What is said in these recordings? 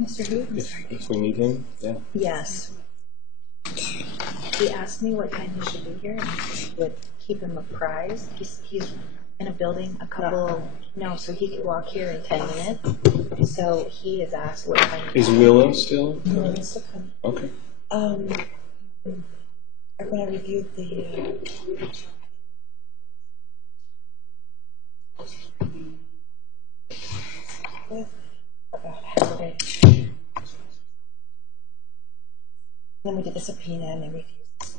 Mr. Who? If we need him, yeah. Yes. He asked me what time he should be here, and I would keep him apprised. He's in a building so he could walk here in 10 minutes. So he has asked what time. Is Willow still? No, it's still coming. Okay. When I reviewed the about half of it. Then we did the subpoena and they refused.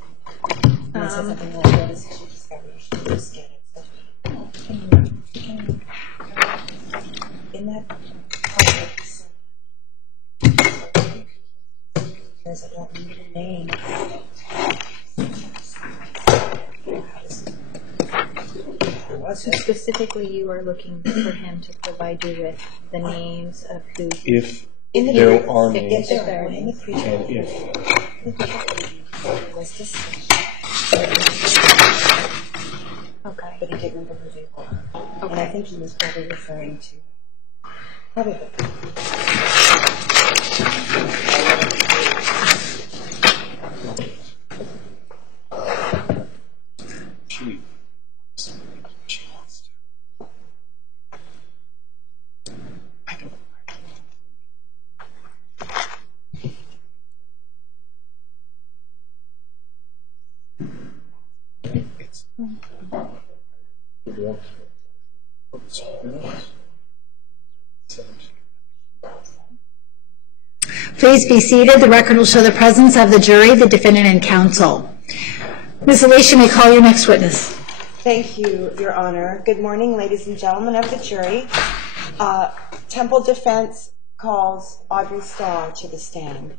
And I said something like, well, this is your discovery, you should just get it. So, in that context, because I don't need a name. So specifically, you are looking for him to provide you with the names of who. If there are names, if there are names, and if okay, but he didn't remember who they were. Okay. And I think he was probably referring to she wants to. I don't. Please be seated. The record will show the presence of the jury, the defendant, and counsel. Ms. Alicia may call your next witness. Thank you, Your Honor. Good morning, ladies and gentlemen of the jury. Temple Defense calls Audrey Starr to the stand.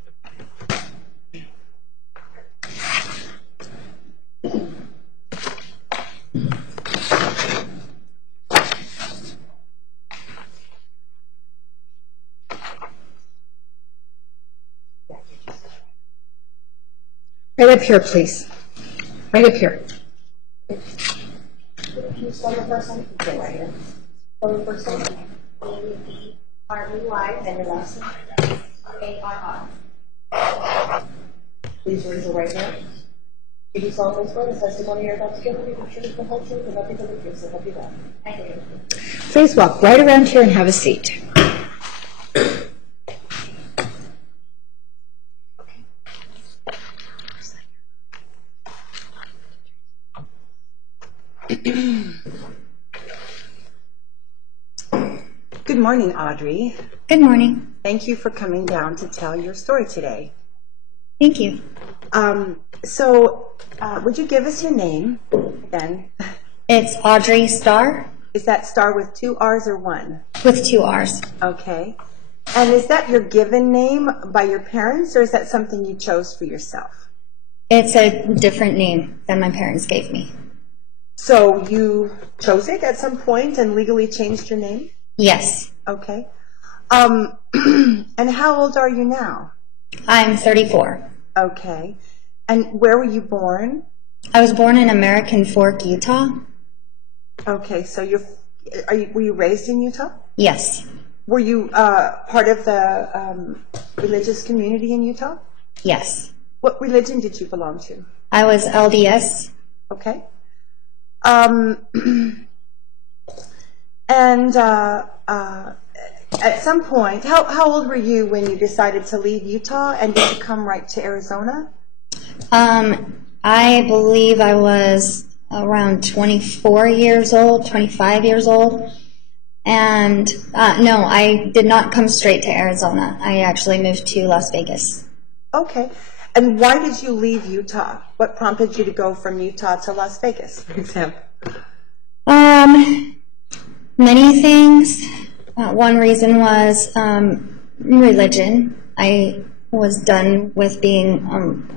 Right up here, please. Right up here. Can you spell the first name? Okay, right here. Spell the first name. A-U-D-R-E-Y. And your last name? A-R-R. Please raise your right hand. Do you solemnly swear the testimony you're about to give will be the truth, the whole truth, and nothing but the truth, so help you God? I do. Please walk right around here and have a seat. Good morning, Audrey. Good morning. Thank you for coming down to tell your story today. Thank you. Would you give us your name again? It's Audrey Starr. Is that Starr with 2 R's or 1? With 2 R's. Okay. And is that your given name by your parents, or is that something you chose for yourself? It's a different name than my parents gave me. So you chose it at some point and legally changed your name? Yes. Okay. And how old are you now? I'm 34. Okay. And where were you born? I was born in American Fork, Utah. Okay, so were you raised in Utah? Yes. Were you part of the religious community in Utah? Yes. What religion did you belong to? I was LDS. Okay. And at some point, how old were you when you decided to leave Utah and did you come right to Arizona? I believe I was around 24 years old, 25 years old. And no, I did not come straight to Arizona. I actually moved to Las Vegas. Okay. And why did you leave Utah? What prompted you to go from Utah to Las Vegas, for example? Many things. One reason was religion. I was done with being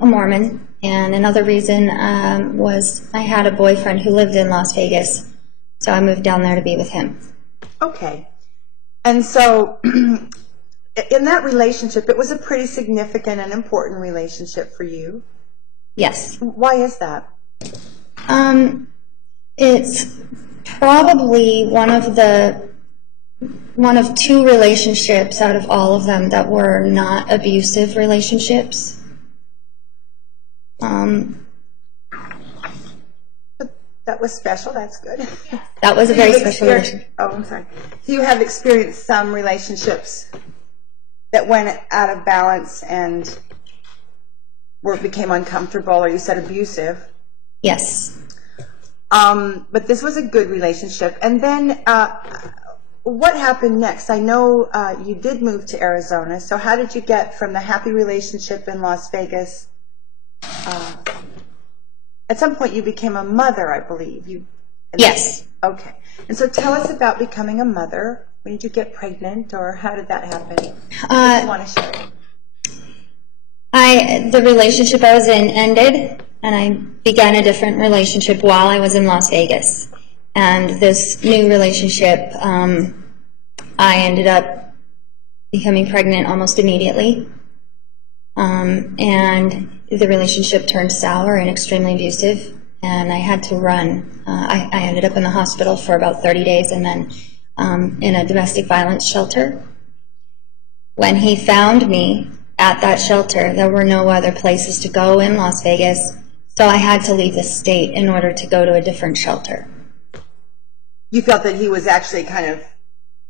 a Mormon. And another reason was I had a boyfriend who lived in Las Vegas. So I moved down there to be with him. Okay. And so in that relationship, it was a pretty significant and important relationship for you. Yes. Why is that? It's probably one of two relationships out of all of them that were not abusive relationships. That was special. That's good. That was a very special relationship. Oh, I'm sorry. So you have experienced some relationships that went out of balance and became uncomfortable, or you said abusive. Yes. But this was a good relationship. And then what happened next? I know you did move to Arizona. So how did you get from the happy relationship in Las Vegas? At some point you became a mother, I believe. Yes. Okay. And so tell us about becoming a mother. When did you get pregnant, or how did that happen? If you want to share. The relationship I was in ended, and I began a different relationship while I was in Las Vegas. And this new relationship, I ended up becoming pregnant almost immediately. And the relationship turned sour and extremely abusive, and I had to run. I ended up in the hospital for about 30 days and then in a domestic violence shelter. When he found me at that shelter, there were no other places to go in Las Vegas, so I had to leave the state in order to go to a different shelter. You felt that he was actually kind of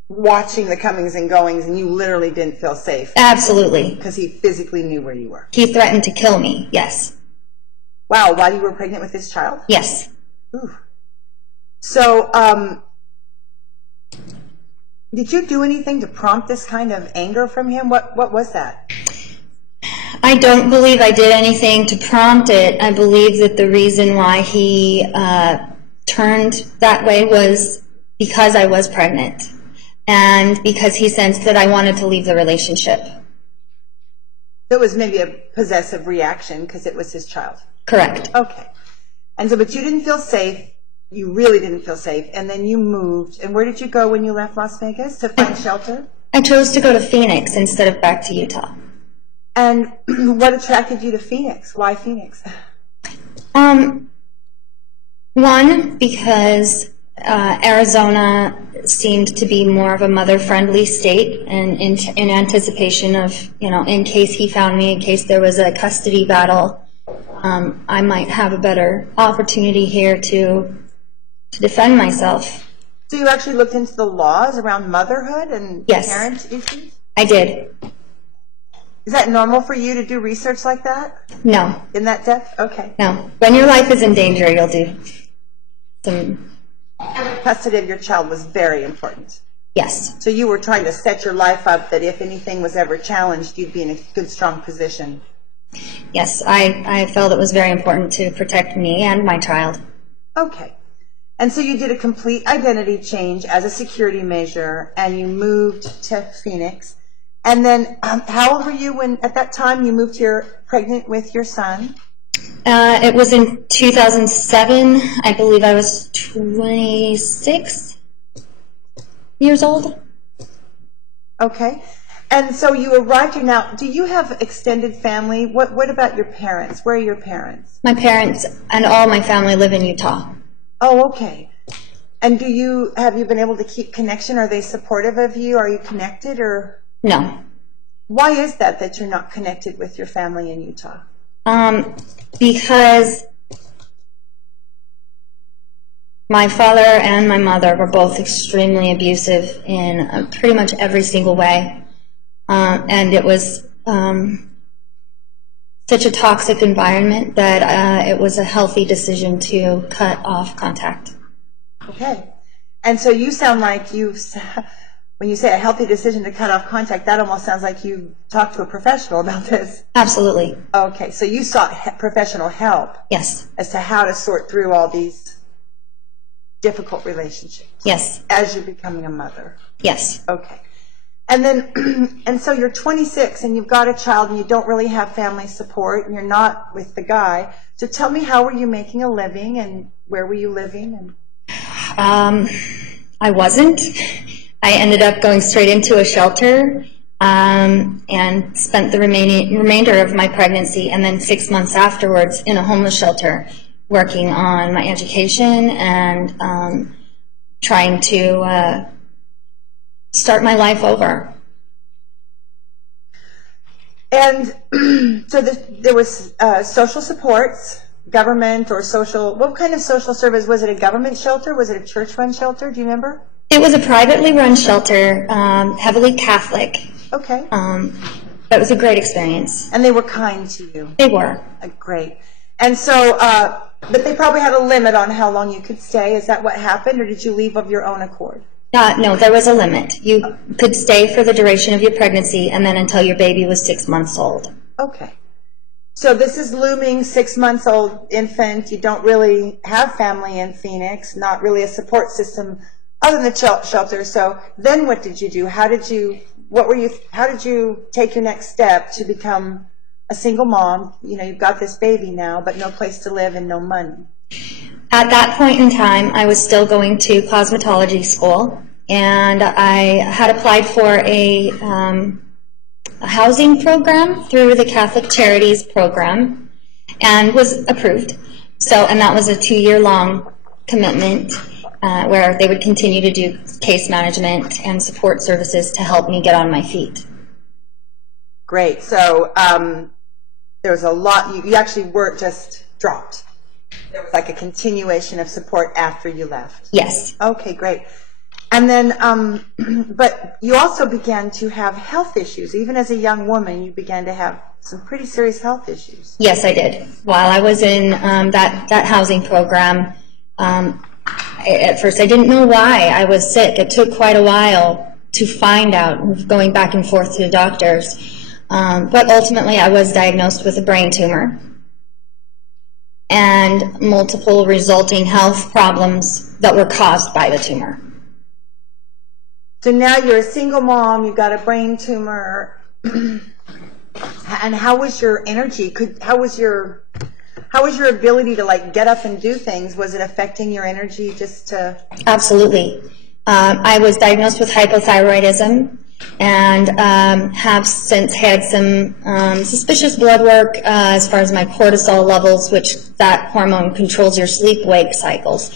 watching the comings and goings, and you literally didn't feel safe. Absolutely. Because he physically knew where you were. He threatened to kill me, yes. Wow, while you were pregnant with this child? Yes. Ooh. So, did you do anything to prompt this kind of anger from him? What was that? I don't believe I did anything to prompt it. I believe that the reason why he turned that way was because I was pregnant, and because he sensed that I wanted to leave the relationship. It was maybe a possessive reaction because it was his child. Correct. Okay. And so, but you didn't feel safe. You really didn't feel safe. And then you moved. And where did you go when you left Las Vegas to find shelter? I chose to go to Phoenix instead of back to Utah. And what attracted you to Phoenix? Why Phoenix? One, because Arizona seemed to be more of a mother-friendly state, and in anticipation of, in case he found me, in case there was a custody battle, I might have a better opportunity here to defend myself. So you actually looked into the laws around motherhood and Yes. parent issues? I did. Is that normal for you to do research like that? No. In that depth? Okay. No. When your life is in danger, you'll do some... Custody of your child was very important. Yes. So you were trying to set your life up that if anything was ever challenged, you'd be in a good, strong position. Yes, I felt it was very important to protect me and my child. Okay. And so you did a complete identity change as a security measure, and you moved to Phoenix. And then how old were you when, at that time, you moved here pregnant with your son? It was in 2007. I believe I was 26 years old. Okay. And so you arrived here. Now, do you have extended family? What about your parents? Where are your parents? My parents and all my family live in Utah. Oh, okay. And have you been able to keep connection? Are they supportive of you? Are you connected, or? No. Why is that you're not connected with your family in Utah? Because my father and my mother were both extremely abusive in pretty much every single way. And it was such a toxic environment that it was a healthy decision to cut off contact. Okay. And so you sound like when you say a healthy decision to cut off contact, that almost sounds like you talked to a professional about this. Absolutely. Okay. So you sought professional help. Yes. As to how to sort through all these difficult relationships. Yes. As you're becoming a mother. Yes. Okay. And then, and so you're 26 and you've got a child and you don't really have family support and you're not with the guy. So tell me, how were you making a living and where were you living? And I wasn't. I ended up going straight into a shelter and spent the remainder of my pregnancy and then 6 months afterwards in a homeless shelter, working on my education and trying to start my life over. And so there was social supports, government or social, what kind of social service? Was it a government shelter? Was it a church-run shelter? Do you remember? It was a privately run shelter, heavily Catholic. Okay. But it was a great experience. And they were kind to you? They were. Great. And so, but they probably had a limit on how long you could stay. Is that what happened, or did you leave of your own accord? No, there was a limit. You could stay for the duration of your pregnancy and then until your baby was 6 months old. Okay. So this is looming 6 months old infant. You don't really have family in Phoenix, not really a support system other than the shelter. So then what did you do? How did you take your next step to become a single mom? You know, you've got this baby now, but no place to live and no money. At that point in time, I was still going to cosmetology school, and I had applied for a housing program through the Catholic Charities program and was approved. So, and that was a 2-year-long commitment where they would continue to do case management and support services to help me get on my feet. Great. So there was a lot, you actually weren't just dropped. There was like a continuation of support after you left. Yes. Okay, great. And then, but you also began to have health issues. Even as a young woman, you began to have some pretty serious health issues. Yes, I did. While I was in that housing program, at first I didn't know why I was sick. It took quite a while to find out, going back and forth to the doctors. But ultimately I was diagnosed with a brain tumor and multiple resulting health problems that were caused by the tumor. So now you're a single mom, you've got a brain tumor, and how was your energy? How was your ability to like get up and do things? Was it affecting your energy just to? Absolutely. I was diagnosed with hypothyroidism and have since had some suspicious blood work as far as my cortisol levels, which that hormone controls your sleep-wake cycles.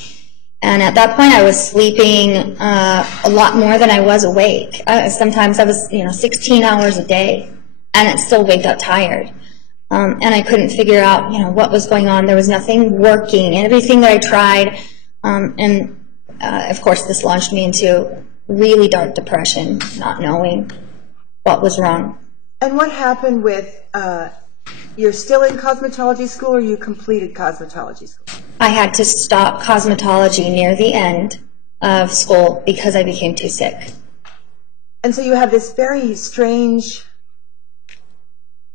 And at that point, I was sleeping a lot more than I was awake. Sometimes I was, 16 hours a day, and I still waked up tired. And I couldn't figure out, what was going on. There was nothing working. And everything that I tried, of course, this launched me into really dark depression, not knowing what was wrong. And what happened with, you're still in cosmetology school, or you completed cosmetology school? I had to stop cosmetology near the end of school because I became too sick. And so you have this very strange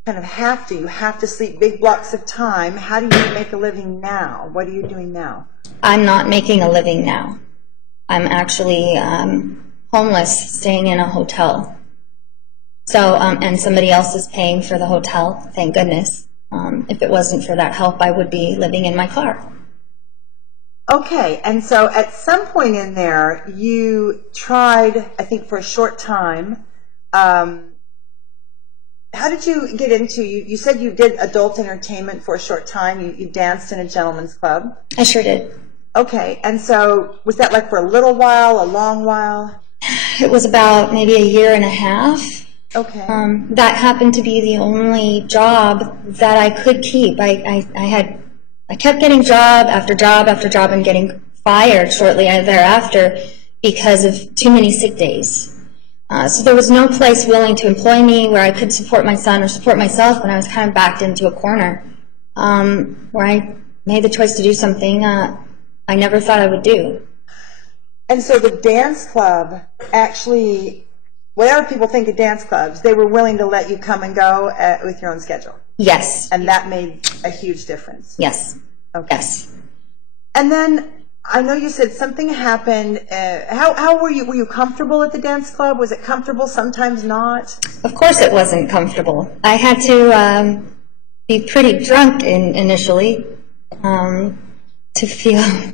kind of you have to sleep big blocks of time. How do you make a living now? What are you doing now? I'm not making a living now. I'm actually homeless, staying in a hotel. So, and somebody else is paying for the hotel, thank goodness. If it wasn't for that help, I would be living in my car. Okay, and so at some point in there, you tried, I think for a short time, how did you get into, you said you did adult entertainment for a short time, you danced in a gentleman's club? I sure did. Okay, and so was that like for a little while, a long while? It was about maybe a year and a half. Okay. That happened to be the only job that I could keep. I kept getting job after job after job and getting fired shortly thereafter because of too many sick days. So there was no place willing to employ me where I could support my son or support myself, and I was kind of backed into a corner where I made the choice to do something I never thought I would do. And so the dance club actually, whatever people think of dance clubs, they were willing to let you come and go with your own schedule. Yes. And that made a huge difference. Yes. Okay. Yes. And then I know you said something happened. How were you? Were you comfortable at the dance club? Was it comfortable? Sometimes not. Of course, it wasn't comfortable. I had to be pretty drunk initially to feel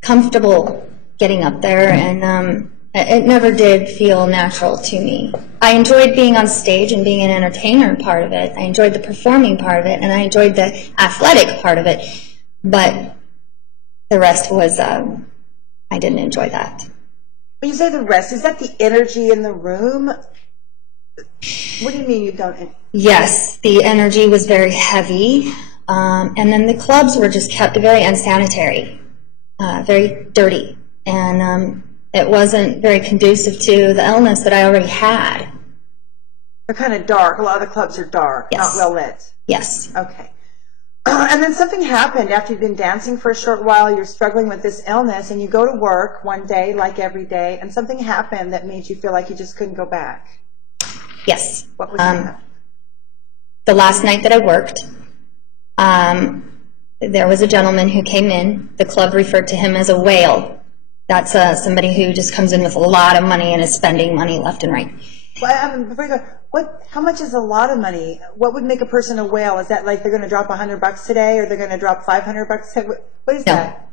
comfortable getting up there, and It never did feel natural to me. I enjoyed being on stage and being an entertainer part of it. I enjoyed the performing part of it, and I enjoyed the athletic part of it. But the rest was, I didn't enjoy that. When you say the rest, is that the energy in the room? What do you mean you don't? Yes, the energy was very heavy. And then the clubs were just kept very unsanitary, very dirty. And it wasn't very conducive to the illness that I already had. They're kind of dark. A lot of the clubs are dark, Yes. not well lit. Yes. Okay. And then something happened after you've been dancing for a short while. You're struggling with this illness, and you go to work one day, like every day, and something happened that made you feel like you just couldn't go back. Yes. What was that? The last night that I worked, there was a gentleman who came in. The club referred to him as a whale. That's somebody who just comes in with a lot of money and is spending money left and right. Well, before you go, how much is a lot of money? What would make a person a whale? Is that like they're going to drop $100 today, or they're going to drop $500 today? What is that?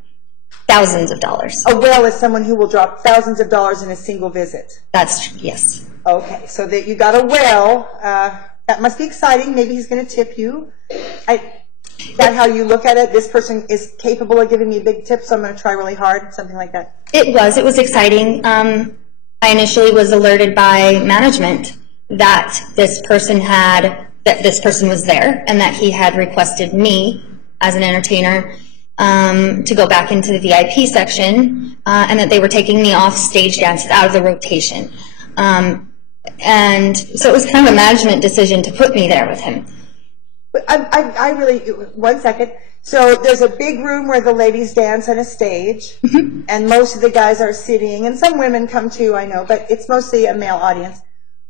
Thousands of dollars. A whale is someone who will drop thousands of dollars in a single visit. Yes. Okay, so that you got a whale. That must be exciting. Maybe he's going to tip you. Is that how you look at it? This person is capable of giving me big tips, so I'm going to try really hard, something like that. It was exciting. I initially was alerted by management that this person was there, and that he had requested me as an entertainer to go back into the VIP section, and that they were taking me off stage dances out of the rotation. And so it was kind of a management decision to put me there with him. But I really, 1 second. So there's a big room where the ladies dance on a stage, and most of the guys are sitting, and some women come too, I know, but it's mostly a male audience.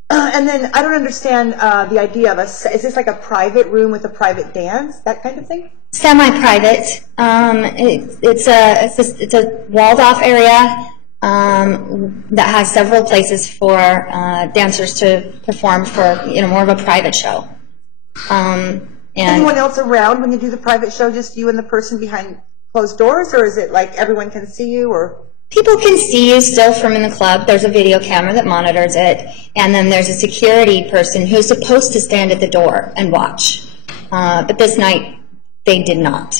And then I don't understand the idea of is this like a private room with a private dance, that kind of thing? Semi-private. It's a walled-off area that has several places for dancers to perform for more of a private show. And anyone else around when you do the private show, just you and the person behind closed doors, or is it like everyone can see you? Or people can see you still from in the club. There's a video camera that monitors it, and then there's a security person who's supposed to stand at the door and watch. But this night, they did not.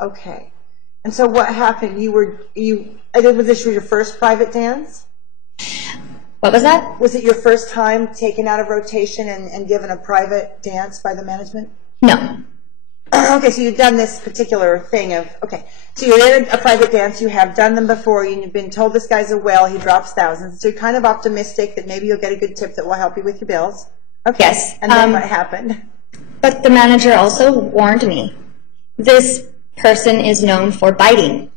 Okay. And so what happened? Was this your first private dance? What was that? Was it your first time taken out of rotation and given a private dance by the management? No. Okay, so you've done this particular thing so you're in a private dance, you have done them before, you've been told this guy's a whale, he drops thousands, so you're kind of optimistic that maybe you'll get a good tip that will help you with your bills. Okay. Yes. And then what happened? But the manager also warned me. This person is known for biting.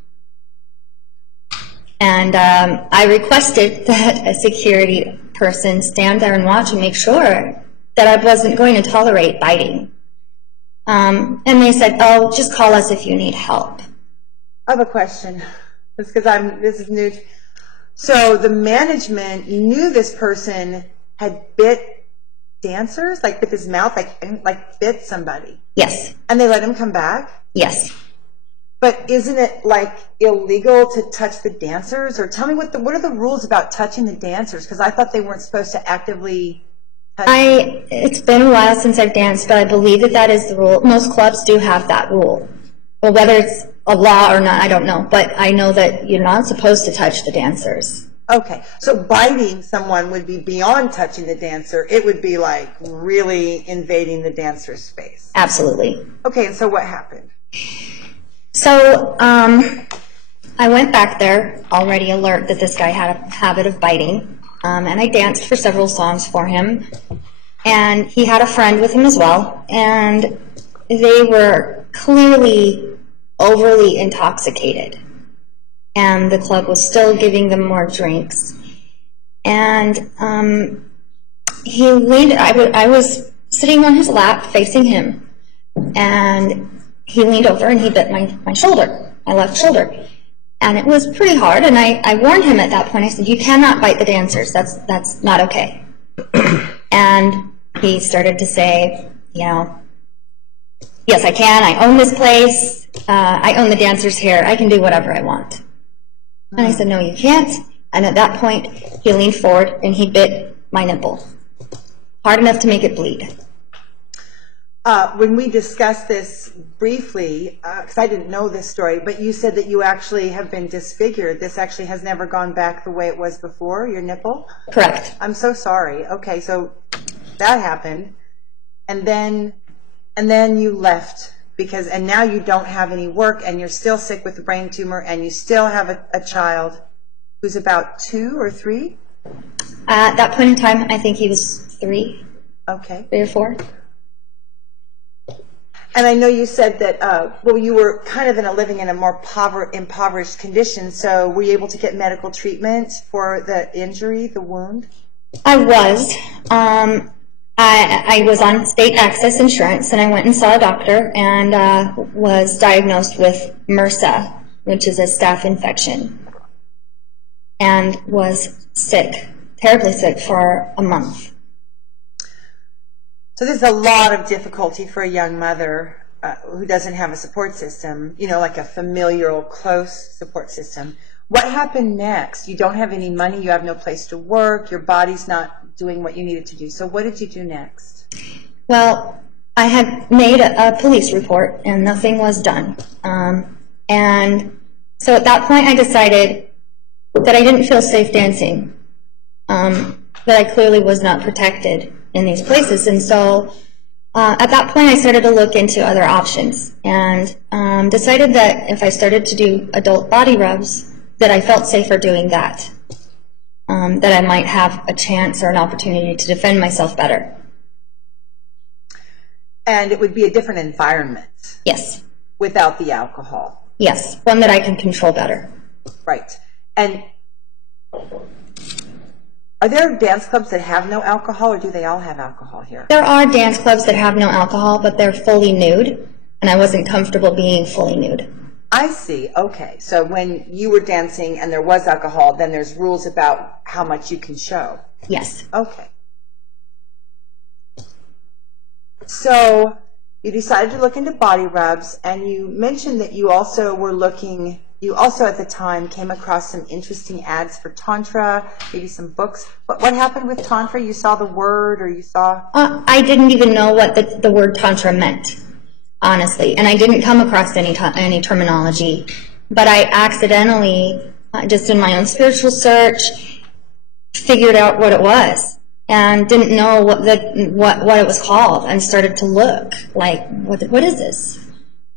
And I requested that a security person stand there and watch and make sure that I wasn't going to tolerate biting. And they said, oh, just call us if you need help. I have a question. This is new. So the management knew this person had bit dancers, like with his mouth, like bit somebody. Yes. And they let him come back? Yes. But isn't it like illegal to touch the dancers? Or tell me what are the rules about touching the dancers? Because I thought they weren't supposed to actively touch them. It's been a while since I've danced, but I believe that is the rule. Most clubs do have that rule. Well, whether it's a law or not, I don't know. But I know that you're not supposed to touch the dancers. Okay, so biting someone would be beyond touching the dancer. It would be like really invading the dancer's space. Absolutely. Okay, and so what happened? So I went back there, already alert that this guy had a habit of biting, and I danced for several songs for him. And he had a friend with him as well, and they were clearly overly intoxicated. And the club was still giving them more drinks. And he leaned, I was sitting on his lap facing him, and he leaned over and he bit my shoulder, my left shoulder. And it was pretty hard, and I warned him at that point. I said, you cannot bite the dancers, that's not okay. And he started to say, yes, I can, I own this place, I own the dancers here, I can do whatever I want. And I said, no, you can't. And at that point, he leaned forward and he bit my nipple, hard enough to make it bleed. When we discussed this briefly, because I didn't know this story, but you said that you actually have been disfigured. This actually has never gone back the way it was before, your nipple? Correct. I'm so sorry. Okay, so that happened. And then you left and now you don't have any work and you're still sick with a brain tumor and you still have a child who's about 2 or 3? At that point in time, I think he was 3. Okay. 3 or 4. And I know you said that, you were kind of living in a more impoverished condition, so were you able to get medical treatment for the injury, the wound? I was. I was on state access insurance, and I went and saw a doctor and was diagnosed with MRSA, which is a staph infection, and was sick, terribly sick, for a month. So there's a lot of difficulty for a young mother who doesn't have a support system, like a familial, close support system. What happened next? You don't have any money, you have no place to work, your body's not doing what you needed to do. So what did you do next? Well, I had made a police report and nothing was done. And so at that point I decided that I didn't feel safe dancing, that I clearly was not protected in these places. And so at that point I started to look into other options and decided that if I started to do adult body rubs, that I felt safer doing that, that I might have a chance or an opportunity to defend myself better. And it would be a different environment. Yes. Without the alcohol. Yes, one that I can control better. Right. And are there dance clubs that have no alcohol, or do they all have alcohol here? There are dance clubs that have no alcohol, but they're fully nude, and I wasn't comfortable being fully nude. I see. Okay. So when you were dancing and there was alcohol, then there's rules about how much you can show. Yes. Okay. So you decided to look into body rubs, and you mentioned that you also at the time came across some interesting ads for Tantra, maybe some books. What happened with Tantra? You saw the word, or you saw... I didn't even know what the word Tantra meant, honestly, and I didn't come across any terminology, but I accidentally, just in my own spiritual search, figured out what it was and didn't know what it was called, and started to look like, what is this?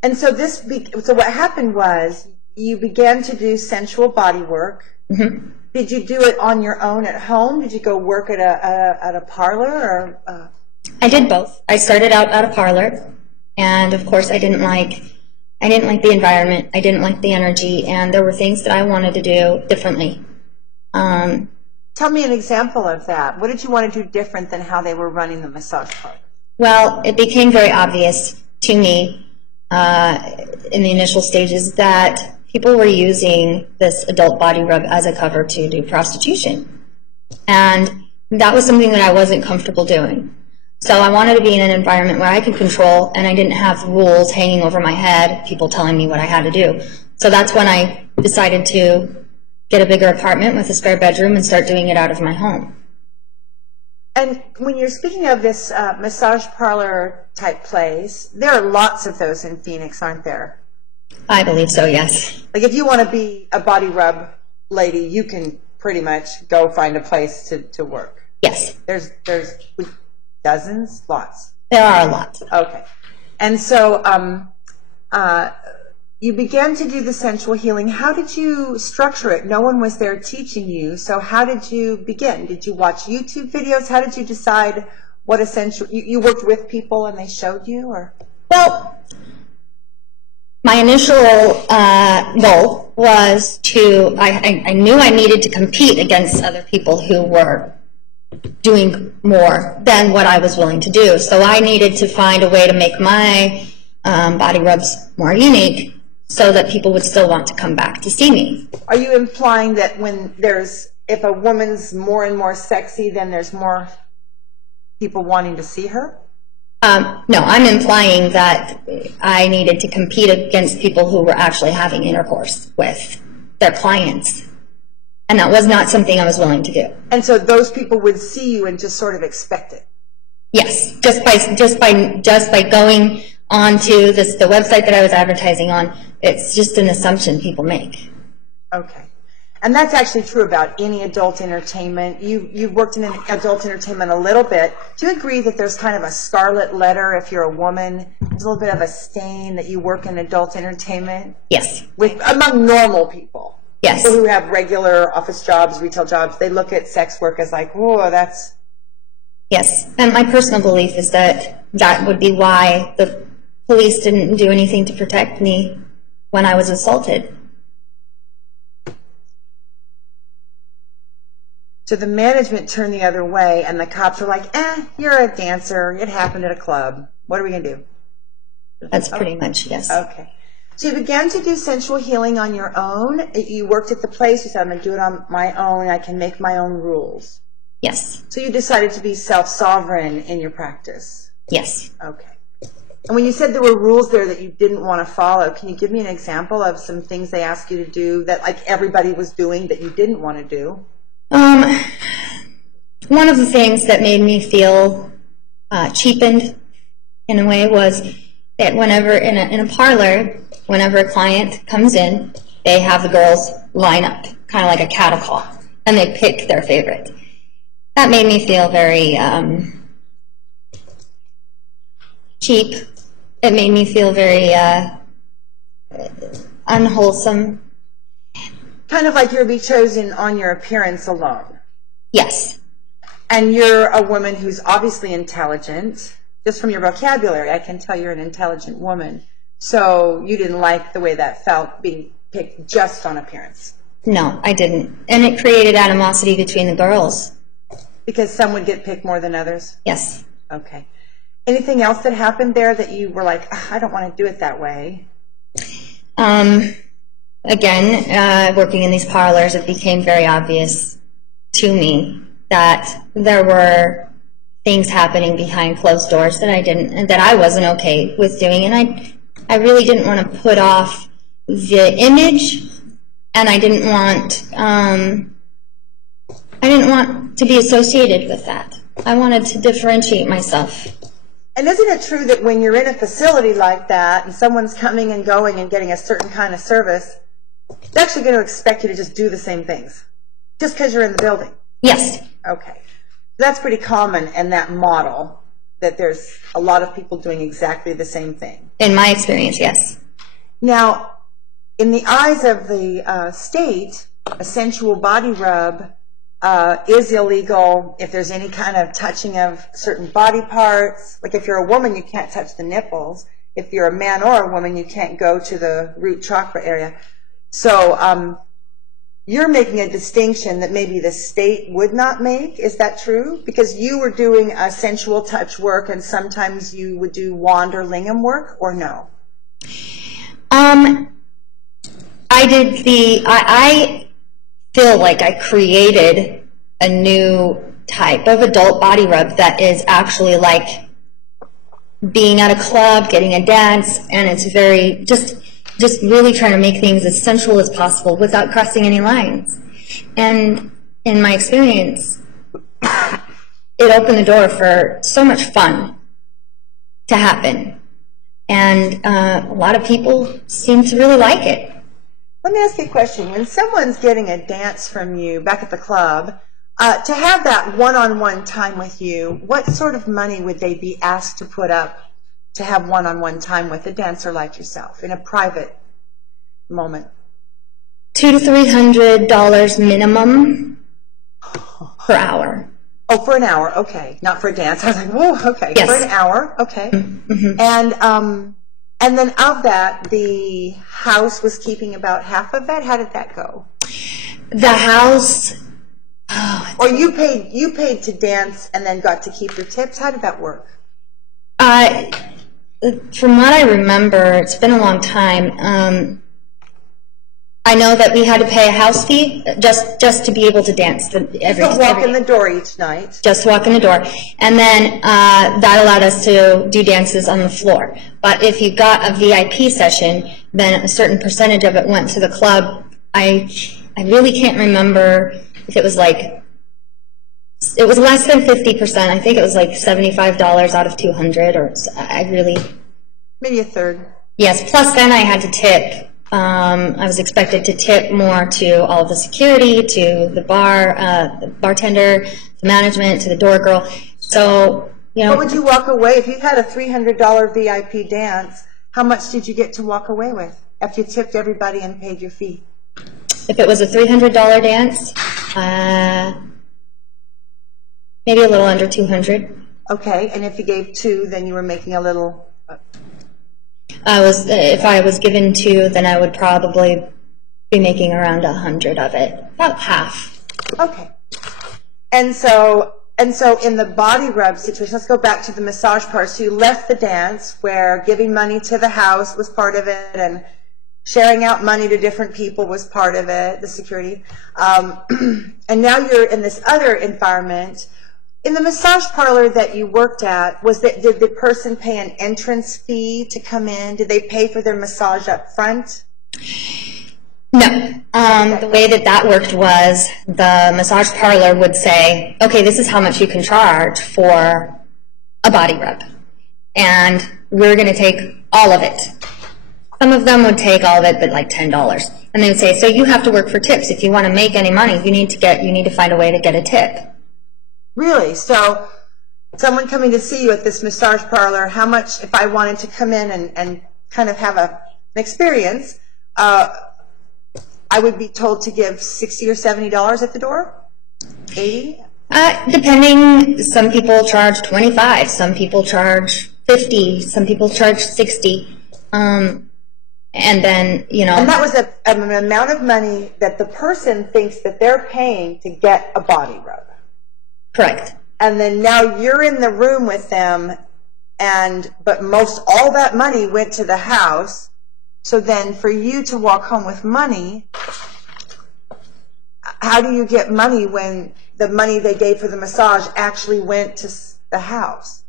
And so what happened was you began to do sensual body work. Mm-hmm. Did you do it on your own at home? Did you go work at a parlor, or? I did both. I started out at a parlor, and of course I didn't like the environment. I didn't like the energy, and there were things that I wanted to do differently. Tell me an example of that. What did you want to do different than how they were running the massage parlor? Well, it became very obvious to me in the initial stages that people were using this adult body rub as a cover to do prostitution. And that was something that I wasn't comfortable doing. So I wanted to be in an environment where I could control, and I didn't have rules hanging over my head, people telling me what I had to do. So that's when I decided to get a bigger apartment with a spare bedroom and start doing it out of my home. And when you're speaking of this massage parlor type place, there are lots of those in Phoenix, aren't there? I believe so, yes. Like if you want to be a body rub lady, you can pretty much go find a place to work. Yes. There's dozens? Lots? There are a lot. Okay. And so you began to do the sensual healing. How did you structure it? No one was there teaching you, so how did you begin? Did you watch YouTube videos? How did you decide what essential... You worked with people and they showed you, or...? Well, my initial goal was to... I knew I needed to compete against other people who were doing more than what I was willing to do. So I needed to find a way to make my body rubs more unique, so that people would still want to come back to see me. Are you implying that if a woman's more and more sexy, then there's more people wanting to see her? No, I'm implying that I needed to compete against people who were actually having intercourse with their clients. And that was not something I was willing to do. And so those people would see you and just sort of expect it. Yes, just by going onto the website that I was advertising on, it's just an assumption people make. Okay. And that's actually true about any adult entertainment. You've worked in adult entertainment a little bit. Do you agree that there's kind of a scarlet letter if you're a woman? There's a little bit of a stain that you work in adult entertainment? Yes. Among normal people. Yes. People who have regular office jobs, retail jobs, they look at sex work as like, whoa, that's... Yes. And my personal belief is that that would be why the police didn't do anything to protect me when I was assaulted. So the management turned the other way, and the cops were like, you're a dancer. It happened at a club. What are we going to do? That's pretty much, yes. Okay. So you began to do sensual healing on your own. You worked at the place. You said, I'm going to do it on my own. I can make my own rules. Yes. So you decided to be self-sovereign in your practice. Yes. Okay. And when you said there were rules there that you didn't want to follow, can you give me an example of some things they asked you to do that like everybody was doing that you didn't want to do? One of the things that made me feel cheapened in a way was that whenever in a parlor, whenever a client comes in, they have the girls line up, kind of like a cattle call, and they pick their favorite. That made me feel very cheap. It made me feel very unwholesome. Kind of like you're be chosen on your appearance alone. Yes. And you're a woman who's obviously intelligent. Just from your vocabulary, I can tell you're an intelligent woman. So you didn't like the way that felt, being picked just on appearance. No, I didn't. And it created animosity between the girls. Because some would get picked more than others? Yes. Okay. Anything else that happened there that you were like, I don't want to do it that way? Again, working in these parlors, it became very obvious to me that there were things happening behind closed doors that I wasn't okay with doing, and I really didn't want to put off the image, and I didn't want to be associated with that. I wanted to differentiate myself. And isn't it true that when you're in a facility like that and someone's coming and going and getting a certain kind of service, they're actually going to expect you to just do the same things just because you're in the building? Yes. Okay. That's pretty common in that model, that there's a lot of people doing exactly the same thing. In my experience, yes. Now, in the eyes of the state, a sensual body rub is illegal if there's any kind of touching of certain body parts. Like if you're a woman, you can't touch the nipples. If you're a man or a woman, you can't go to the root chakra area. So you're making a distinction that maybe the state would not make. Is that true? Because you were doing a sensual touch work, and sometimes you would do wand or lingam work, or no? I feel like I created a new type of adult body rub that is actually like being at a club, getting a dance, and it's very just really trying to make things as sensual as possible without crossing any lines. And in my experience, it opened the door for so much fun to happen. And a lot of people seem to really like it. Let me ask you a question. When someone's getting a dance from you back at the club, to have that one-on-one time with you, what sort of money would they be asked to put up to have one-on-one time with a dancer like yourself in a private moment? $200 to $300 minimum per hour. Oh, for an hour, okay. Not for a dance. I was like, whoa, okay. Yes. For an hour, okay. Mm-hmm. And then of that, the house was keeping about half of that. How did that go? The house... Or you paid to dance and then got to keep your tips? How did that work? From what I remember, it's been a long time. I know that we had to pay a house fee just to be able to dance. Just walk in the door each night. Just walk in the door. And then that allowed us to do dances on the floor. But if you got a VIP session, then a certain percentage of it went to the club. I I really can't remember if it was like, it was less than 50%. I think it was like $75 out of 200, or I really. Maybe a third. Yes, plus then I had to tip. I was expected to tip more to all of the security, to the bartender, the management, to the door girl. So, you know. What would you walk away, if you had a $300 VIP dance, how much did you get to walk away with after you tipped everybody and paid your fee? If it was a $300 dance, maybe a little under 200. Okay, and if you gave 2, then you were making a little. If I was given 2, then I would probably be making around 100 of it, about half. Okay. And so in the body rub situation, let's go back to the massage part. So you left the dance where giving money to the house was part of it, and sharing out money to different people was part of it, the security. And now you're in this other environment. In the massage parlor that you worked at, did the person pay an entrance fee to come in? Did they pay for their massage up front? No. The way that worked was the massage parlor would say, okay, this is how much you can charge for a body rub, and we're going to take all of it. Some of them would take all of it, but like $10. And they would say, so you have to work for tips. If you want to make any money, you need to find a way to get a tip. Really? So someone coming to see you at this massage parlor, how much, if I wanted to come in and kind of have an experience, I would be told to give $60 or $70 at the door? 80? Depending, some people charge $25, some people charge $50, some people charge $60. And then, you know. And that was an amount of money that the person thinks that they're paying to get a body rub. Correct. And then now you're in the room with them, but most all that money went to the house. So then for you to walk home with money, how do you get money when the money they gave for the massage actually went to the house?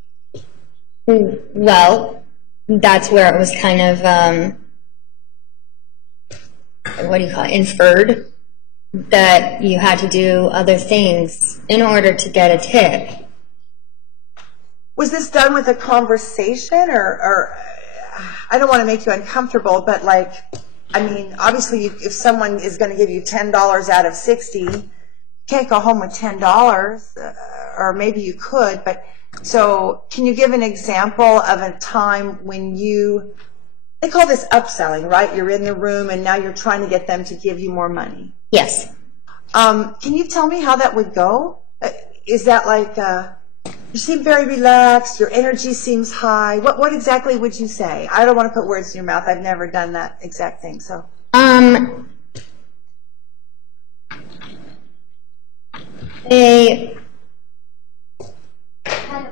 Well, that's where it was kind of, inferred that you had to do other things in order to get a tip. Was this done with a conversation, or I don't want to make you uncomfortable, but like, I mean, obviously if someone is going to give you $10 out of 60, you can't go home with $10, or maybe you could, but so can you give an example of a time when they call this upselling, right? You're in the room and now you're trying to get them to give you more money. Yes. Can you tell me how that would go? Is that like, you seem very relaxed, your energy seems high. What exactly would you say? I don't want to put words in your mouth. I've never done that exact thing, so. They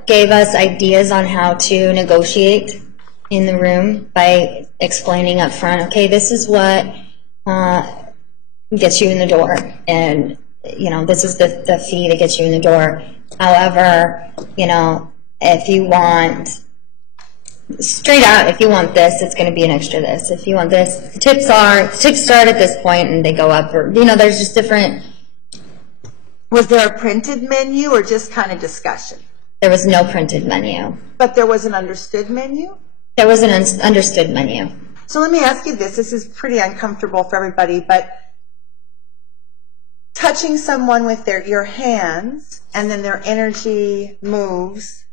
gave us ideas on how to negotiate in the room by explaining up front, okay, this is what gets you in the door, and you know, this is the fee that gets you in the door. However, you know, if you want straight out, if you want this, it's going to be an extra this. If you want this, the tips start at this point and they go up, or you know, there's just different. Was there a printed menu or just kind of discussion? There was no printed menu. But there was an understood menu? There was an understood menu. So let me ask you this. This is pretty uncomfortable for everybody, but touching someone with your hands and then their energy moves,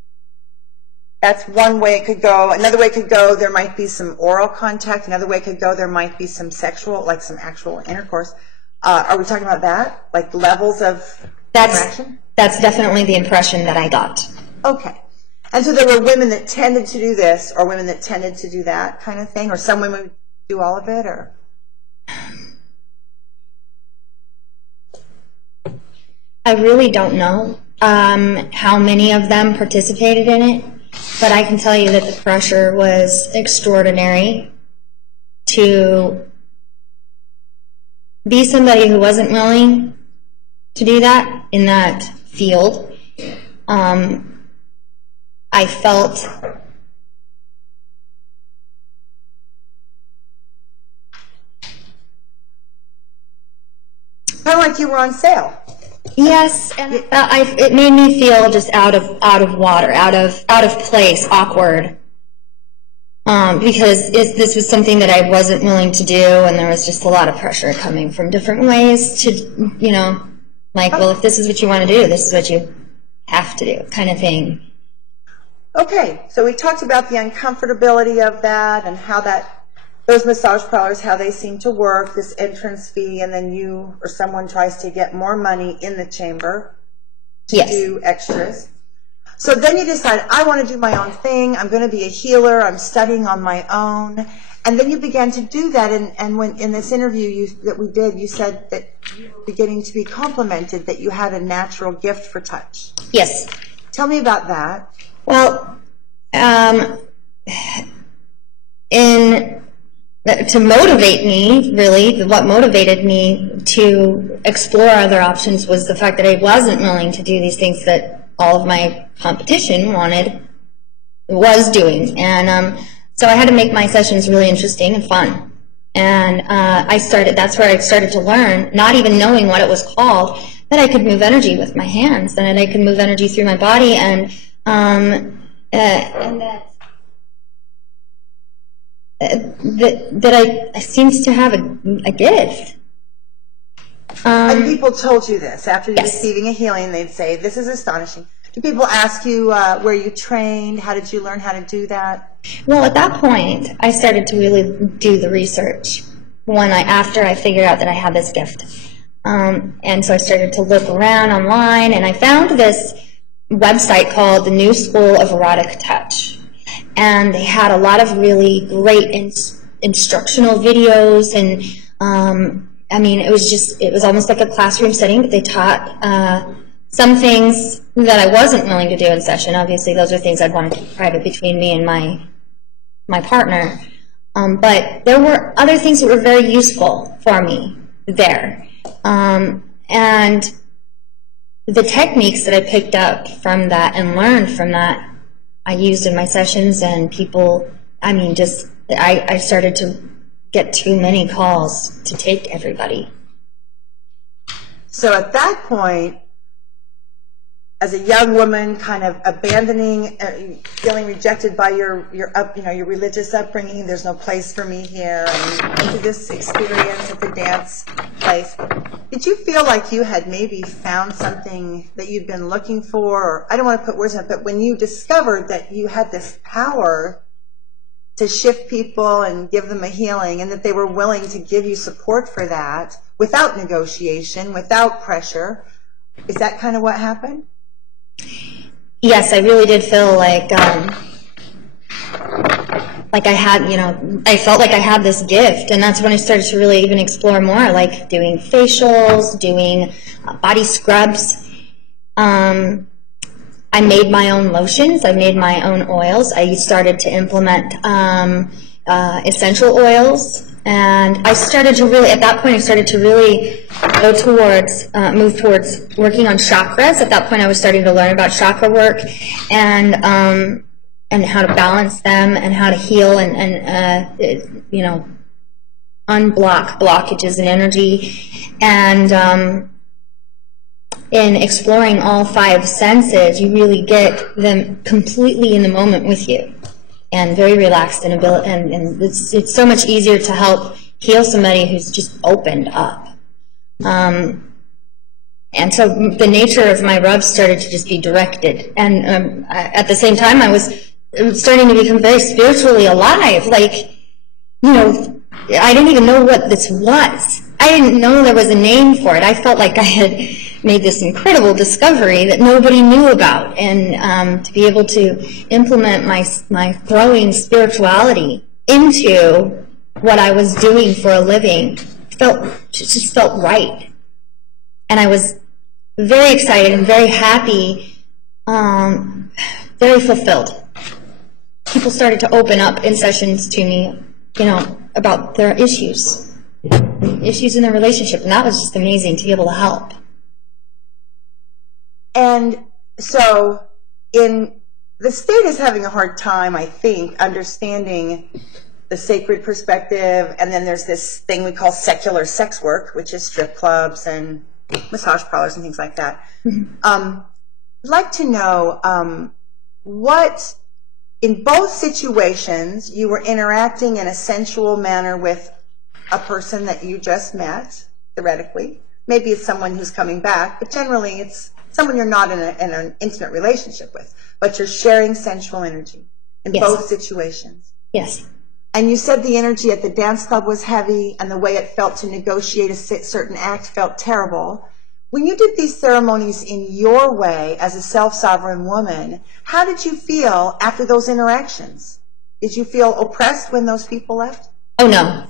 that's one way it could go. Another way it could go, there might be some oral contact. Another way it could go, there might be some sexual, like some actual intercourse. Are we talking about that? Like levels of interaction? That's definitely the impression that I got. Okay. And so there were women that tended to do this, or women that tended to do that kind of thing, or some women would do all of it, or? I really don't know how many of them participated in it, but I can tell you that the pressure was extraordinary to be somebody who wasn't willing to do that in that field. I felt Kind of like you were on sale. Yes, and it made me feel just out of water, out of place, awkward. Because this was something that I wasn't willing to do, and there was just a lot of pressure coming from different ways to, you know, like, well, if this is what you want to do, this is what you have to do, kind of thing. Okay, so we talked about the uncomfortability of that and how those massage parlors, how they seem to work, this entrance fee, and then you or someone tries to get more money in the chamber to Yes. do extras. So then you decide, I want to do my own thing. I'm going to be a healer. I'm studying on my own. And then you began to do that. And when in this interview that we did, you said that you were beginning to be complimented, that you had a natural gift for touch. Yes. Tell me about that. Well, to motivate me, really, what motivated me to explore other options was the fact that I wasn't willing to do these things that all of my competition was doing. And so I had to make my sessions really interesting and fun. And that's where I started to learn, not even knowing what it was called, that I could move energy with my hands, and I could move energy through my body, and that I seems to have a gift. And people told you this after you're Yes. receiving a healing, they'd say, this is astonishing. Do people ask you where you trained? How did you learn how to do that? Well, at that point, I started to really do the research after I figured out that I had this gift. And so I started to look around online, and I found this website called the New School of Erotic Touch. And they had a lot of really great instructional videos, and I mean, it was almost like a classroom setting, but they taught some things that I wasn't willing to do in session. Obviously, those are things I'd want to keep private between me and my partner. But there were other things that were very useful for me there. And the techniques that I picked up from that and learned from that, I used in my sessions, and people, I mean, I started to get too many calls to take everybody. So at that point, as a young woman, kind of abandoning, feeling rejected by your religious upbringing, there's no place for me here, and into this experience at the dance place, did you feel like you had maybe found something that you'd been looking for? Or, I don't want to put words on it, but when you discovered that you had this power to shift people and give them a healing, and that they were willing to give you support for that without negotiation, without pressure, is that kind of what happened? Yes, I really did feel like I had, I felt like I had this gift, and that's when I started to really even explore more, like doing facials, doing body scrubs. I made my own lotions. I made my own oils. I started to implement essential oils, and I started to really, at that point, I started to really move towards working on chakras. At that point, I was starting to learn about chakra work and how to balance them and how to heal and unblock blockages in energy. And in exploring all 5 senses, you really get them completely in the moment with you, and very relaxed, and it's so much easier to help heal somebody who's just opened up. And so the nature of my rubs started to just be directed, and at the same time I was starting to become very spiritually alive. Like, I didn't even know what this was. I didn't know there was a name for it. I felt like I had made this incredible discovery that nobody knew about, and to be able to implement my growing spirituality into what I was doing for a living just felt right. And I was very excited and very happy, very fulfilled. People started to open up in sessions to me, about their issues in their relationship, and that was just amazing to be able to help. And so the state is having a hard time, I think, understanding the sacred perspective, and then there's this thing we call secular sex work, which is strip clubs and massage parlors and things like that. I'd like to know what, in both situations, you were interacting in a sensual manner with a person that you just met, theoretically. Maybe it's someone who's coming back, but generally it's someone you're not in an intimate relationship with, but you're sharing sensual energy in both situations. Yes. And you said the energy at the dance club was heavy, and the way it felt to negotiate a certain act felt terrible. When you did these ceremonies in your way as a self-sovereign woman, how did you feel after those interactions? Did you feel oppressed when those people left? Oh, no.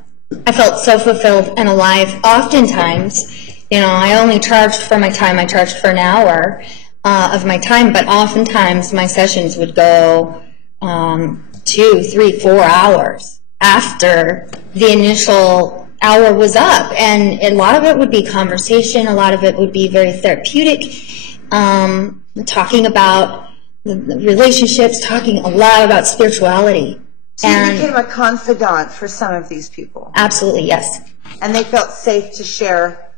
I felt so fulfilled and alive. Oftentimes, you know, I only charged for my time. I charged for an hour of my time, but oftentimes my sessions would go 2, 3, 4 hours after the initial hour was up. And a lot of it would be conversation. A lot of it would be very therapeutic, talking about the relationships, talking a lot about spirituality. So you became a confidant for some of these people? Absolutely, yes. And they felt safe to share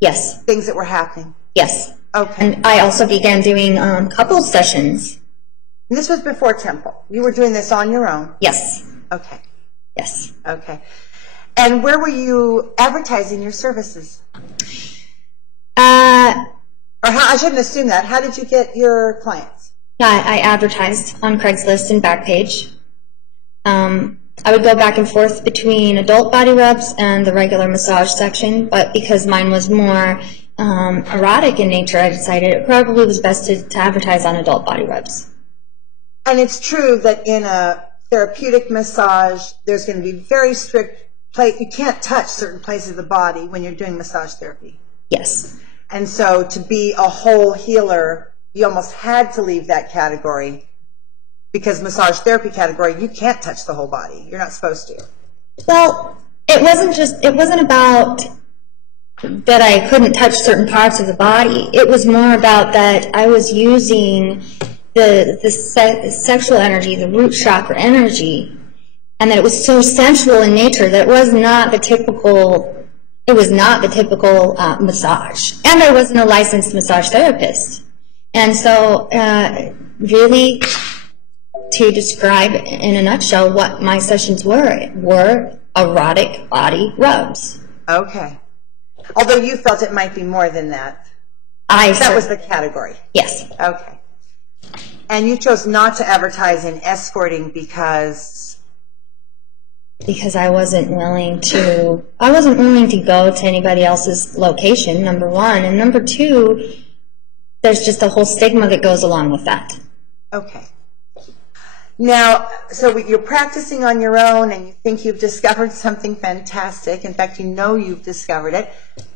Yes. things that were happening? Yes. Okay. And I also began doing couples sessions. And this was before Temple. You were doing this on your own? Yes. Okay. Yes. Okay. And where were you advertising your services? Or how, I shouldn't assume that. How did you get your clients? I advertised on Craigslist and Backpage. I would go back and forth between adult body rubs and the regular massage section, but because mine was more erotic in nature, I decided it probably was best to advertise on adult body rubs. And it's true that in a therapeutic massage, there's going to be very strict you can't touch certain places of the body when you're doing massage therapy. Yes. And so to be a whole healer, you almost had to leave that category, because massage therapy category, you can't touch the whole body. You're not supposed to. Well, it wasn't about that I couldn't touch certain parts of the body. It was more about that I was using the sexual energy, the root chakra energy, and that it was so sensual in nature that it was not the typical massage. And I wasn't a licensed massage therapist. And so really, to describe in a nutshell what my sessions were erotic body rubs. Okay. Although you felt it might be more than that. That was the category. Yes. Okay. And you chose not to advertise in escorting because I wasn't willing to go to anybody else's location, number one. And number two, there's just a whole stigma that goes along with that. Okay. Now, so you're practicing on your own and you think you've discovered something fantastic. In fact, you know you've discovered it.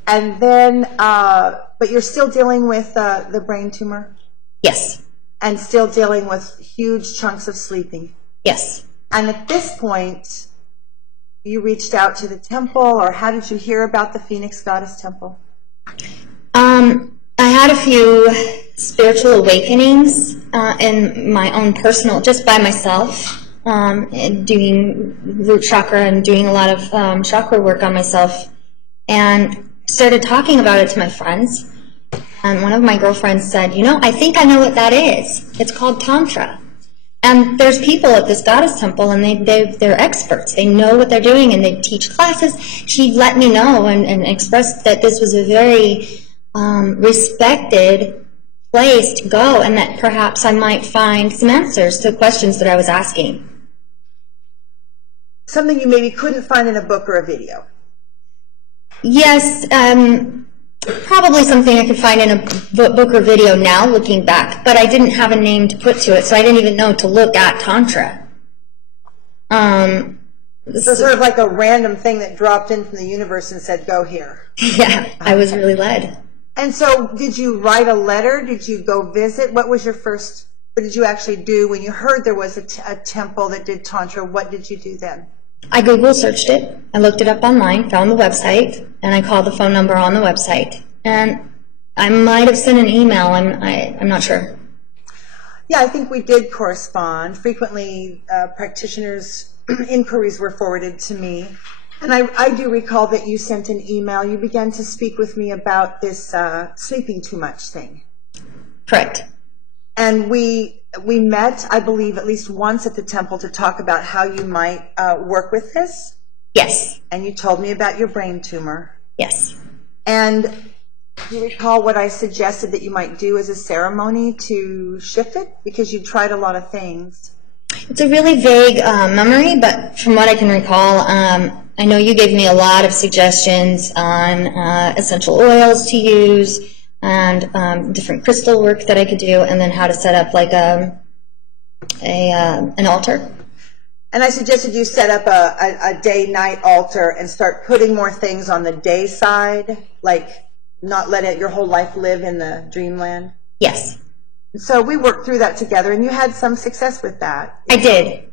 And then, but you're still dealing with the brain tumor? Yes. And still dealing with huge chunks of sleeping? Yes. And at this point, you reached out to the temple, or how did you hear about the Phoenix Goddess Temple? I had a few spiritual awakenings in my own personal, just by myself, doing root chakra and doing a lot of chakra work on myself, and started talking about it to my friends. And one of my girlfriends said, you know, I think I know what that is. It's called Tantra. And there's people at this goddess temple, and they're experts. They know what they're doing, and they teach classes. She let me know and expressed that this was a very respected place to go, and that perhaps I might find some answers to questions that I was asking. Something you maybe couldn't find in a book or a video. Yes, probably something I could find in a book or video now, looking back, but I didn't have a name to put to it, so I didn't even know to look at Tantra. So sort of like a random thing that dropped in from the universe and said, go here. Yeah, I was really led. And so did you write a letter? Did you go visit? What did you actually do when you heard there was a temple that did Tantra? What did you do then? I Google searched it. I looked it up online, found the website, and I called the phone number on the website. And I might have sent an email. I'm not sure. Yeah, I think we did correspond. Frequently, practitioners inquiries were forwarded to me. And I do recall that you sent an email. You began to speak with me about this sleeping too much thing. Correct. And we met, I believe, at least once at the temple to talk about how you might work with this. Yes. And you told me about your brain tumor. Yes. And do you recall what I suggested that you might do as a ceremony to shift it? Because you tried a lot of things. It's a really vague memory, but from what I can recall, I know you gave me a lot of suggestions on essential oils to use and different crystal work that I could do, and then how to set up like an altar. And I suggested you set up a day-night altar and start putting more things on the day side, like not let your whole life live in the dreamland. Yes. So we worked through that together, and you had some success with that. I did,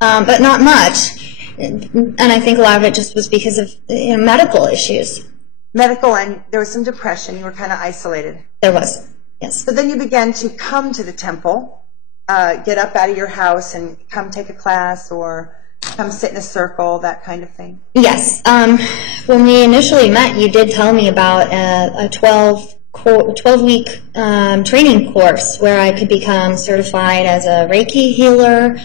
but not much. And I think a lot of it just was because of medical issues. Medical, and there was some depression. You were kind of isolated. There was, yes. So then you began to come to the temple, get up out of your house and come take a class or come sit in a circle, that kind of thing. Yes. When we initially met, you did tell me about a 12-week training course where I could become certified as a Reiki healer,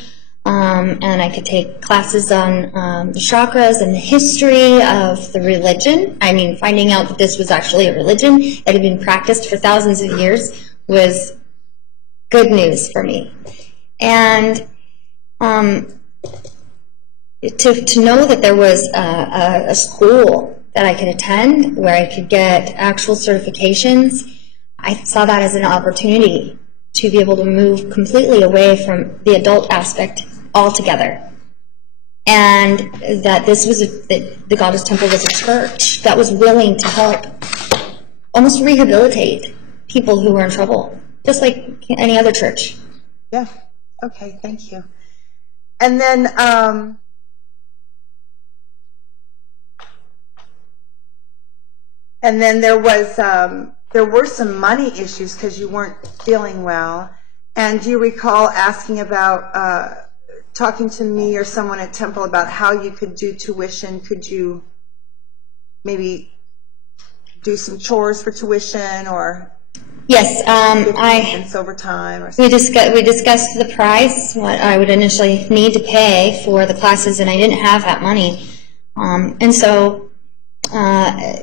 and I could take classes on the chakras and the history of the religion. I mean, finding out that this was actually a religion that had been practiced for thousands of years was good news for me. And to know that there was a school that I could attend where I could get actual certifications, I saw that as an opportunity to be able to move completely away from the adult aspect altogether. And that this was the Goddess Temple was a church that was willing to help almost rehabilitate people who were in trouble, just like any other church. Yeah. Okay, thank you. And then there were some money issues because you weren't feeling well. And do you recall asking about talking to me or someone at Temple about how you could do tuition? Could you maybe do some chores for tuition or? Yes, over time or we discussed the price, what I would initially need to pay for the classes, and I didn't have that money, and so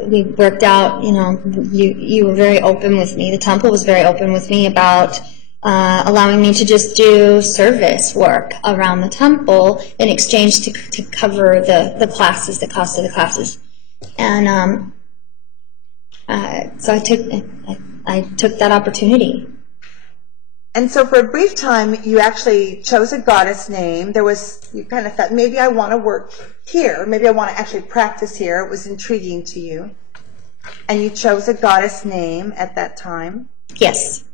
we worked out. You were very open with me. The temple was very open with me about allowing me to just do service work around the temple in exchange to cover the classes, the cost of the classes, and so I took that opportunity. And so for a brief time, you actually chose a goddess name. You kind of thought, maybe I want to work here. Maybe I want to actually practice here. It was intriguing to you. And you chose a goddess name at that time. Yes.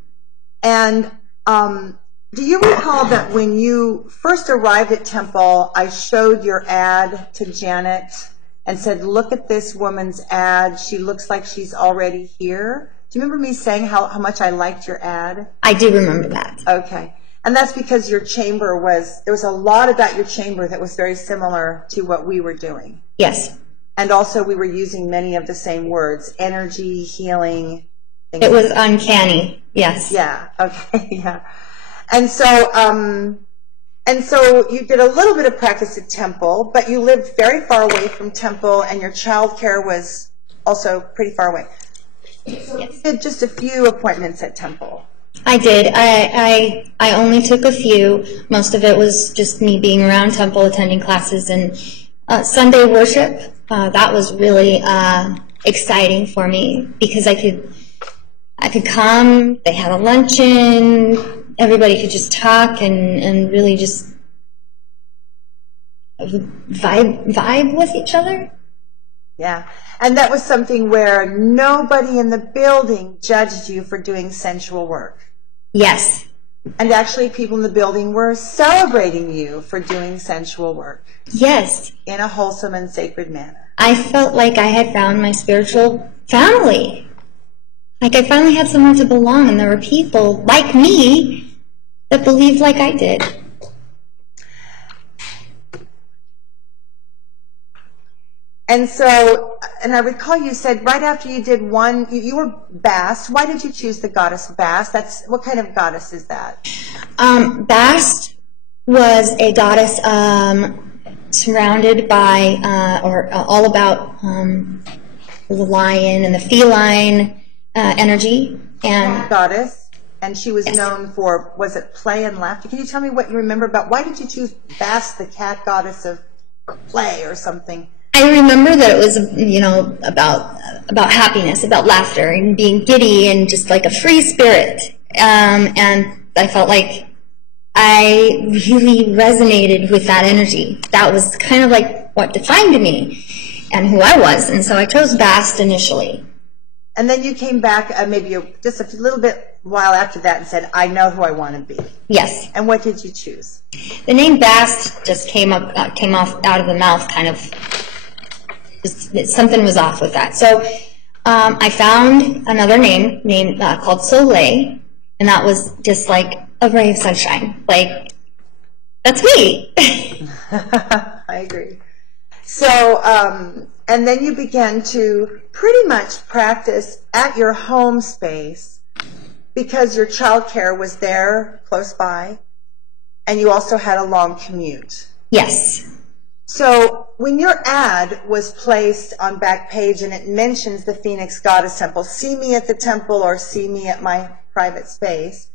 And do you recall that when you first arrived at Temple, I showed your ad to Janet and said, look at this woman's ad. She looks like she's already here. Do you remember me saying how much I liked your ad? I do remember that. Okay. And that's because your chamber there was a lot about your chamber that was very similar to what we were doing. Yes. And also we were using many of the same words, energy, healing. It was uncanny, yes. Yeah, okay, yeah. And so you did a little bit of practice at Temple, but you lived very far away from Temple, and your childcare was also pretty far away. So you did just a few appointments at Temple. I did. I only took a few. Most of it was just me being around Temple, attending classes, and Sunday worship. That was really exciting for me because I could come. They had a luncheon. Everybody could just talk and really just vibe with each other. Yeah, and that was something where nobody in the building judged you for doing sensual work. Yes. And actually people in the building were celebrating you for doing sensual work. Yes. In a wholesome and sacred manner. I felt like I had found my spiritual family. Like I finally had somewhere to belong, and there were people like me that believed like I did. And so, and I recall you said right after you did one, you were Bast. Why did you choose the goddess Bast? What kind of goddess is that? Bast was a goddess surrounded by, all about the lion and the feline energy. And Goddess, and she was known for, was it play and laughter? Can you tell me what you remember about, why did you choose Bast, the cat goddess of play or something? I remember that it was, about happiness, about laughter and being giddy and just like a free spirit. And I felt like I really resonated with that energy. That was kind of like what defined me and who I was. And so I chose Bast initially. And then you came back maybe just a little bit while after that and said, I know who I want to be. Yes. And what did you choose? The name Bast just came off out of the mouth, kind of. Something was off with that. So I found another name called Soleil, and that was just like a ray of sunshine. Like, that's me. I agree. So, and then you began to pretty much practice at your home space because your childcare was there close by, and you also had a long commute. Yes. So when your ad was placed on Backpage and it mentions the Phoenix Goddess Temple, see me at the temple or see me at my private space,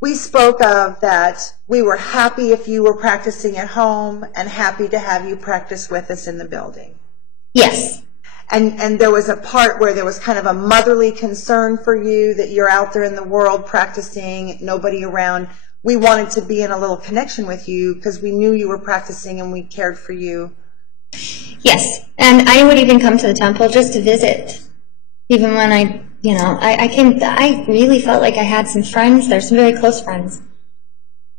we spoke of that we were happy if you were practicing at home and happy to have you practice with us in the building. Yes. And there was a part where there was kind of a motherly concern for you that you're out there in the world practicing, nobody around. We wanted to be in a little connection with you because we knew you were practicing and we cared for you. Yes, and I would even come to the temple just to visit. Even when I really felt like I had some friends there, some very close friends.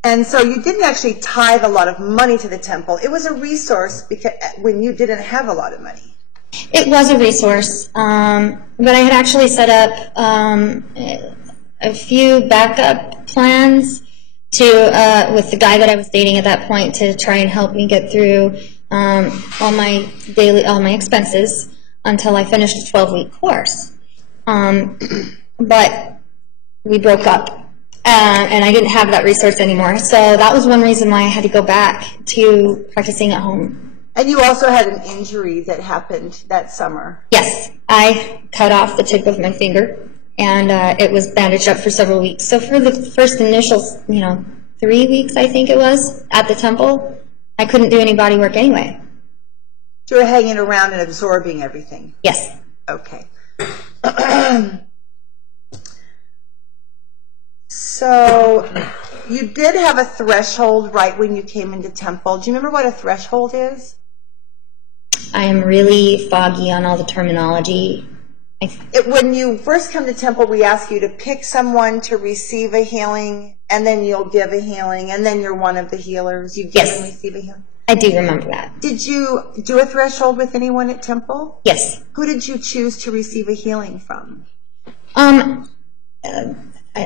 And so you didn't actually tithe a lot of money to the temple. It was a resource because when you didn't have a lot of money. It was a resource, but I had actually set up a few backup plans with the guy that I was dating at that point to try and help me get through all my expenses until I finished a 12-week course. But we broke up, and I didn't have that resource anymore. So that was one reason why I had to go back to practicing at home. And you also had an injury that happened that summer. Yes, I cut off the tip of my finger, and it was bandaged up for several weeks. So for the first initial, 3 weeks, I think it was, at the temple, I couldn't do any body work anyway. You were hanging around and absorbing everything. Yes. Okay. So you did have a threshold right when you came into temple. Do you remember what a threshold is? I am really foggy on all the terminology. When you first come to temple, we ask you to pick someone to receive a healing, and then you'll give a healing, and then you're one of the healers. You give and receive a healing. I do remember that. Did you do a threshold with anyone at temple? Yes. Who did you choose to receive a healing from?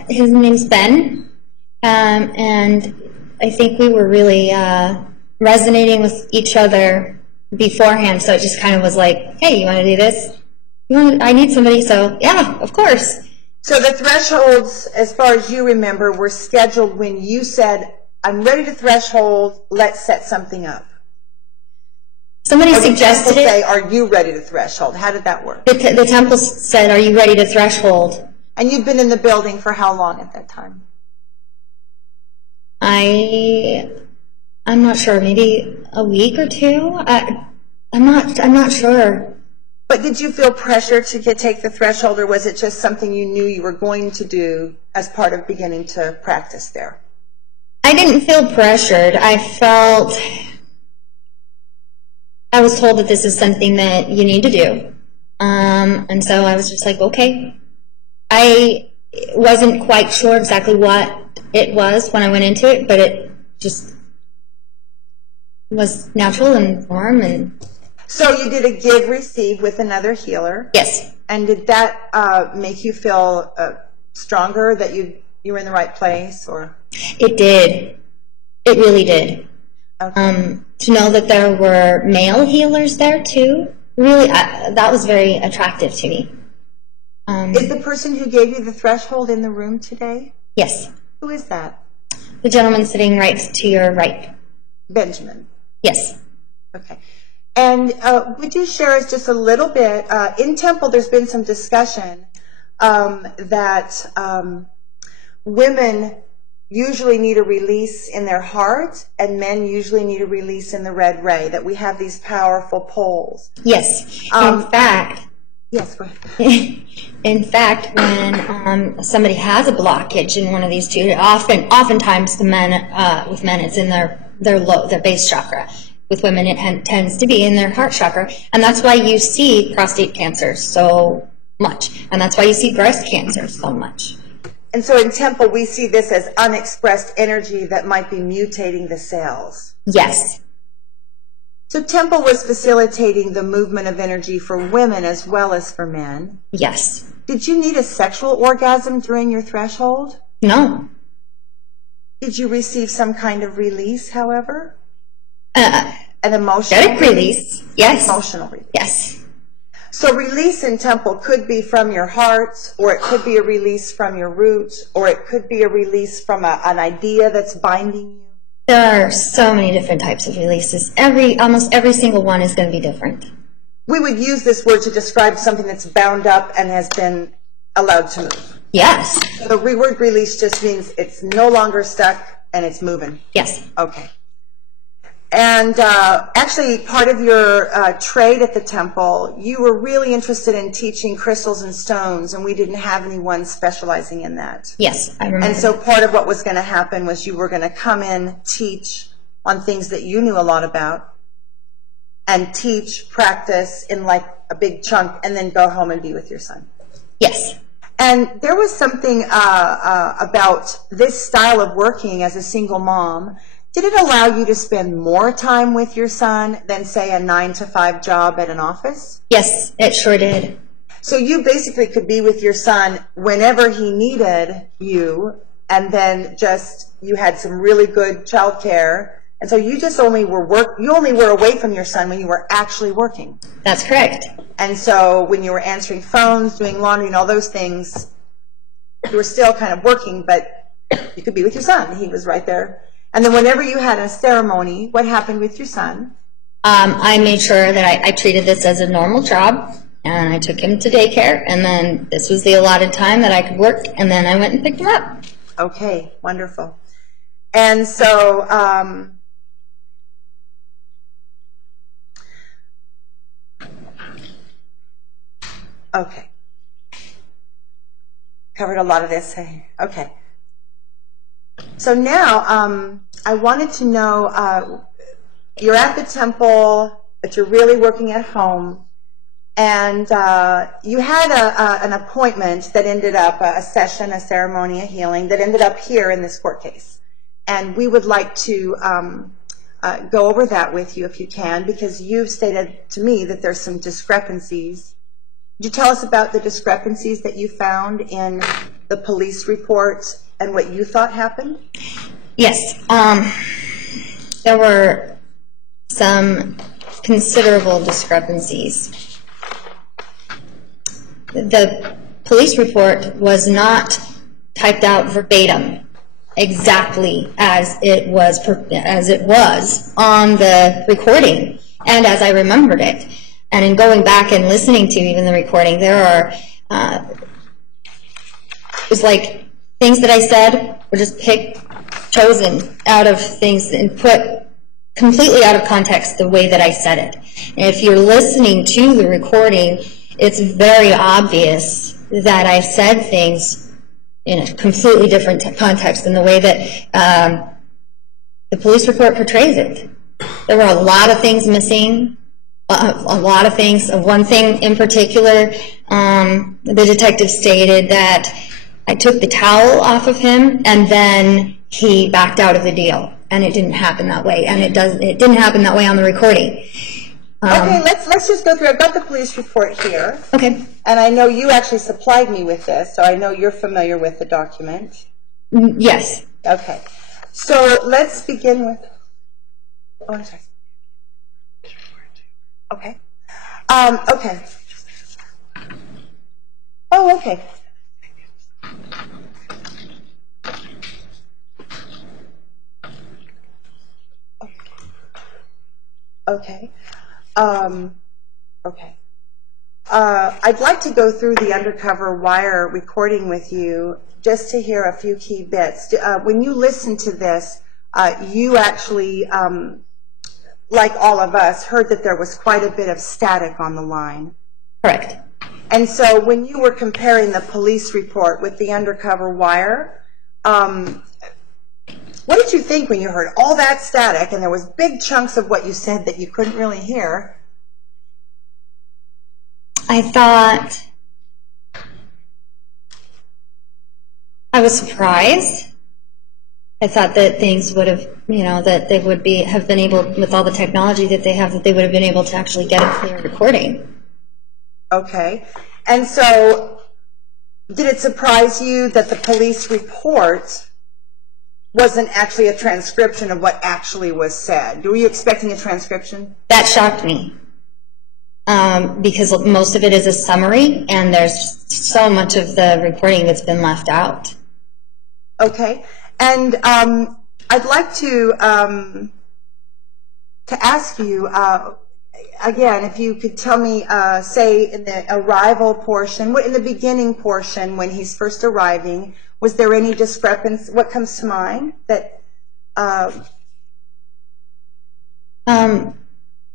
His name's Ben, and I think we were really resonating with each other beforehand, so it just kind of was like, hey, you want to do this? I need somebody, so yeah, of course. So the thresholds, as far as you remember, were scheduled when you said, I'm ready to threshold, let's set something up. Somebody suggested it. Say, are you ready to threshold? How did that work? The temple said, are you ready to threshold? And you'd been in the building for how long at that time? I'm not sure, maybe a week or two. I'm not sure. But did you feel pressure to take the threshold, or was it just something you knew you were going to do as part of beginning to practice there? I didn't feel pressured. I was told that this is something that you need to do. And so I was just like, okay. I wasn't quite sure exactly what it was when I went into it, but it just was natural and warm. And so you did a give-receive with another healer. Yes. And did that make you feel stronger, that you were in the right place, or? It did. It really did. To know that there were male healers there too, really, that was very attractive to me. Is the person who gave you the threshold in the room today? Yes. Who is that? The gentleman sitting right to your right. Benjamin. Yes. Okay. And would you share us just a little bit? In Temple, there's been some discussion that women usually need a release in their heart, and men usually need a release in the red ray, that we have these powerful poles. Yes. In fact, yes, go ahead. In fact, when somebody has a blockage in one of these two, oftentimes the men, with men, it's in their base chakra. With women, it tends to be in their heart chakra, and that's why you see prostate cancer so much, and that's why you see breast cancer so much. And so in Temple, we see this as unexpressed energy that might be mutating the cells. Yes. So Temple was facilitating the movement of energy for women as well as for men. Yes. Did you need a sexual orgasm during your threshold? No. Did you receive some kind of release, however? An emotional release. Yes. Emotional release. Yes. So release in Temple could be from your heart, or it could be a release from your root, or it could be a release from an idea that's binding you. There are so many different types of releases. Almost every single one is going to be different. We would use this word to describe something that's bound up and has been allowed to move. Yes. The word release just means it's no longer stuck and it's moving. Yes. Okay. And actually, part of your trade at the Temple, you were really interested in teaching crystals and stones, and we didn't have anyone specializing in that. Yes, I remember. And so part of what was going to happen was you were going to come in, teach on things that you knew a lot about, and teach, practice in like a big chunk, and then go home and be with your son. Yes. And there was something about this style of working as a single mom. Did it allow you to spend more time with your son than, say, a 9-to-5 job at an office? Yes, it sure did. So you basically could be with your son whenever he needed you, and then you had some really good child care, and so you just only were away from your son when you were actually working. That's correct. And so when you were answering phones, doing laundry, and all those things, you were still kind of working, but you could be with your son. He was right there. And then whenever you had a ceremony, what happened with your son? I made sure that I treated this as a normal job, and I took him to daycare, and then this was the allotted time that I could work, and then I went and picked him up. Okay, wonderful. And so, okay. Covered a lot of this. Okay. So now, I wanted to know, you're at the Temple, but you're really working at home, and you had an appointment that ended up, a session, a ceremony, a healing, that ended up here in this court case. And we would like to go over that with you if you can, because you've stated to me that there's some discrepancies. Could you tell us about the discrepancies that you found in the police report and what you thought happened? Yes. There were some considerable discrepancies. The police report was not typed out verbatim exactly as it was on the recording and as I remembered it. And in going back and listening to even the recording, there are it was like things that I said were just chosen out of things and put completely out of context the way that I said it. And if you're listening to the recording, it's very obvious that I said things in a completely different context than the way that the police report portrays it. There were a lot of things missing, a lot of things. One thing in particular, the detective stated that I took the towel off of him and then he backed out of the deal, and it didn't happen that way, and it didn't happen that way on the recording. Okay, let's just go through. I've got the police report here. Okay. And I know you actually supplied me with this, so I know you're familiar with the document. Yes. Okay. So let's begin with Oh, I'm sorry. Okay. Okay. Oh, okay. Okay. Okay. I'd like to go through the undercover wire recording with you just to hear a few key bits. When you listen to this, you actually, like all of us, heard that there was quite a bit of static on the line. Correct. And so when you were comparing the police report with the undercover wire, what did you think when you heard all that static and there was big chunks of what you said that you couldn't really hear? I thought, I was surprised. I thought that things would have, that they would have been able, with all the technology that they have, that they would have been able to actually get a clear recording. Okay. And so, did it surprise you that the police report wasn't actually a transcription of what actually was said? Were you expecting a transcription? That shocked me. Because most of it is a summary, and there's so much of the reporting that's been left out. Okay. And I'd like to ask you, again, if you could tell me, say, in the arrival portion, in the beginning portion, when he's first arriving, was there any discrepancy? What comes to mind? That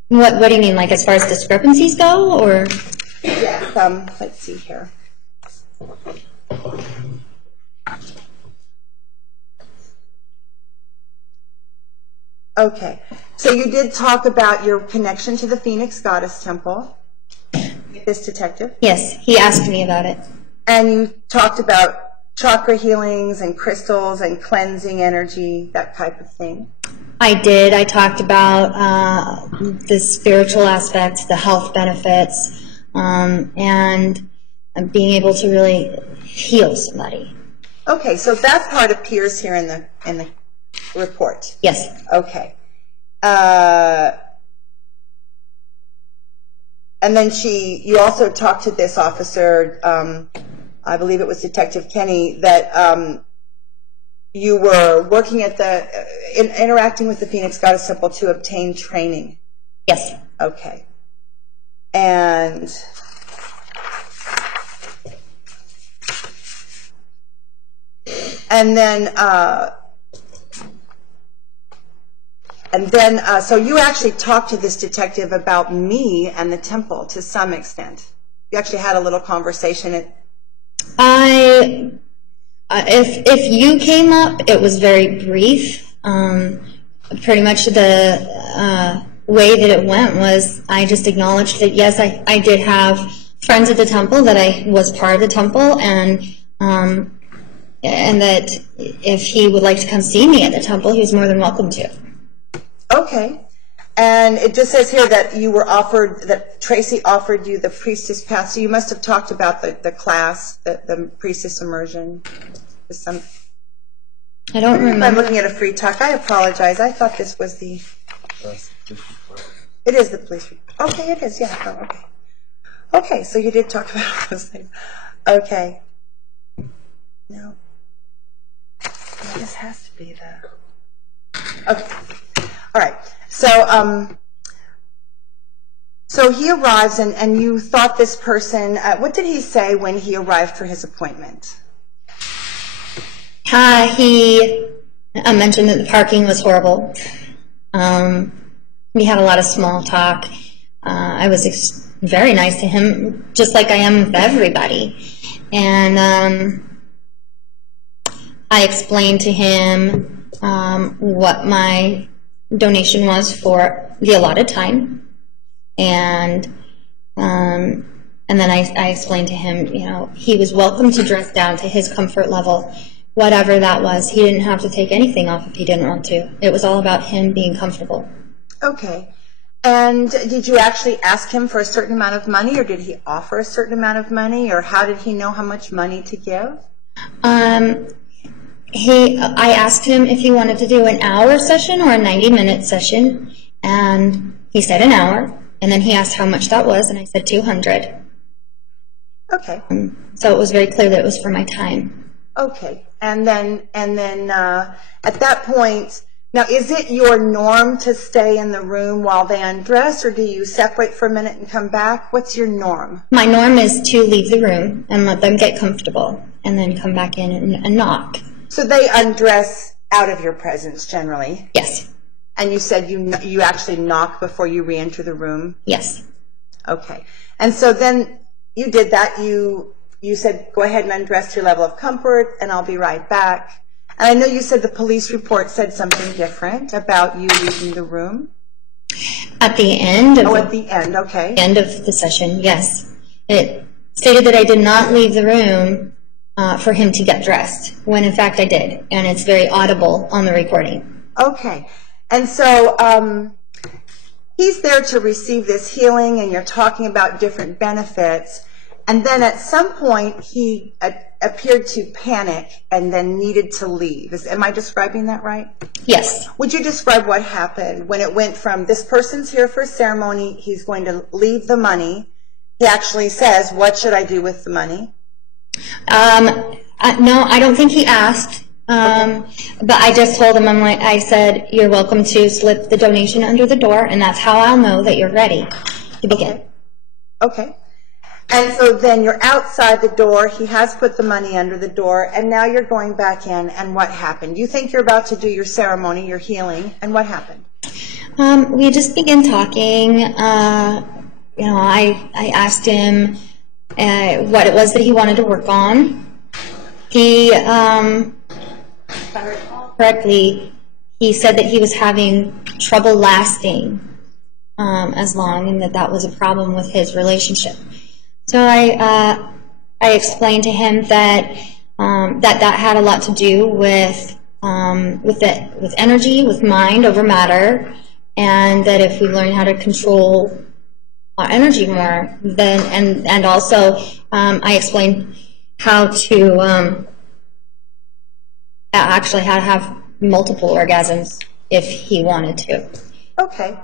What do you mean, like as far as discrepancies go, or? Yes, let's see here. Okay, so you did talk about your connection to the Phoenix Goddess Temple, this detective. Yes, he asked me about it. And you talked about chakra healings and crystals and cleansing energy, that type of thing. I did. I talked about the spiritual aspects, the health benefits, and being able to really heal somebody. Okay, so that part appears here in the report. Yes. Okay. And then you also talked to this officer, I believe it was Detective Kenny, that you were working at interacting with the Phoenix Goddess Temple to obtain training. Yes. Okay. And then, so you actually talked to this detective about me and the temple to some extent. You actually had a little conversation. If you came up, it was very brief. Pretty much the way that it went was I just acknowledged that, yes, I did have friends at the temple, that I was part of the temple, and that if he would like to come see me at the temple, he was more than welcome to. Okay. And it just says here that you were offered, that Tracy offered you the priestess path. So you must have talked about the class, the priestess immersion. I don't remember. I'm looking at a free talk. I apologize. I thought this was the... It is the police report. Okay, it is. Yeah. Oh, okay. Okay, so you did talk about those things. Okay. No. This has to be the... Okay. All right. So, so he arrives, and you thought this person, what did he say when he arrived for his appointment? He mentioned that the parking was horrible. We had a lot of small talk. I was very nice to him, just like I am with everybody. And I explained to him what my donation was for the allotted time, and then I explained to him, he was welcome to dress down to his comfort level, whatever that was. He didn't have to take anything off if he didn't want to. It was all about him being comfortable. Okay. And did you actually ask him for a certain amount of money, or did he offer a certain amount of money, or how did he know how much money to give? I asked him if he wanted to do an hour session or a 90-minute session, and he said an hour, and then he asked how much that was, and I said 200. Okay. So it was very clear that it was for my time. Okay. And then at that point, now is it your norm to stay in the room while they undress, or do you separate for a minute and come back? What's your norm? My norm is to leave the room and let them get comfortable, and then come back in and knock. So they undress out of your presence generally? Yes. And you said you actually knock before you re-enter the room? Yes. Okay. And so then you did that. You said, go ahead and undress to your level of comfort, and I'll be right back. And I know you said the police report said something different about you leaving the room. At the end of at the end, okay. End of the session, yes. It stated that I did not leave the room for him to get dressed, when in fact I did, and it's very audible on the recording. Okay. And so he's there to receive this healing, and you're talking about different benefits. And then at some point, he appeared to panic and then needed to leave. Am I describing that right? Yes. Would you describe what happened when it went from this person's here for a ceremony, he's going to leave the money. He actually says, what should I do with the money? No, I don't think he asked. But I just told him, I said, you're welcome to slip the donation under the door, and that's how I'll know that you're ready to begin. Okay. And so then you're outside the door, he has put the money under the door, and now you're going back in, and what happened? You think you're about to do your ceremony, your healing, and what happened? We just began talking. I asked him what it was that he wanted to work on. He, if I recall correctly, he said that he was having trouble lasting as long, and that was a problem with his relationship. So I explained to him that that had a lot to do with energy, with mind over matter, and that if we learn how to control our energy more, then and also I explained how to actually how to have multiple orgasms if he wanted to. Okay.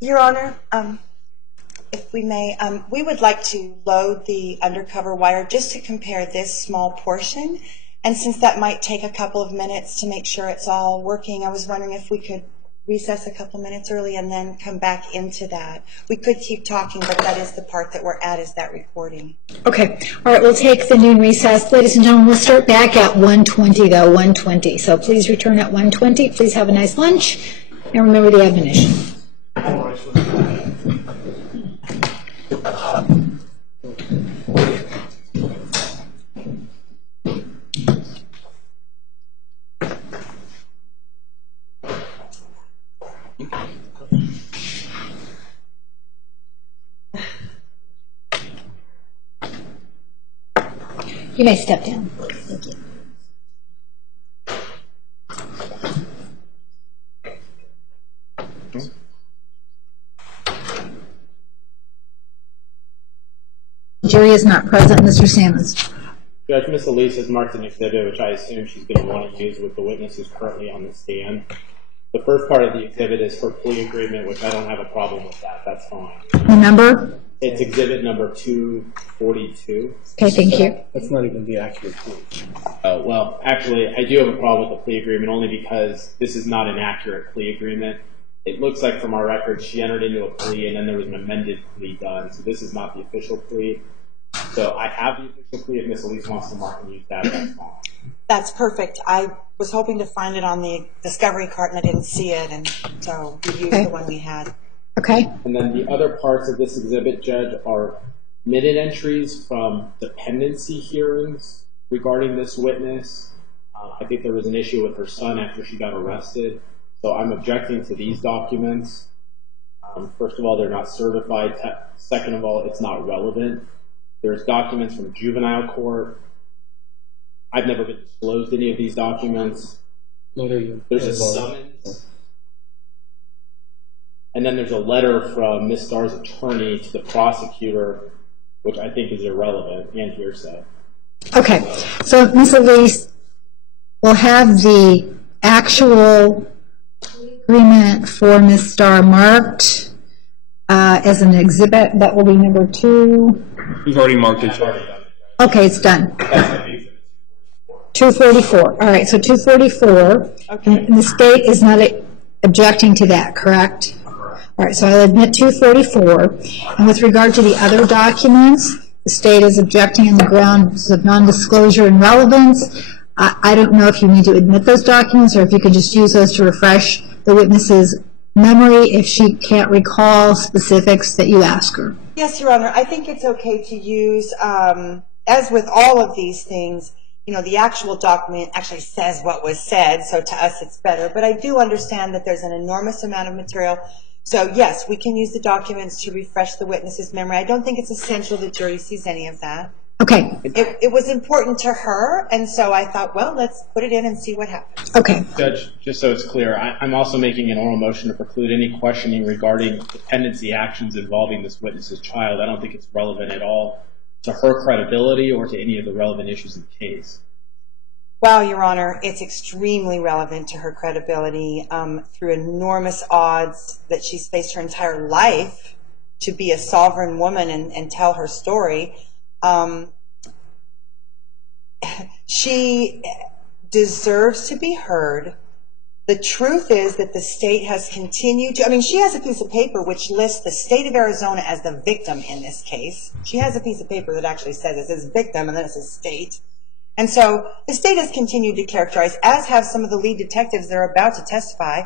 Your Honor, if we may, we would like to load the undercover wire just to compare this small portion. And since that might take a couple of minutes to make sure it's all working, I was wondering if we could recess a couple minutes early and then come back into that. We could keep talking, but that is the part that we're at, is that recording. Okay. All right, we'll take the noon recess. Ladies and gentlemen, we'll start back at 1:20, though, 1:20. So please return at 1:20. Please have a nice lunch, and remember the admonition. You may step down. Thank you. Jury is not present. Mr. Sammons. Judge, Ms. Elise has marked an exhibit, which I assume she's going to want to use with the witnesses currently on the stand. The first part of the exhibit is her plea agreement, which I don't have a problem with that. That's fine. The number? It's exhibit number 242. Okay, thank you. That's not even the accurate plea. Well, actually, I do have a problem with the plea agreement only because this is not an accurate plea agreement. It looks like from our records she entered into a plea and then there was an amended plea done. So this is not the official plea. So I have the official plea. If Ms. Elise wants to mark and use that, that's fine. That's perfect. I was hoping to find it on the discovery card and I didn't see it, and so we used the one we had. Okay. And then the other parts of this exhibit, Judge, are minute entries from dependency hearings regarding this witness. I think there was an issue with her son after she got arrested. So I'm objecting to these documents. First of all, they're not certified. Second of all, it's not relevant. There's documents from juvenile court. I've never been disclosed any of these documents. Neither you. There's a summons. And then there's a letter from Ms. Starr's attorney to the prosecutor, which I think is irrelevant and hearsay. Okay. So, Ms. Elise, we'll have the actual agreement for Ms. Starr marked as an exhibit. That will be number 2. We've already marked it. Okay, it's done. 244. All right, so 244. Okay. And the state is not objecting to that, correct? All right, so I'll admit 244. And with regard to the other documents, the state is objecting on the grounds of non-disclosure and relevance. I don't know if you need to admit those documents or if you could just use those to refresh the witness's memory if she can't recall specifics that you ask her. Yes, Your Honor. I think it's okay to use, as with all of these things, the actual document actually says what was said, so to us it's better. But I do understand that there's an enormous amount of material. So yes, we can use the documents to refresh the witness's memory. I don't think it's essential the jury sees any of that. Okay. It was important to her, and so I thought, well, let's put it in and see what happens. Okay. Judge, just so it's clear, I'm also making an oral motion to preclude any questioning regarding dependency actions involving this witness's child. I don't think it's relevant at all to her credibility or to any of the relevant issues in the case. Wow, Your Honor, it's extremely relevant to her credibility through enormous odds that she's faced her entire life to be a sovereign woman and tell her story. She deserves to be heard. The truth is that the state has continued to, she has a piece of paper which lists the state of Arizona as the victim in this case. She has a piece of paper that actually says it says victim and then it says state. And so the state has continued to characterize, as have some of the lead detectives that are about to testify,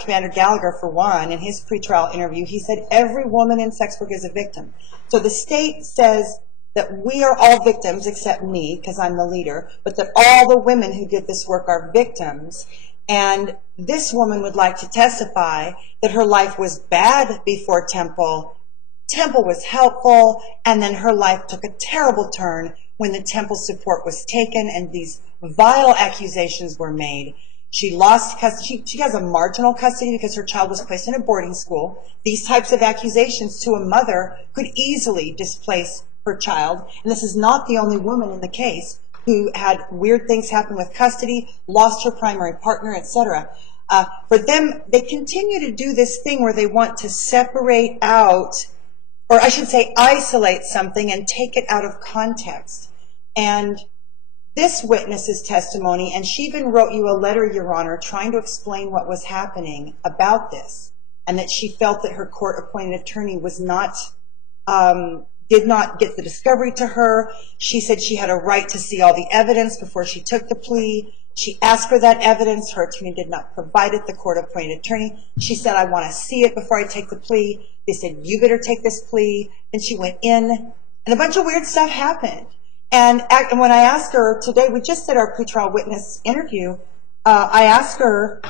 Commander Gallagher for one, in his pretrial interview, he said every woman in sex work is a victim. So the state says that we are all victims except me, because I'm the leader, but that all the women who did this work are victims. And this woman would like to testify that her life was bad before Temple. Temple was helpful, and then her life took a terrible turn when the Temple support was taken and these vile accusations were made. She lost custody. She has a marginal custody because her child was placed in a boarding school. These types of accusations to a mother could easily displace her child. And this is not the only woman in the case who had weird things happen with custody, lost her primary partner, etc. For them, they continue to do this thing where they want to separate out, or I should say isolate something and take it out of context. And this witness's testimony, and she even wrote you a letter, Your Honor, trying to explain what was happening about this, and that she felt that her court-appointed attorney was not, did not get the discovery to her. She said she had a right to see all the evidence before she took the plea. She asked for that evidence. Her attorney did not provide it, the court-appointed attorney. She said, I want to see it before I take the plea. They said, you better take this plea. Then she went in, and a bunch of weird stuff happened. And when I asked her today, we just did our pretrial witness interview, I asked her,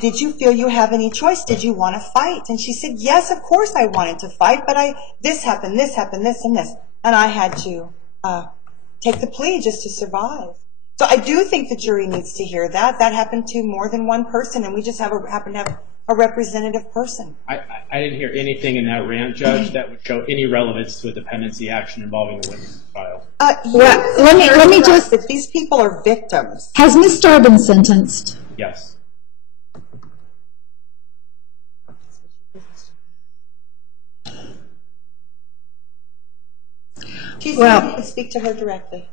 did you feel you have any choice? Did you want to fight? And she said, yes, of course I wanted to fight, but this happened, this and this. And I had to take the plea just to survive. So I do think the jury needs to hear that. That happened to more than one person, and we just happen to have a representative person. I didn't hear anything in that rant, Judge, that would show any relevance to a dependency action involving the witness's child. Let me just... If these people are victims. Has Ms. Starr been sentenced? Yes. She said you could speak to her directly.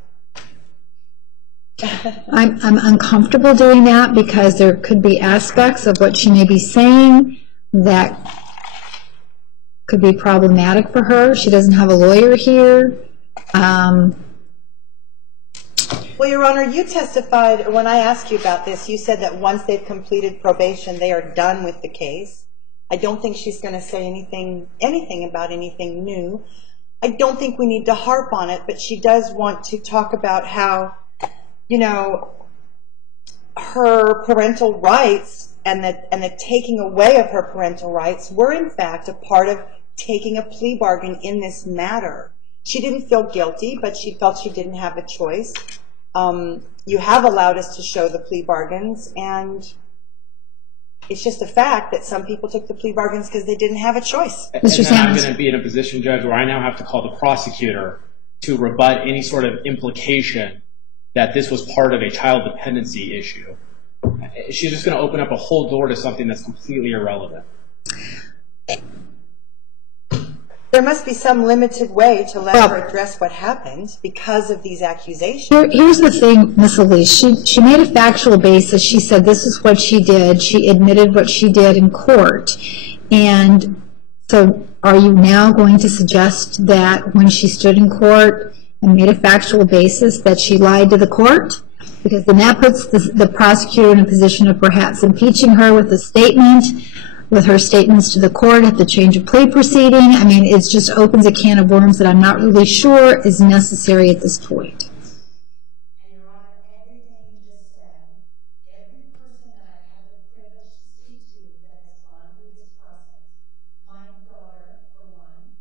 I'm uncomfortable doing that because there could be aspects of what she may be saying that could be problematic for her. She doesn't have a lawyer here. Well, Your Honor, you testified, when I asked you about this, you said that once they've completed probation, they are done with the case. I don't think she's going to say anything about anything new. I don't think we need to harp on it, but she does want to talk about how, her parental rights and the taking away of her parental rights were, in fact, a part of taking a plea bargain in this matter. She didn't feel guilty, but she felt she didn't have a choice. You have allowed us to show the plea bargains, and it's just a fact that some people took the plea bargains because they didn't have a choice. And I'm going to be in a position, Judge, where I now have to call the prosecutor to rebut any sort of implication that this was part of a child dependency issue, she's just going to open up a whole door to something that's completely irrelevant. There must be some limited way to let her address what happened because of these accusations. Here's the thing, Ms. Elise. She made a factual basis. She said this is what she did. She admitted what she did in court. And so are you now going to suggest that when she stood in court and made a factual basis that she lied to the court? Because then that puts the prosecutor in a position of perhaps impeaching her with a statement, with her statements to the court at the change of plea proceeding. I mean, it just opens a can of worms that I'm not really sure is necessary at this point. And Your Honor, everything you just said, every person that I have the privilege to speak to that has gone through this process, my daughter, for one,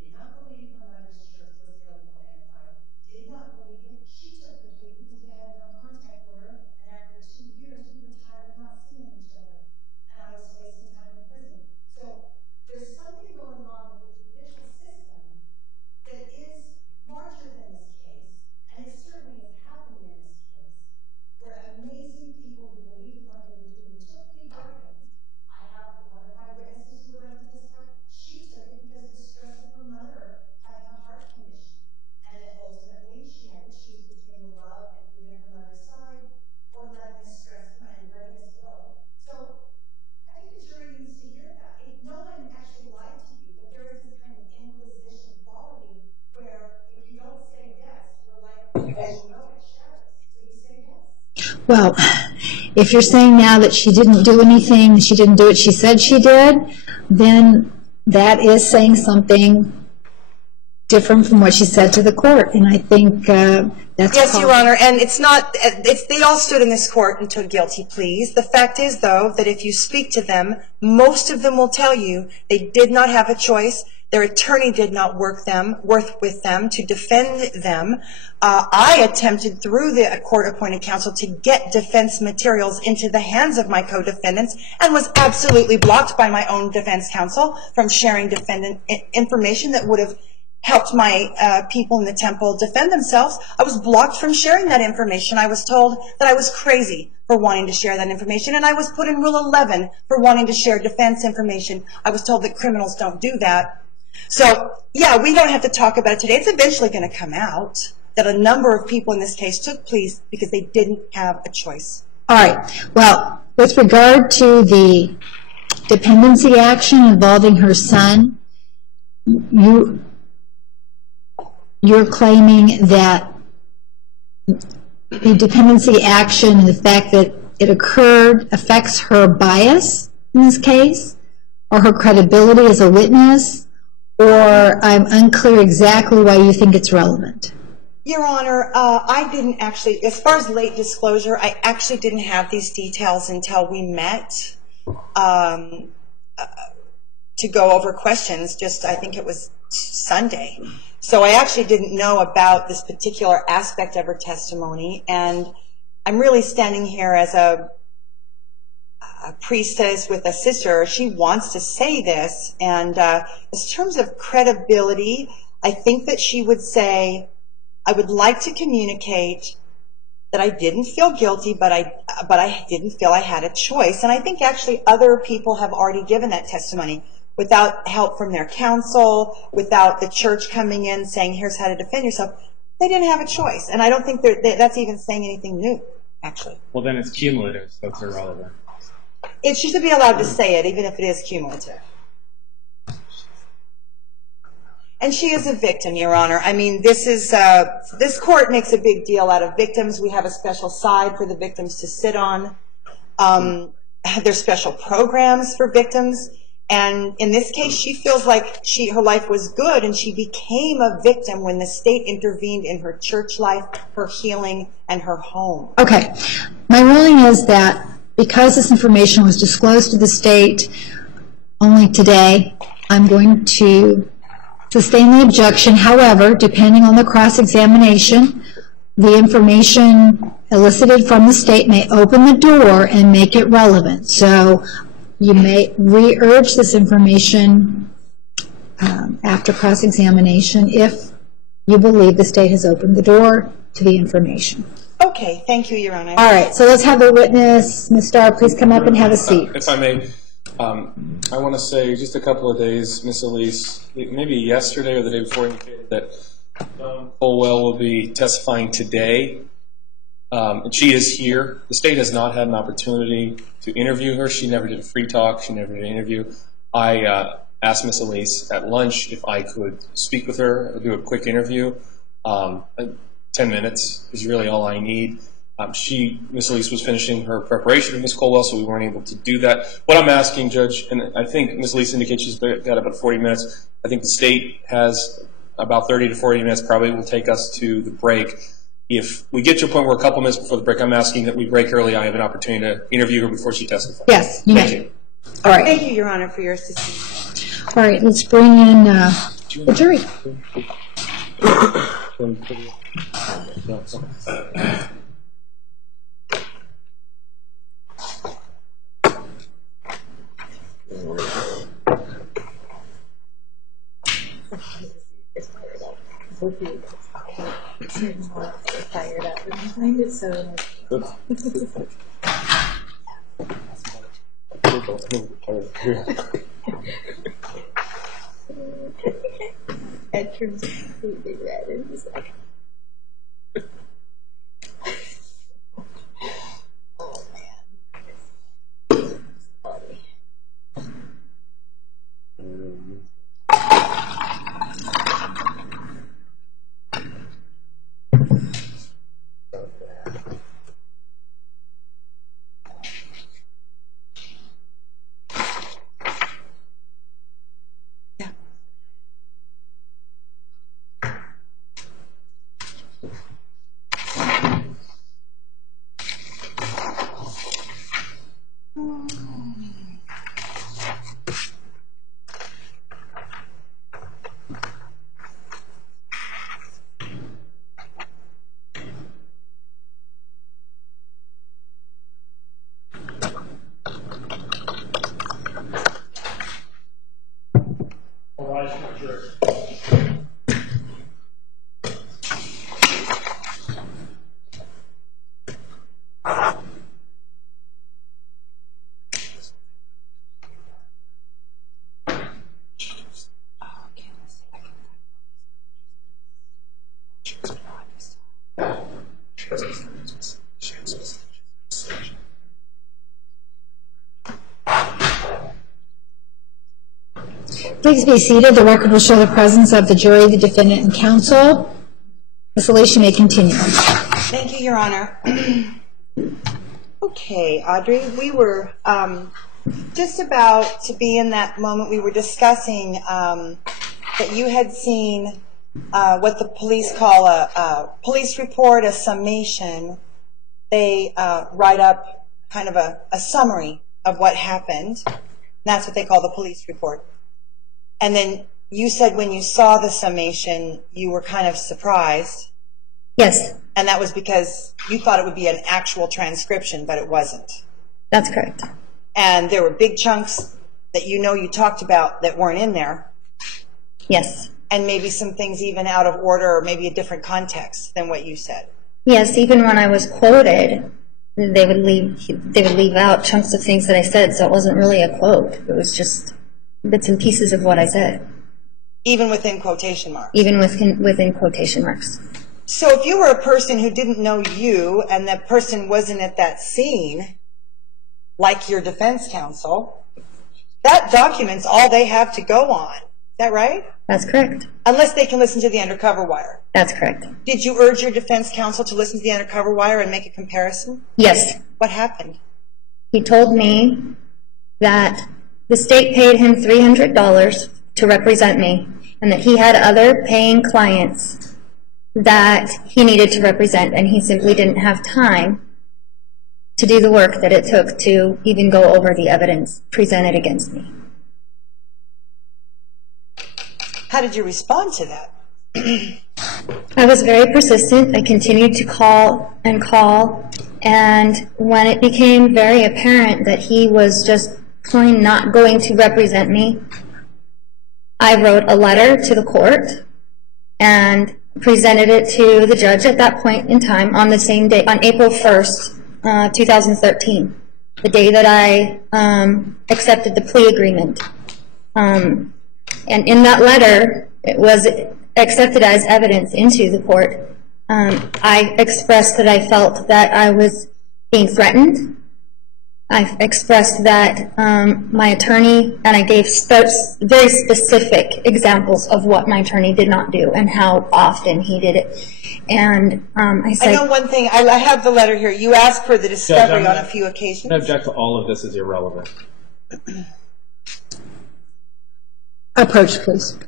did not believe her mother's church was illegal identified, did not believe it. She took the plea because we had no contact with her, and after 2 years, we were tired of not seeing each other. And I was facing time in prison. So there's something going on with the judicial system that is larger than this case, and it certainly is happening in this case, where amazing people who believe what they were doing took plea bargains. I have one of my witnesses who went to this court. She took it because of the stress of her mother having a heart condition, and then ultimately she had to choose between love and being on her mother's side, or letting this stress and letting this go. So I think the jury needs to hear that. No one actually lied to you, but there is this kind of inquisition quality where if you don't say yes, you're like, oh no, it shatters. So you say yes. Well, if you're saying now that she didn't do anything, she didn't do what she said she did, then that is saying something different from what she said to the court. And I think that's Yes, Your Honor, and they all stood in this court and took guilty pleas. The fact is, though, that if you speak to them, most of them will tell you they did not have a choice. Their attorney did not work with them to defend them. I attempted through the court-appointed counsel to get defense materials into the hands of my co-defendants and was absolutely blocked by my own defense counsel from sharing defendant information that would have helped my people in the temple defend themselves. I was blocked from sharing that information. I was told that I was crazy for wanting to share that information, and I was put in Rule 11 for wanting to share defense information. I was told that criminals don't do that. So, yeah, we don't have to talk about it today. It's eventually going to come out that a number of people in this case took pleas because they didn't have a choice. All right. Well, with regard to the dependency action involving her son, you're claiming that the dependency action, the fact that it occurred, affects her bias in this case, or her credibility as a witness, or I'm unclear exactly why you think it's relevant. Your Honor, I didn't actually, as far as late disclosure, I actually didn't have these details until we met to go over questions, I think it was Sunday. So I actually didn't know about this particular aspect of her testimony, and I'm really standing here as a priestess with a sister. She wants to say this, and in terms of credibility, I think that she would say, I would like to communicate that I didn't feel guilty, but I didn't feel I had a choice. And I think actually other people have already given that testimony without help from their counsel, without the church coming in saying, here's how to defend yourself. They didn't have a choice. And I don't think that's even saying anything new, actually. Well, then it's cumulative, so it's irrelevant. She should be allowed to say it, even if it is cumulative. And she is a victim, Your Honor. I mean, this court makes a big deal out of victims. We have a special side for the victims to sit on. There's special programs for victims. And in this case, she feels like her life was good, and she became a victim when the state intervened in her church life, her healing, and her home. Okay. My ruling is that because this information was disclosed to the state only today, I'm going to sustain the objection. However, depending on the cross-examination, the information elicited from the state may open the door and make it relevant. So you may re-urge this information after cross-examination if you believe the state has opened the door to the information. Okay, thank you, Your Honor. All right, so let's have the witness. Ms. Starr, please come up and have a seat. If I may, I want to say just a couple of days, Ms. Elise, maybe yesterday or the day before, indicated that Dawn Colwell will be testifying today. And she is here. The state has not had an opportunity to interview her. She never did a free talk. She never did an interview. I asked Ms. Elise at lunch if I could speak with her or do a quick interview. 10 minutes is really all I need. Ms. Elise was finishing her preparation with Ms. Colwell, so we weren't able to do that. What I'm asking, Judge, and I think Ms. Elise indicates she's got about 40 minutes. I think the state has about 30 to 40 minutes, probably will take us to the break. If we get to a point where a couple minutes before the break, I'm asking that we break early. I have an opportunity to interview her before she testifies. Yes, you Thank may. you. All right. Thank you, Your Honor, for your assistance. All right, let's bring in the jury. It's fired up. Both of you. Okay. It's fired up. I find it so. It turns completely red and he's like, oh man. It's funny. Please be seated. The record will show the presence of the jury, the defendant, and counsel. Ms. Elise, you may continue. Thank you, Your Honor. Okay, Audrey, we were just about to be in that moment. We were discussing that you had seen what the police call a police report, a summation. They write up kind of a summary of what happened. That's what they call the police report. And then you said when you saw the summation, you were kind of surprised. Yes, And that was because you thought it would be an actual transcription, but it wasn't. that's correct. And there were big chunks that you talked about that weren't in there, Yes. and maybe some things even out of order or maybe a different context than what you said. Yes, even when I was quoted, they would leave out chunks of things that I said, so it wasn't really a quote. It was just bits and pieces of what I said, Even within quotation marks. even within quotation marks. So if you were a person who didn't know you and that person wasn't at that scene, like your defense counsel, that document's all they have to go on. Is that right? That's correct. Unless they can listen to the undercover wire. That's correct. Did you urge your defense counsel to listen to the undercover wire and make a comparison? Yes. What happened? He told me that the state paid him $300 to represent me and that he had other paying clients that he needed to represent, and he simply didn't have time to do the work that it took to even go over the evidence presented against me. How did you respond to that? I was very persistent. I continued to call, and when it became very apparent that he was just plain not going to represent me, I wrote a letter to the court and presented it to the judge at that point in time on the same day, on April 1st, 2013, the day that I accepted the plea agreement. And in that letter, it was accepted as evidence into the court. I expressed that I felt that I was being threatened. I expressed that my attorney, and I gave very specific examples of what my attorney did not do and how often he did it. And I said, I know one thing. I have the letter here. You asked for the discovery on a few occasions. I object to all of this as irrelevant. Approach, please.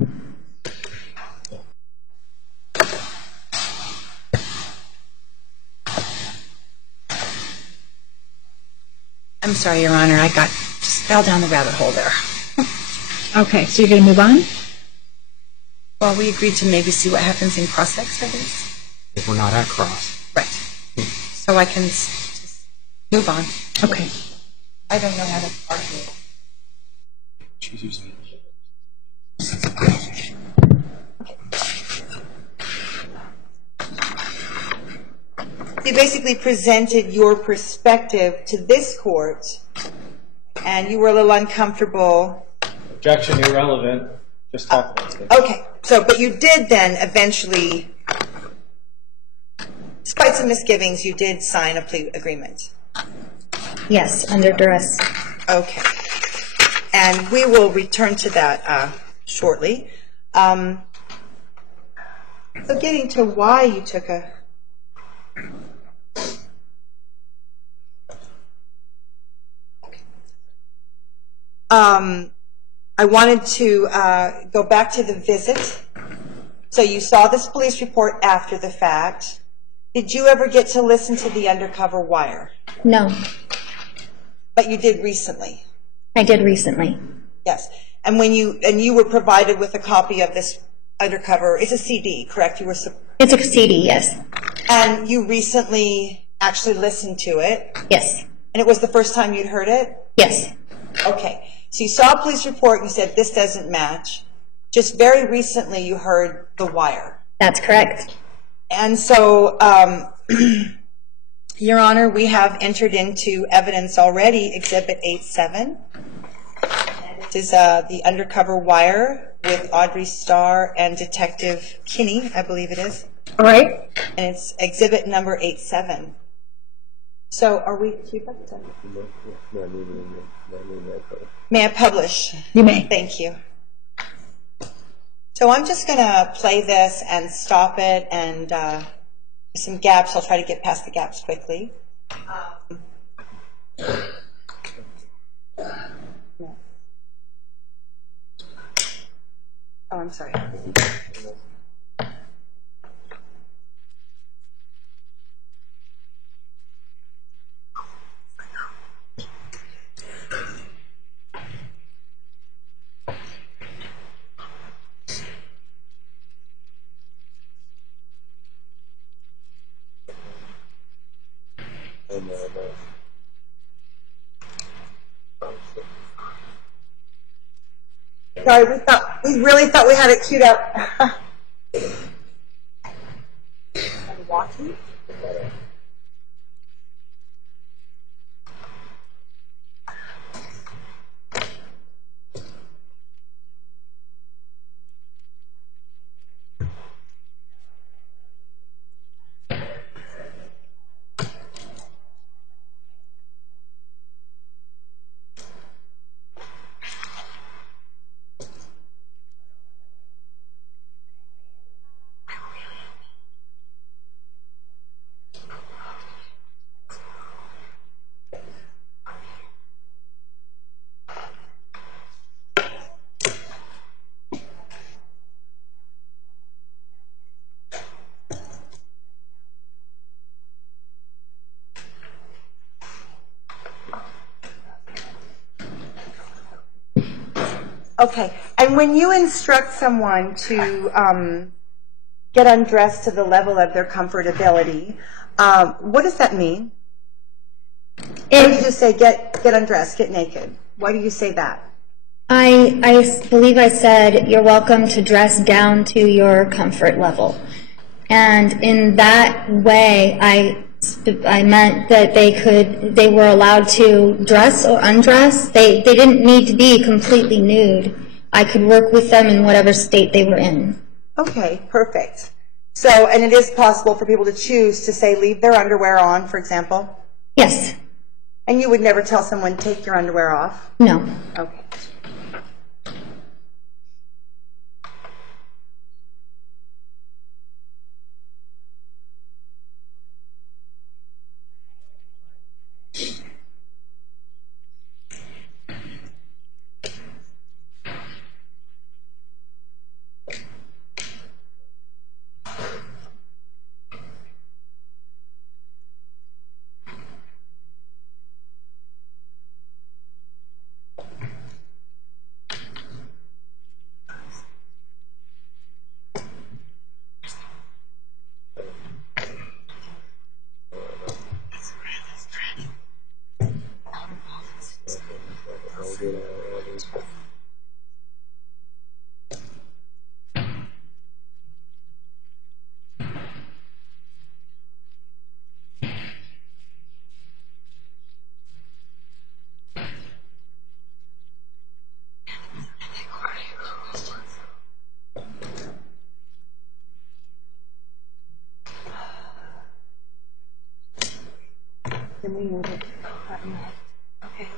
I'm sorry, Your Honor. I just fell down the rabbit hole there. Okay, so you're going to move on? Well, we agreed to maybe see what happens in cross-ex for this. If we're not at cross. Right. So I can just move on. Okay. I don't know how to argue. She's using it. You basically presented your perspective to this court, and you were a little uncomfortable. Objection, irrelevant. Just talk about it. Okay, but you did then eventually, despite some misgivings, you did sign a plea agreement. yes, under duress. Okay, and we will return to that shortly. So getting to why you took a... I wanted to go back to the visit. So you saw this police report after the fact. Did you ever get to listen to the undercover wire? No, But you did recently. I did recently. Yes. And when you were provided with a copy of this undercover, it's a CD, correct? It's a CD, yes. And you recently actually listened to it. Yes. And it was the first time you'd heard it? Yes. Okay. So you saw a police report and you said, this doesn't match. Just very recently you heard the wire. That's correct. And so, Your Honor, we have entered into evidence already, Exhibit 8-7. This is the undercover wire with Audrey Starr and Detective Kinney, I believe it is. All right. And it's exhibit number 8-7. So are we... May I publish? You may. Thank you. So I'm just going to play this and stop it, and some gaps. I'll try to get past the gaps quickly. Oh, I'm sorry. Sorry, we really thought we had it queued up. Walking? Okay, and when you instruct someone to get undressed to the level of their comfortability, what does that mean? Why do you just say get undressed, get naked? Why do you say that? I believe I said you're welcome to dress down to your comfort level. And in that way, I meant that they were allowed to dress or undress. They didn't need to be completely nude. I could work with them in whatever state they were in. Okay, perfect. So, and it is possible for people to choose to say leave their underwear on, for example? Yes. And you would never tell someone take your underwear off? No. Okay. Then we move it. Okay. Okay.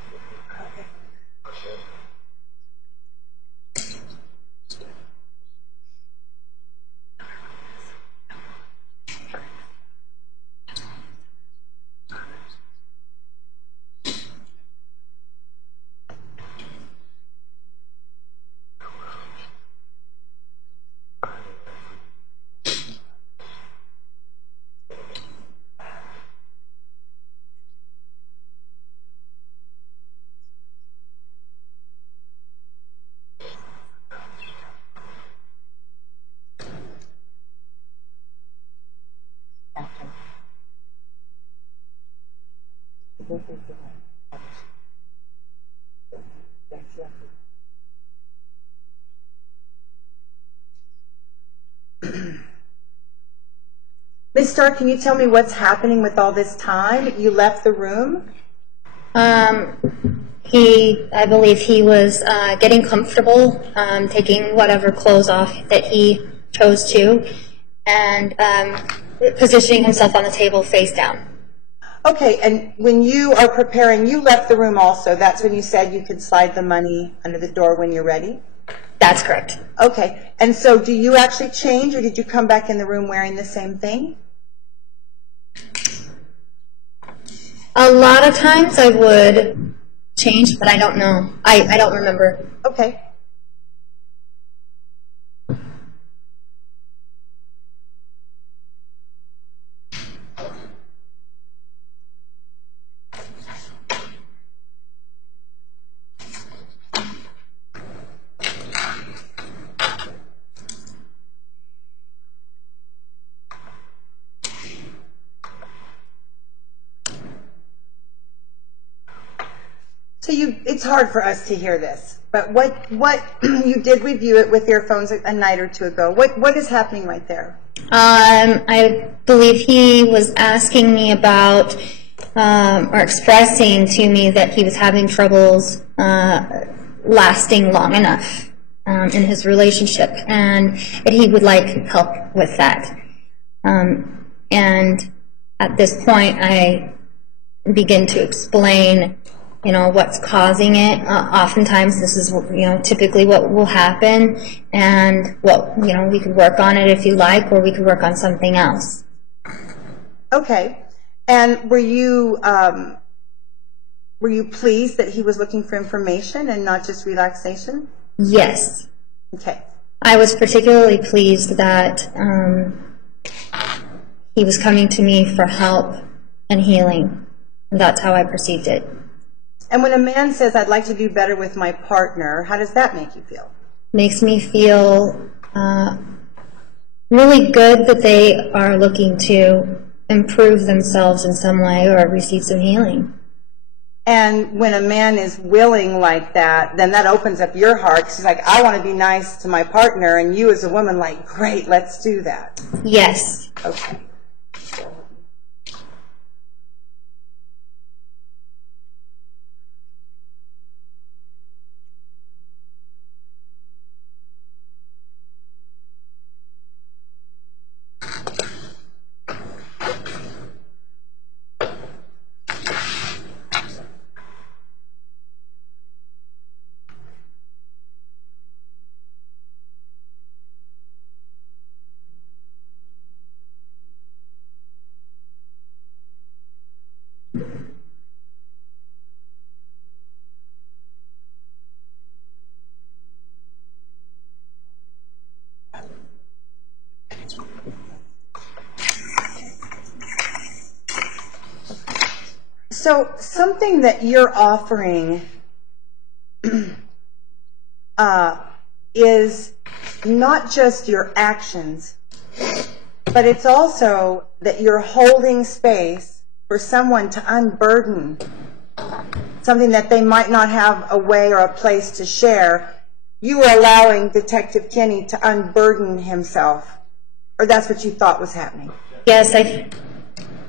Ms. Starr, can you tell me what's happening with all this time? You left the room? I believe he was getting comfortable, taking whatever clothes off that he chose to, and positioning himself on the table face down. Okay, and when you are preparing, you left the room also. That's when you said you could slide the money under the door when you're ready? That's correct. Okay, and so do you actually change, or did you come back in the room wearing the same thing? A lot of times I would change, but I don't know. I don't remember. Okay. So it's hard for us to hear this, but what you did review it with earphones a night or two ago. What is happening right there? I believe he was asking me about, or expressing to me that he was having troubles lasting long enough in his relationship, and that he would like help with that. And at this point, I begin to explain, what's causing it. Oftentimes this is, typically what will happen, and we could work on it if you like, or we could work on something else. Okay. And were you pleased that he was looking for information and not just relaxation? Yes. Okay. I was particularly pleased that he was coming to me for help and healing. And that's how I perceived it. And when a man says, I'd like to do better with my partner, how does that make you feel? Makes me feel really good that they are looking to improve themselves in some way or receive some healing. And when a man is willing like that, then that opens up your heart. 'Cause he's like, I want to be nice to my partner, and you as a woman like, great, let's do that. Yes. Okay. So something that you're offering is not just your actions, but it's also that you're holding space for someone to unburden something that they might not have a way or a place to share. You were allowing Detective Kenny to unburden himself, or that's what you thought was happening. Yes, I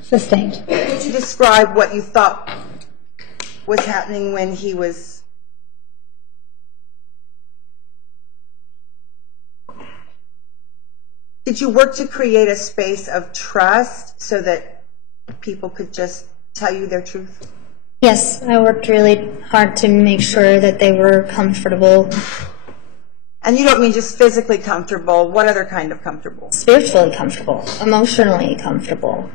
Sustained. Could you describe what you thought was happening when he was... Did you work to create a space of trust so that people could just tell you their truth? Yes, I worked really hard to make sure that they were comfortable. And you don't mean just physically comfortable. What other kind of comfortable? Spiritually comfortable, emotionally comfortable.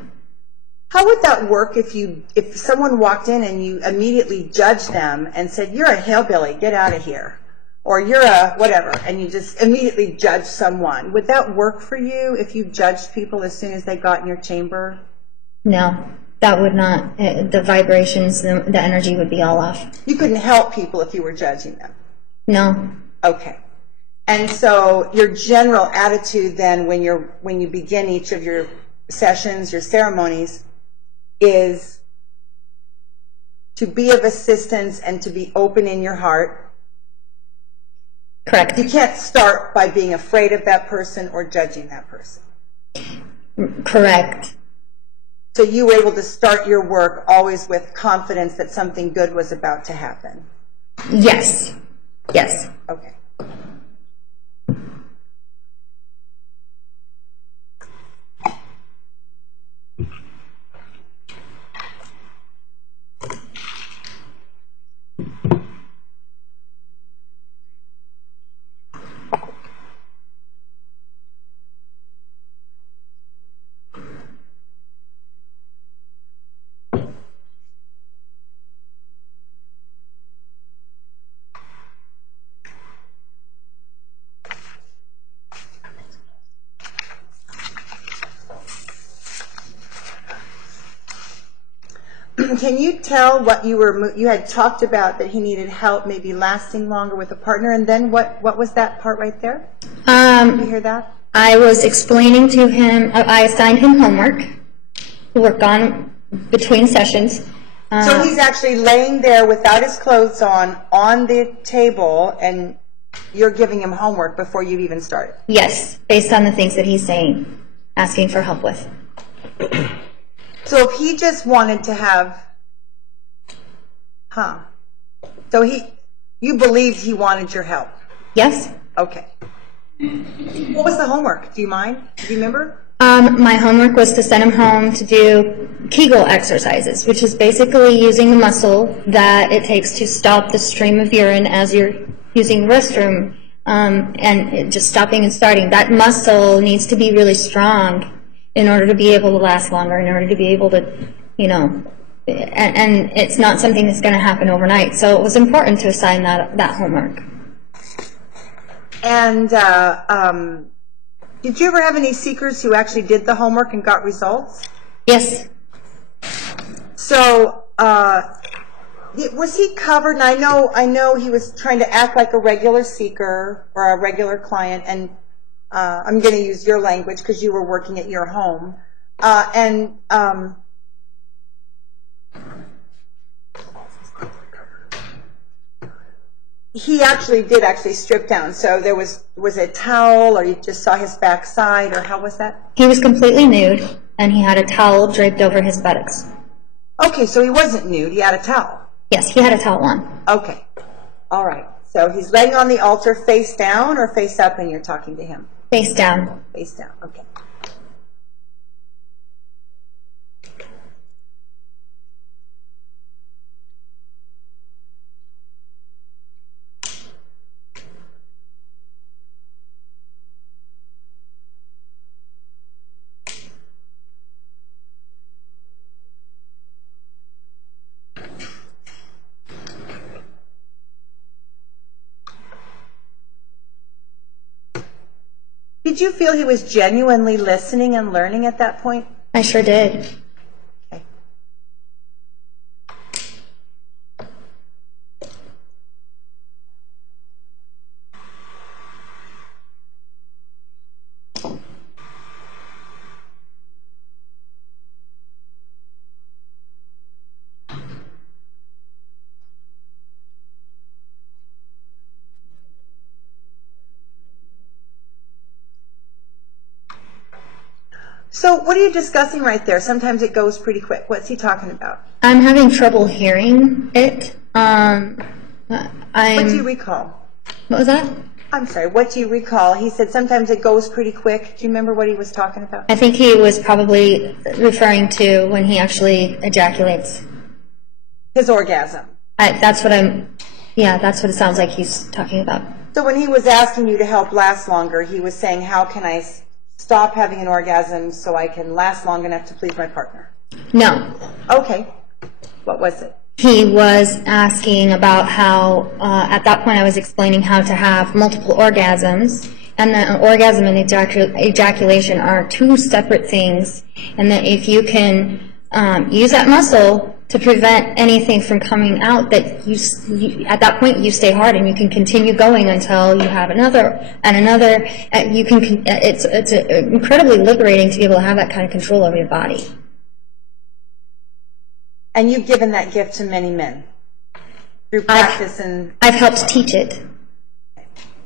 How would that work if someone walked in and you immediately judged them and said, you're a hillbilly, get out of here, or you're a whatever, and you just immediately judge someone? Would that work for you if you judged people as soon as they got in your chamber? No, that would not. The vibrations, the energy would be all off. You couldn't help people if you were judging them? No. Okay. And so your general attitude then when you begin each of your sessions, your ceremonies, is to be of assistance and to be open in your heart. Correct. You can't start by being afraid of that person or judging that person. Correct. So you were able to start your work always with confidence that something good was about to happen. Yes. Yes. Okay. Can you tell what you had talked about, that he needed help maybe lasting longer with a partner, and then what was that part right there? Did you hear that? I was explaining to him, I assigned him homework to work on between sessions. So he's actually laying there without his clothes on the table, and you're giving him homework before you've even started? Yes, based on the things that he's saying, asking for help with. So if he just wanted to have, so you believed he wanted your help? Yes. Okay. What was the homework? Do you mind? Do you remember? My homework was to send him home to do Kegel exercises, which is basically using the muscle that it takes to stop the stream of urine as you're using the restroom, and just stopping and starting. That muscle needs to be really strong in order to be able to last longer, in order to be able to, and it's not something that's going to happen overnight. So it was important to assign that homework. And did you ever have any seekers who actually did the homework and got results? Yes. So was he covered? And I know he was trying to act like a regular seeker or a regular client, and I'm going to use your language because you were working at your home. he actually did strip down. So there was a towel, or you just saw his backside, or how was that? He was completely nude, and he had a towel draped over his buttocks. Okay, so he wasn't nude. He had a towel. Yes, he had a towel on. Okay. All right. So he's laying on the altar face down or face up, and you're talking to him? Face down. Face down. Okay. Did you feel he was genuinely listening and learning at that point? I sure did. Okay. So what are you discussing right there? Sometimes it goes pretty quick. What's he talking about? I'm having trouble hearing it. What do you recall? What was that? I'm sorry, what do you recall? He said sometimes it goes pretty quick. Do you remember what he was talking about? I think he was probably referring to when he actually ejaculates. His orgasm. That's what it sounds like he's talking about. So when he was asking you to help last longer, he was saying, how can I stop having an orgasm so I can last long enough to please my partner? No. Okay. What was it? He was asking about how, at that point I was explaining how to have multiple orgasms, and that orgasm and ejaculation are two separate things, and that if you can use that muscle to prevent anything from coming out, that you at that point you stay hard and you can continue going until you have another and another. It's incredibly liberating to be able to have that kind of control over your body. And you've given that gift to many men through practice and... I've helped teach it.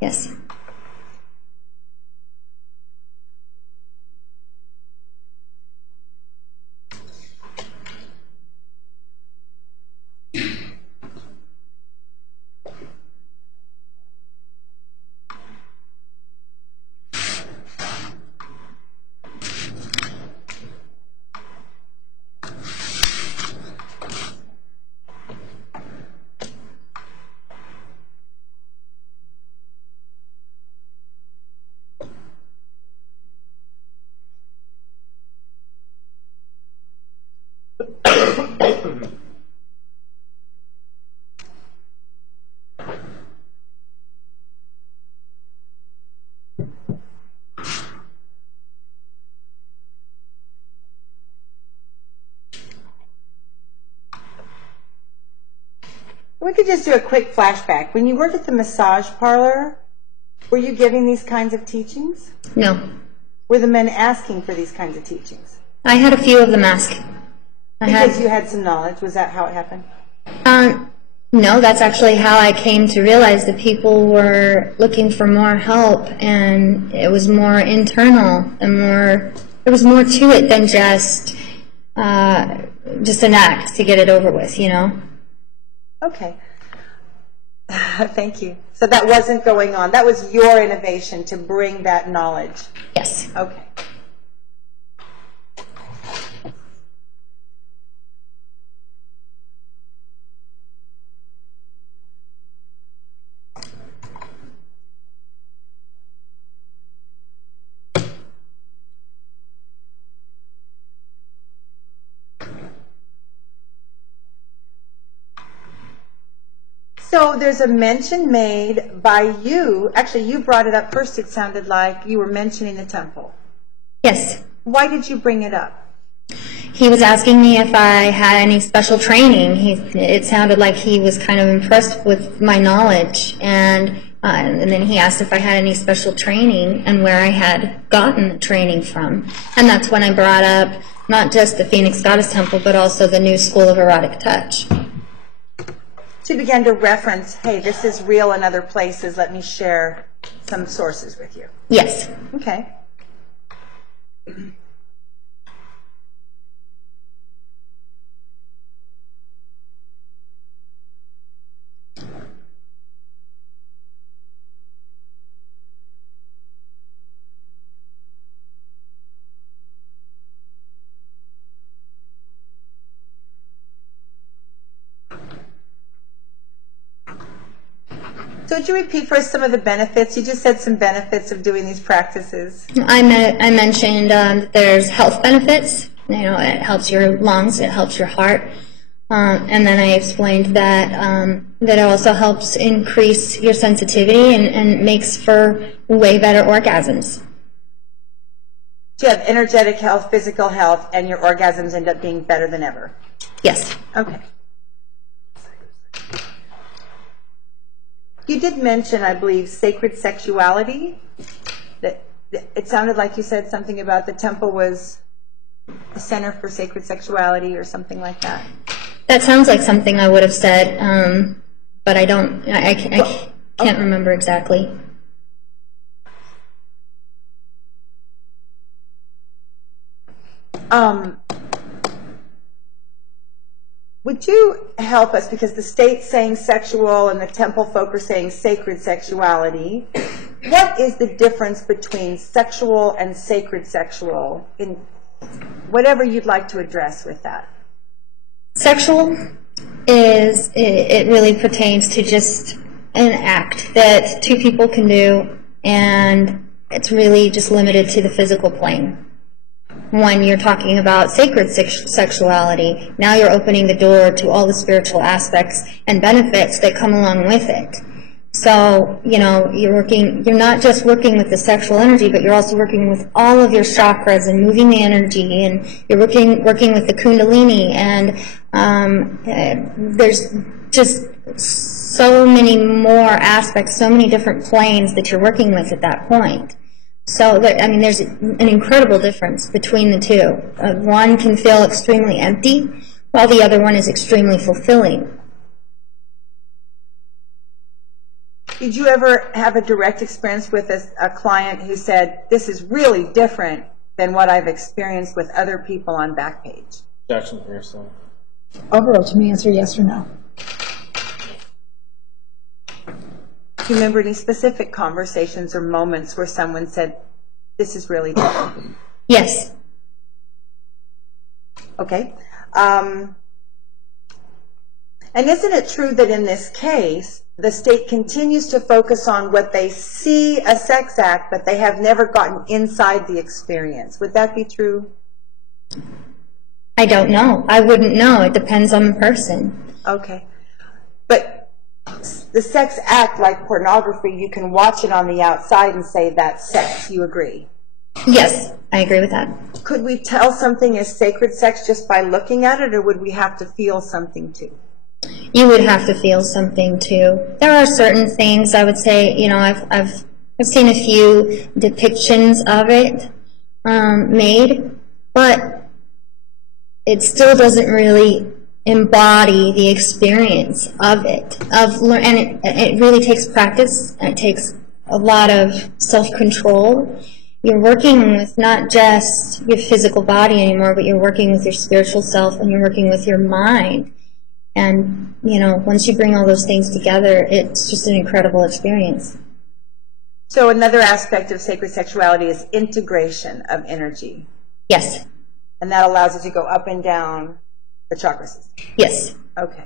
Yes. We could just do a quick flashback. When you worked at the massage parlor, were you giving these kinds of teachings? No. Were the men asking for these kinds of teachings? I had a few of them ask. Because you had some knowledge. Was that how it happened? No, that's actually how I came to realize that people were looking for more help, and it was more internal and there was more to it than just an act to get it over with, you know? Okay. Thank you. So that wasn't going on. That was your innovation to bring that knowledge. Yes. Okay. So there's a mention made by you. Actually, you brought it up first. It sounded like you were mentioning the temple. Yes. Why did you bring it up? He was asking me if I had any special training. It sounded like he was kind of impressed with my knowledge, and then he asked if I had any special training and where I had gotten the training from. And that's when I brought up not just the Phoenix Goddess Temple, but also the New School of Erotic Touch. to begin to reference, hey, this is real in other places, let me share some sources with you. Yes. Okay. So would you repeat for us some of the benefits? You just said some benefits of doing these practices. I mentioned there's health benefits. You know, it helps your lungs, it helps your heart. And then I explained that that it also helps increase your sensitivity and makes for way better orgasms. So you have energetic health, physical health, and your orgasms end up being better than ever. Yes. Okay. You did mention, I believe, sacred sexuality. That it sounded like you said something about the temple was a center for sacred sexuality or something like that. That sounds like something I would have said, but I don't. I can't remember exactly. Would you help us, because the state's saying sexual and the temple folk are saying sacred sexuality, what is the difference between sexual and sacred sexual in whatever you'd like to address with that? Sexual is, it really pertains to just an act that two people can do, and it's really just limited to the physical plane. When you're talking about sacred sexuality, now you're opening the door to all the spiritual aspects and benefits that come along with it. So, you know, you're not just working with the sexual energy, but you're also working with all of your chakras and moving the energy, and you're working with the kundalini, and there's just so many more aspects, so many different planes that you're working with at that point. So, I mean, there's an incredible difference between the two. One can feel extremely empty, while the other one is extremely fulfilling. Did you ever have a direct experience with a client who said, this is really different than what I've experienced with other people on Backpage? Jackson Pearson. Overall, to me, answer yes or no. Do you remember any specific conversations or moments where someone said, this is really different? Yes. Okay. And isn't it true that in this case, the state continues to focus on what they see a sex act, but they have never gotten inside the experience? Would that be true? I don't know. I wouldn't know. It depends on the person. Okay. But the sex act, like pornography, you can watch it on the outside and say that's sex. You agree? Yes, I agree with that. Could we tell something is sacred sex just by looking at it, or would we have to feel something too? You would have to feel something too. There are certain things I would say, you know, I've seen a few depictions of it made, but it still doesn't really embody the experience of it. And it really takes practice, and it takes a lot of self-control. You're working with not just your physical body anymore, but you're working with your spiritual self, and you're working with your mind. And, you know, once you bring all those things together, it's just an incredible experience. So another aspect of sacred sexuality is integration of energy. Yes. And that allows us to go up and down the chakra system. Yes. Okay.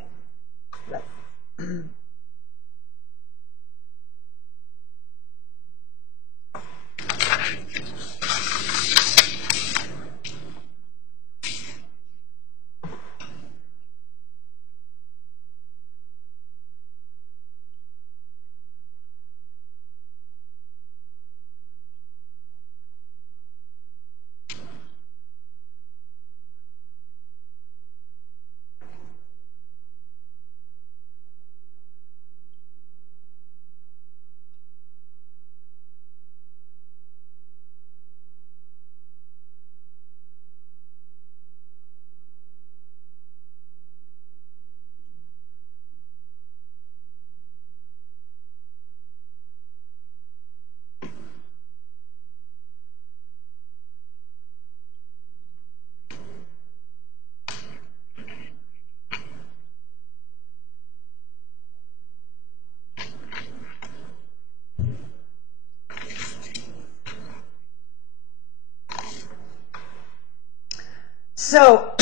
So,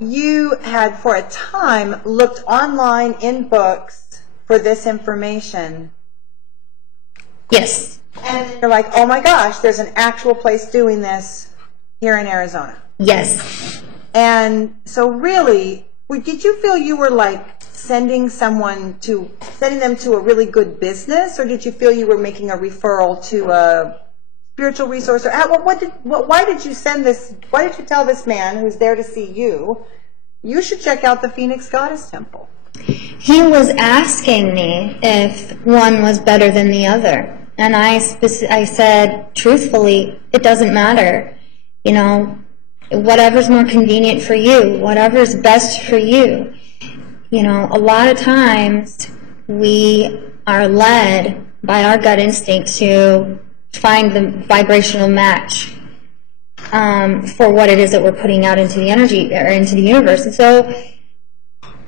you had for a time looked online in books for this information. Yes. And you're like, oh my gosh, there's an actual place doing this here in Arizona. Yes. And so really, did you feel you were like sending them to a really good business, or did you feel you were making a referral to a spiritual resource? Or why did you send this? Why did you tell this man who's there to see you, you should check out the Phoenix Goddess Temple? He was asking me if one was better than the other. And I said, truthfully, it doesn't matter. You know, whatever's more convenient for you, whatever's best for you. You know, a lot of times we are led by our gut instinct to find the vibrational match for what it is that we're putting out into the energy or into the universe. And so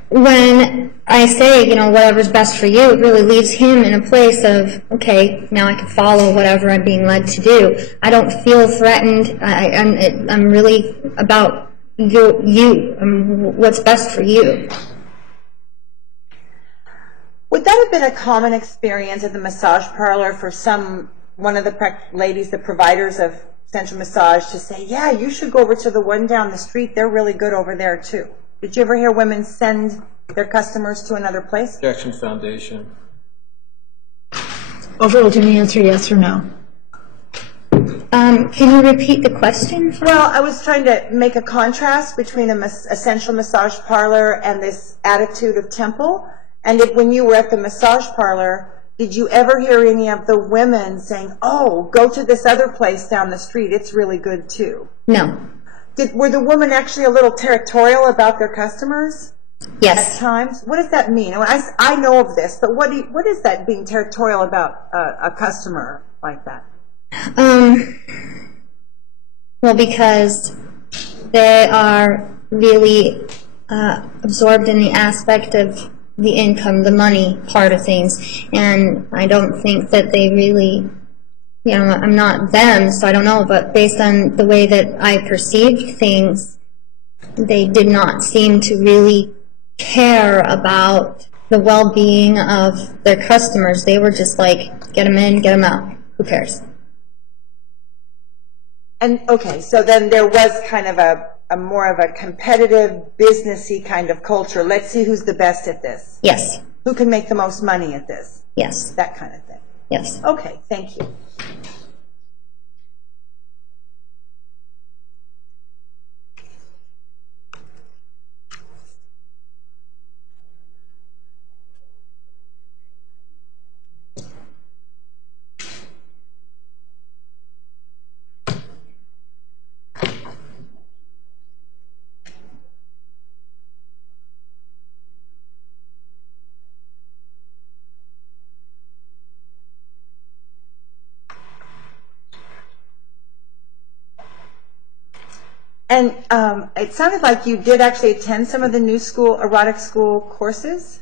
when I say, you know, whatever's best for you, it really leaves him in a place of, okay, now I can follow whatever I'm being led to do. I don't feel threatened. I'm really about you, what's best for you. Would that have been a common experience at the massage parlor for one of the ladies, the providers of Central Massage, to say, yeah, you should go over to the one down the street, they're really good over there too? Did you ever hear women send their customers to another place? Jackson Foundation. Overall, do you answer yes or no? Can you repeat the question? Well, I was trying to make a contrast between a Central Massage parlor and this attitude of temple. And when you were at the massage parlor, did you ever hear any of the women saying, oh, go to this other place down the street, it's really good too? No. Were the women actually a little territorial about their customers? Yes. At times? What does that mean? I know of this, but what is that, being territorial about a customer like that? Well, because they are really absorbed in the aspect of the income, the money part of things, and I don't think that they really, you know, I'm not them, so I don't know, but based on the way that I perceived things, they did not seem to really care about the well-being of their customers. They were just like, get them in, get them out, who cares? And okay, so then there was kind of a more of a competitive, businessy kind of culture. Let's see who's the best at this. Yes. Who can make the most money at this? Yes. That kind of thing. Yes. Okay, thank you. And it sounded like you did actually attend some of the new school, erotic school courses?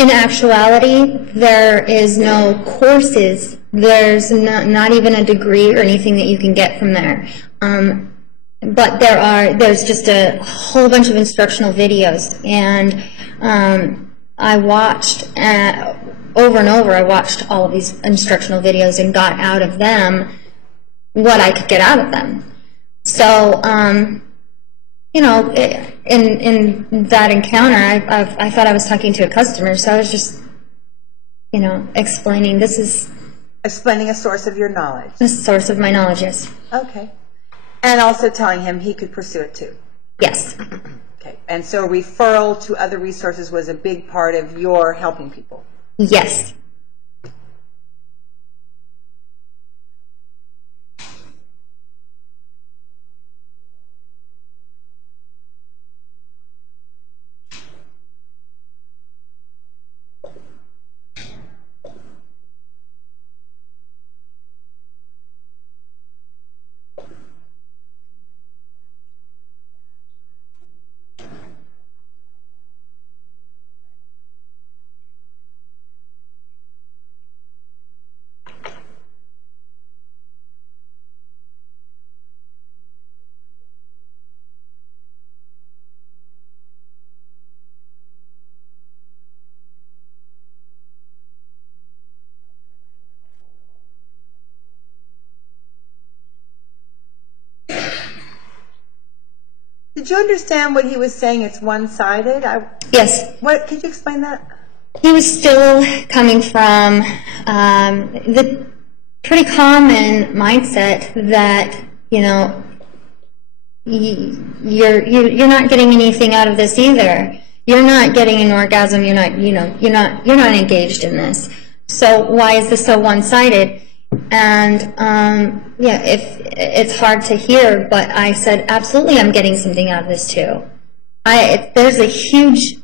In actuality, there is no courses. There's not even a degree or anything that you can get from there. But there's just a whole bunch of instructional videos. And I watched, over and over, I watched all of these instructional videos and got out of them what I could get out of them. So, you know, in that encounter, I thought I was talking to a customer, so I was just, you know, explaining Explaining a source of your knowledge. The source of my knowledge, yes. Okay. And also telling him he could pursue it too. Yes. Okay. And so referral to other resources was a big part of your helping people. Yes. Did you understand what he was saying? It's one-sided? Yes. What? Could you explain that? He was still coming from the pretty common mindset that, you know, you're not getting anything out of this either. You're not getting an orgasm. You're not engaged in this. So why is this so one-sided? And yeah, it's hard to hear, but I said absolutely, I'm getting something out of this too. There's a huge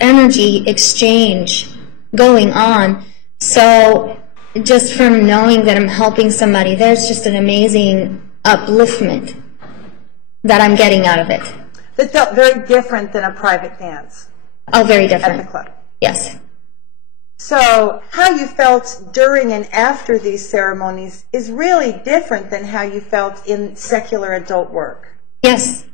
energy exchange going on. So just from knowing that I'm helping somebody, there's just an amazing upliftment that I'm getting out of it. That felt very different than a private dance. Oh, very different. At the club. Yes. So how you felt during and after these ceremonies is really different than how you felt in secular adult work. Yes.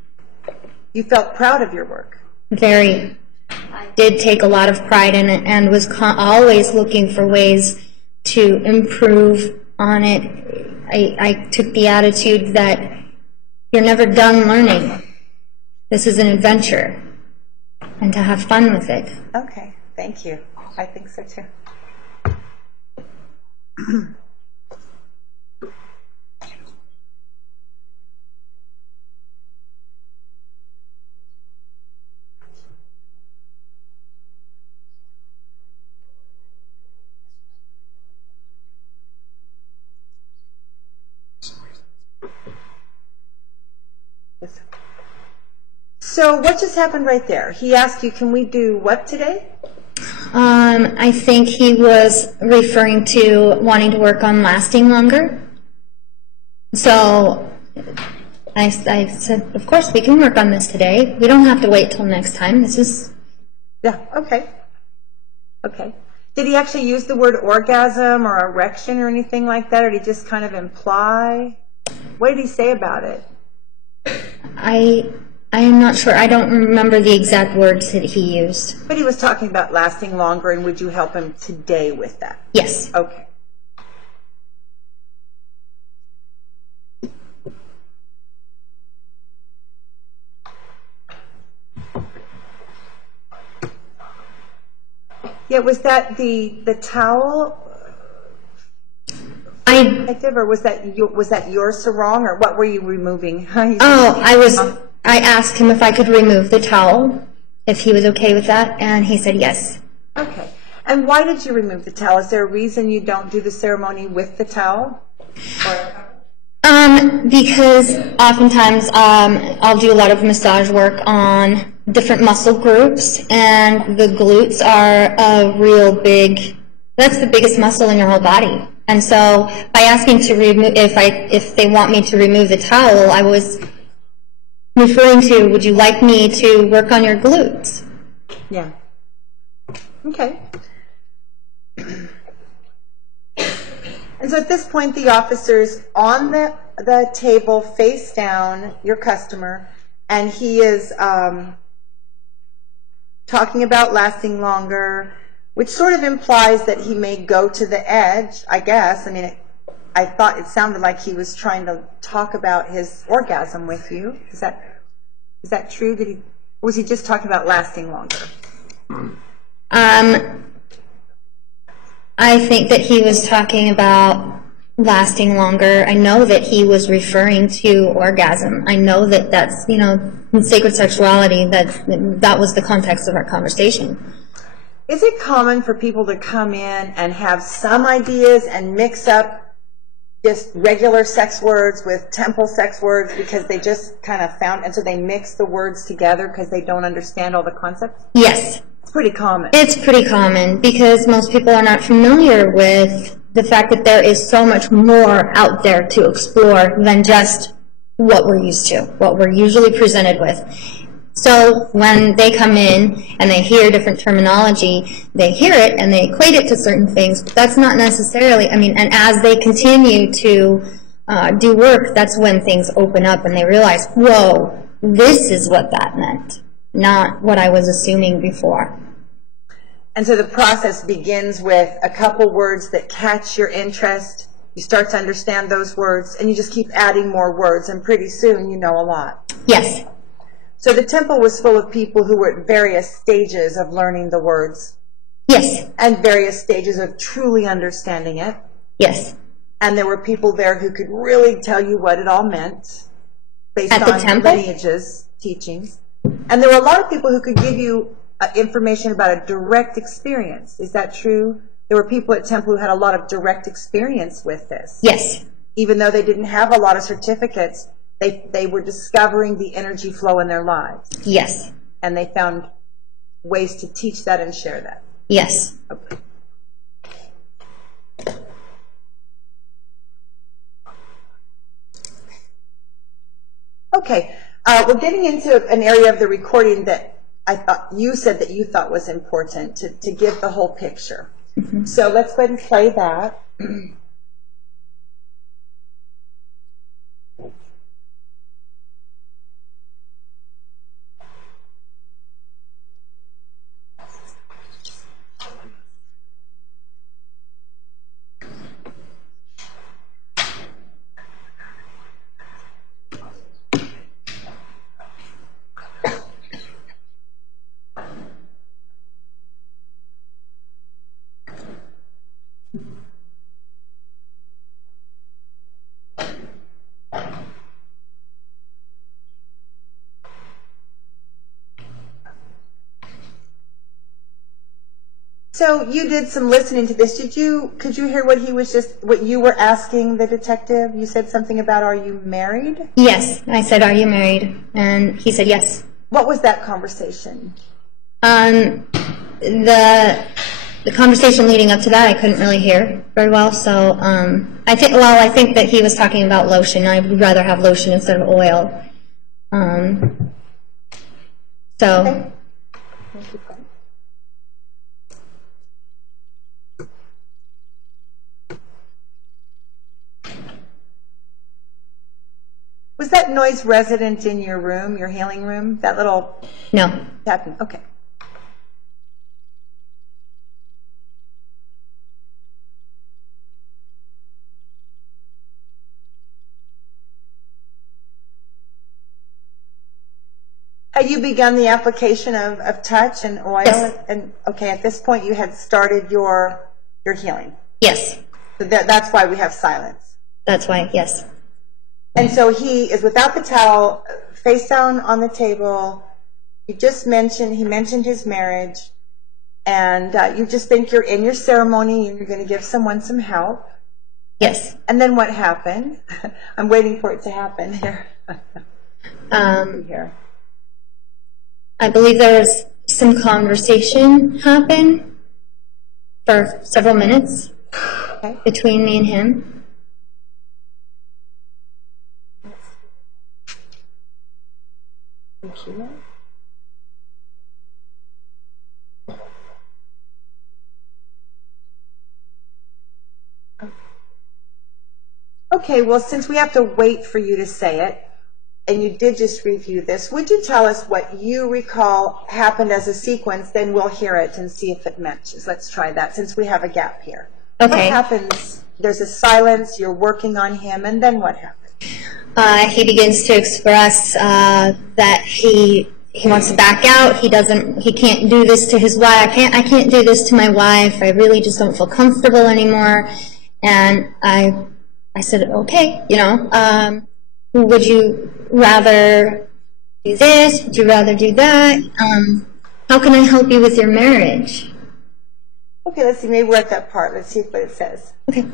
You felt proud of your work. Very. I did take a lot of pride in it and was always looking for ways to improve on it. I took the attitude that you're never done learning. This is an adventure, and to have fun with it. Okay, thank you. I think so too. So what just happened right there? He asked you, can we do what today? I think he was referring to wanting to work on lasting longer. So I said, of course, we can work on this today. We don't have to wait till next time. This is... Yeah, okay. Okay. Did he actually use the word orgasm or erection or anything like that, or did he just kind of imply? What did he say about it? I am not sure. I don't remember the exact words that he used. But he was talking about lasting longer, and would you help him today with that? Yes. Okay. Yeah, was that the towel? Or was that your sarong, or what were you removing? I asked him if I could remove the towel, if he was okay with that, and he said yes. Okay. And why did you remove the towel? Is there a reason you don't do the ceremony with the towel? Because oftentimes I'll do a lot of massage work on different muscle groups, and the glutes are a real big, that's the biggest muscle in your whole body. And so by asking to remove, if they want me to remove the towel, I was referring to, would you like me to work on your glutes? Yeah. Okay. And so at this point, the officer's on the table, face down, your customer, and he is talking about lasting longer, which sort of implies that he may go to the edge, I guess. I mean, I thought it sounded like he was trying to talk about his orgasm with you. Is that true? Was he just talking about lasting longer? I think that he was talking about lasting longer. I know that he was referring to orgasm. I know that that's, in sacred sexuality, that was the context of our conversation. Is it common for people to come in and have some ideas and mix up just regular sex words with temple sex words because they just kind of found, and so they mix the words together because they don't understand all the concepts? Yes. It's pretty common. It's pretty common because most people are not familiar with the fact that there is so much more out there to explore than just what we're used to, what we're usually presented with. So when they come in and they hear different terminology, they hear it and they equate it to certain things, but that's not necessarily, and as they continue to do work, that's when things open up and they realize, whoa, this is what that meant, not what I was assuming before. And so the process begins with a couple words that catch your interest, You start to understand those words, and you just keep adding more words, and pretty soon you know a lot. Yes. So the temple was full of people who were at various stages of learning the words. Yes. And various stages of truly understanding it. Yes. And there were people there who could really tell you what it all meant based At the on temple? lineages, teachings. And there were a lot of people who could give you information about a direct experience. Is that true? There were people at temple who had a lot of direct experience with this. Yes. Even though they didn't have a lot of certificates, they were discovering the energy flow in their lives. Yes. And they found ways to teach that and share that. Yes. Okay. Okay, we're getting into an area of the recording that I thought you said that you thought was important to give the whole picture. Mm-hmm. So let's go ahead and play that. So you did some listening to this. Could you hear what you were asking the detective? You said something about, are you married? Yes. I said, are you married? And he said yes. What was that conversation? The conversation leading up to that I couldn't really hear very well. So I think that he was talking about lotion. I would rather have lotion instead of oil. Okay. Was that noise resident in your room, your healing room? That little No. tapping? Okay. Had you begun the application of touch and oil? Yes. And okay, at this point you had started your healing. Yes. So that's why we have silence. That's why, yes. And so he is without the towel, face down on the table. He mentioned his marriage, and you just think you're in your ceremony and you're going to give someone some help. Yes. And then what happened? I'm waiting for it to happen here. Here. I believe there was some conversation happen for several minutes between me and him. Okay, well, since we have to wait for you to say it, and you did just review this, would you tell us what you recall happened as a sequence? Then we'll hear it and see if it matches. Let's try that since we have a gap here. Okay. What happens? There's a silence, you're working on him, and then what happens? He begins to express that he wants to back out. He can't do this to his wife. I can't do this to my wife. I really just don't feel comfortable anymore. And I said, okay, would you rather do this? Would you rather do that? How can I help you with your marriage? Okay, let's see. Maybe we're at that part. Let's see what it says. Okay.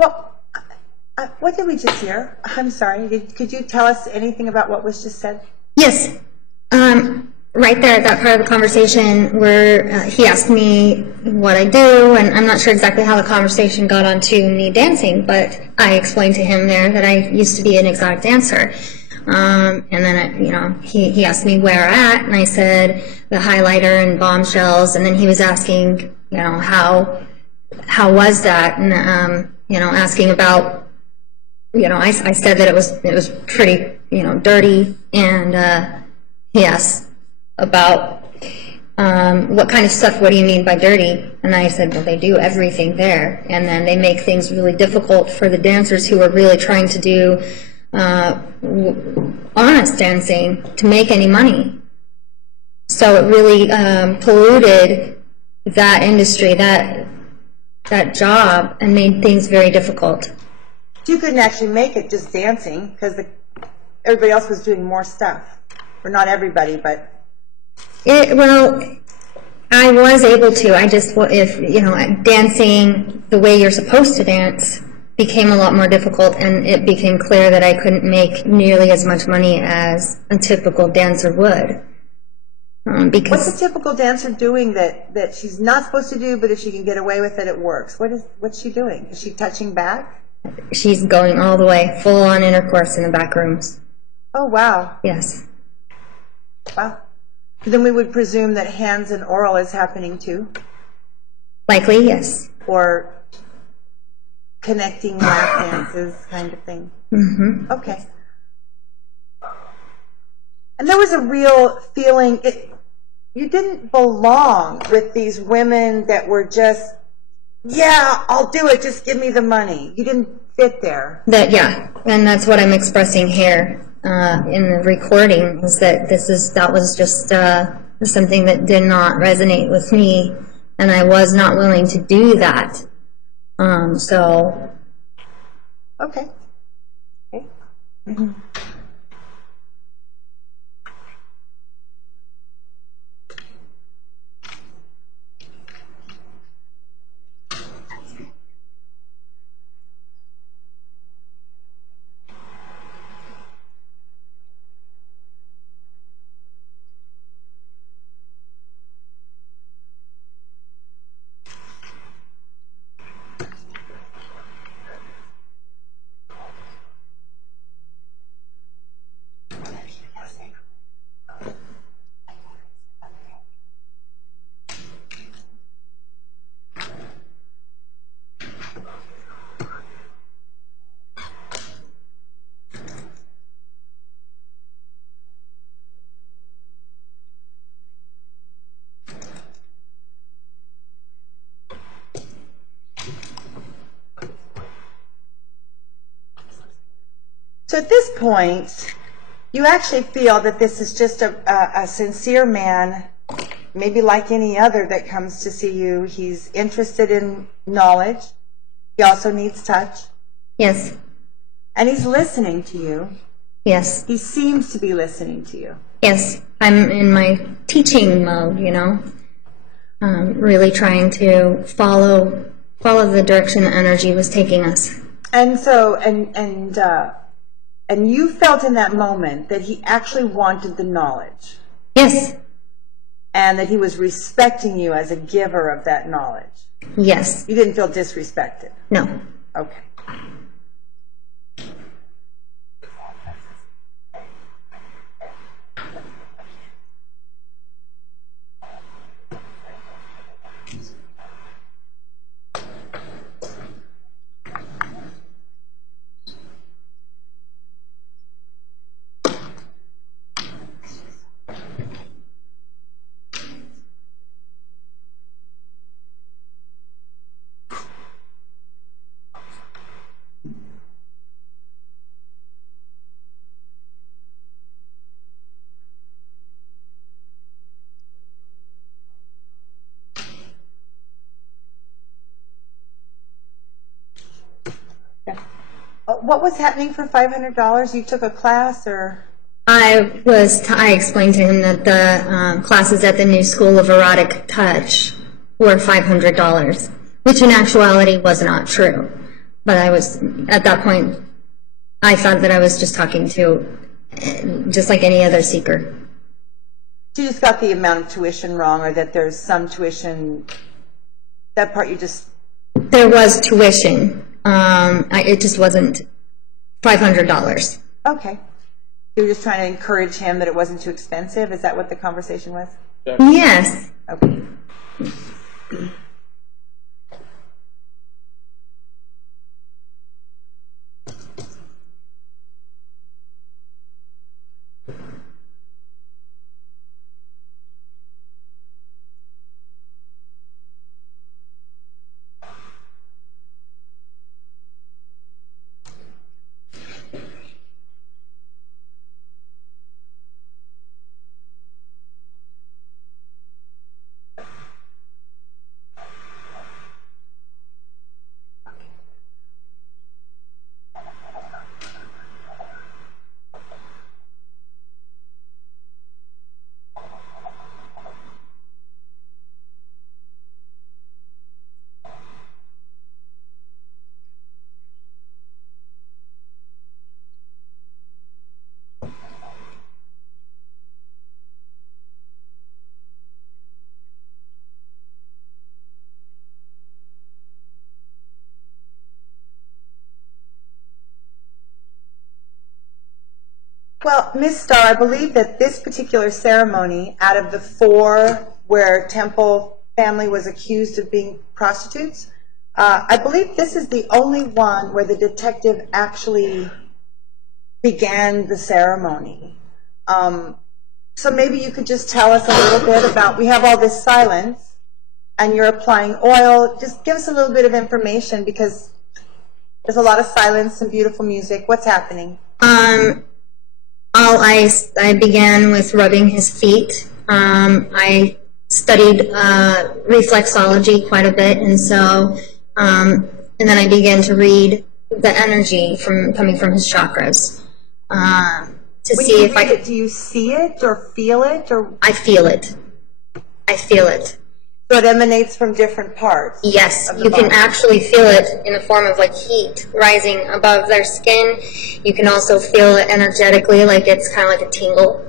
Well, what did we just hear? I'm sorry. Could you tell us anything about what was just said? Yes. Right there at that part of the conversation where he asked me what I do, and I'm not sure exactly how the conversation got onto me dancing, but I explained to him there that I used to be an exotic dancer. And then, he asked me where at, and I said the Highlighter and Bombshells, and then he was asking, how was that, and, asking about, I said that it was pretty, dirty, and he asked about what kind of stuff, what do you mean by dirty? And I said, well, they do everything there, and then they make things really difficult for the dancers who are really trying to do honest dancing to make any money. So it really polluted that industry, that job, and made things very difficult. You couldn't actually make it just dancing because everybody else was doing more stuff. Or not everybody, but... Well, I was able to. I just, dancing the way you're supposed to dance became a lot more difficult, and it became clear that I couldn't make nearly as much money as a typical dancer would. Because what's a typical dancer doing that she's not supposed to do, but if she can get away with it, it works? What's she doing? Is she touching back? She's going all the way, full-on intercourse in the back rooms. Oh, wow. Yes. Wow. Then we would presume that hands and oral is happening too? Likely, yes. Or connecting lap dances kind of thing? Mm-hmm. Okay. And there was a real feeling, you didn't belong with these women that were just, yeah, I'll do it, just give me the money. You didn't fit there. And that's what I'm expressing here. In the recording, is that that was just something that did not resonate with me, and I was not willing to do that. So. Okay. Mm-hmm. So at this point, you actually feel that this is just a sincere man, maybe like any other that comes to see you. He's interested in knowledge. He also needs touch. Yes. And he's listening to you. Yes. He seems to be listening to you. Yes. I'm in my teaching mode, really trying to follow the direction the energy was taking us. And so, and you felt in that moment that he actually wanted the knowledge. Yes. And that he was respecting you as a giver of that knowledge. Yes. You didn't feel disrespected? No. Okay. What was happening for $500? You took a class, or? I explained to him that the classes at the New School of Erotic Touch were $500, which in actuality was not true. But I was, at that point, I thought that I was just talking to, just like any other seeker. So you just got the amount of tuition wrong, or that there's some tuition, that part you just... There was tuition. It just wasn't $500. Okay. You were just trying to encourage him that it wasn't too expensive? Is that what the conversation was? Yes. Okay. Well, Ms. Starr, I believe that this particular ceremony, out of the 4 where Temple family was accused of being prostitutes, I believe this is the only one where the detective actually began the ceremony. So maybe you could just tell us a little bit about, we have all this silence, and you're applying oil. Just give us a little bit of information, because there's a lot of silence and beautiful music. What's happening? I began with rubbing his feet. I studied reflexology quite a bit, and so, and then I began to read the energy coming from his chakras to When see you if I read it, do you see it or feel it, or I feel it. I feel it. so it emanates from different parts? Yes, of the you can body? actually feel it in the form of like heat rising above their skin. You can also feel it energetically, like it's kind of like a tingle.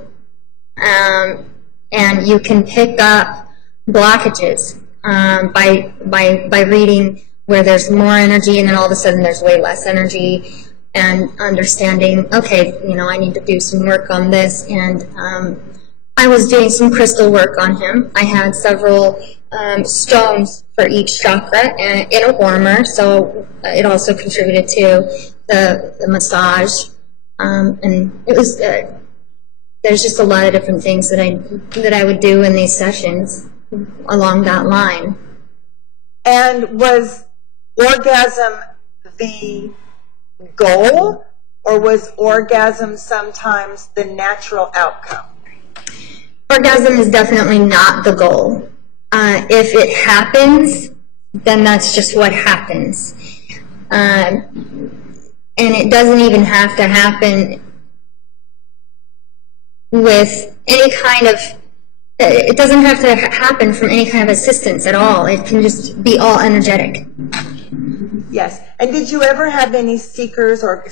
And you can pick up blockages by reading where there's more energy, and then all of a sudden there's way less energy, and understanding, okay, I need to do some work on this. And I was doing some crystal work on him. I had several stones for each chakra and in a warmer, so it also contributed to the massage. And it was there's just a lot of different things that I would do in these sessions along that line. And was orgasm the goal, or was orgasm sometimes the natural outcome? Orgasm is definitely not the goal. If it happens, then that's just what happens. And it doesn't even have to happen with any kind of, it doesn't have to happen from any kind of assistance at all. It can just be all energetic. Yes. And did you ever have any seekers, or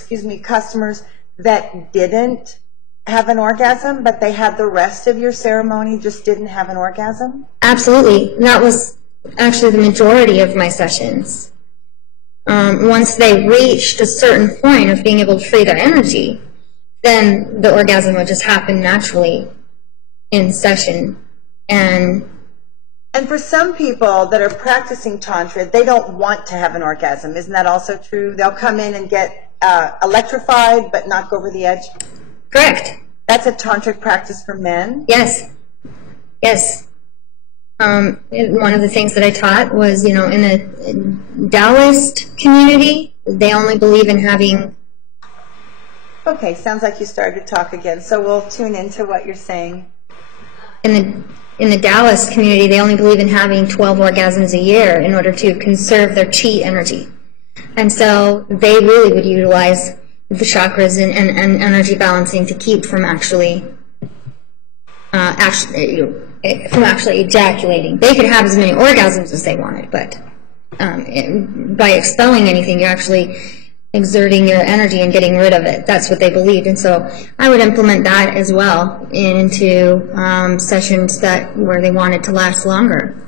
customers that didn't have an orgasm, but they had the rest of your ceremony, just didn't have an orgasm? Absolutely. That was actually the majority of my sessions. Once they reached a certain point of being able to free their energy, then the orgasm would just happen naturally in session. And for some people that are practicing Tantra, they don't want to have an orgasm. Isn't that also true? They'll come in and get electrified, but not go over the edge? Correct. That's a tantric practice for men? Yes. Yes. One of the things that I taught was, in a Taoist community, they only believe in having... Okay, sounds like you started to talk again, so we'll tune into what you're saying. In the Taoist community, they only believe in having 12 orgasms a year in order to conserve their chi energy. And so they really would utilize the chakras and energy balancing to keep from actually ejaculating. They could have as many orgasms as they wanted, but by expelling anything, you're actually exerting your energy and getting rid of it. That's what they believed. And so I would implement that as well into sessions where they wanted to last longer.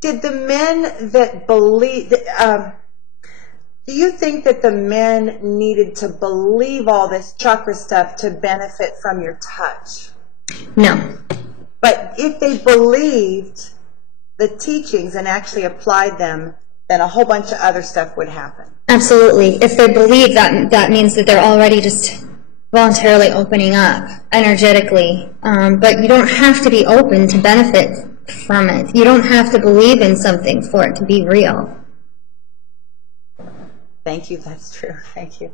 Did the men that believe, do you think that the men needed to believe all this chakra stuff to benefit from your touch? No. But if they believed the teachings and actually applied them, then a whole bunch of other stuff would happen. Absolutely. If they believe that, that means that they're already just voluntarily opening up energetically. But you don't have to be open to benefit from it. You don't have to believe in something for it to be real. Thank you. That's true. Thank you.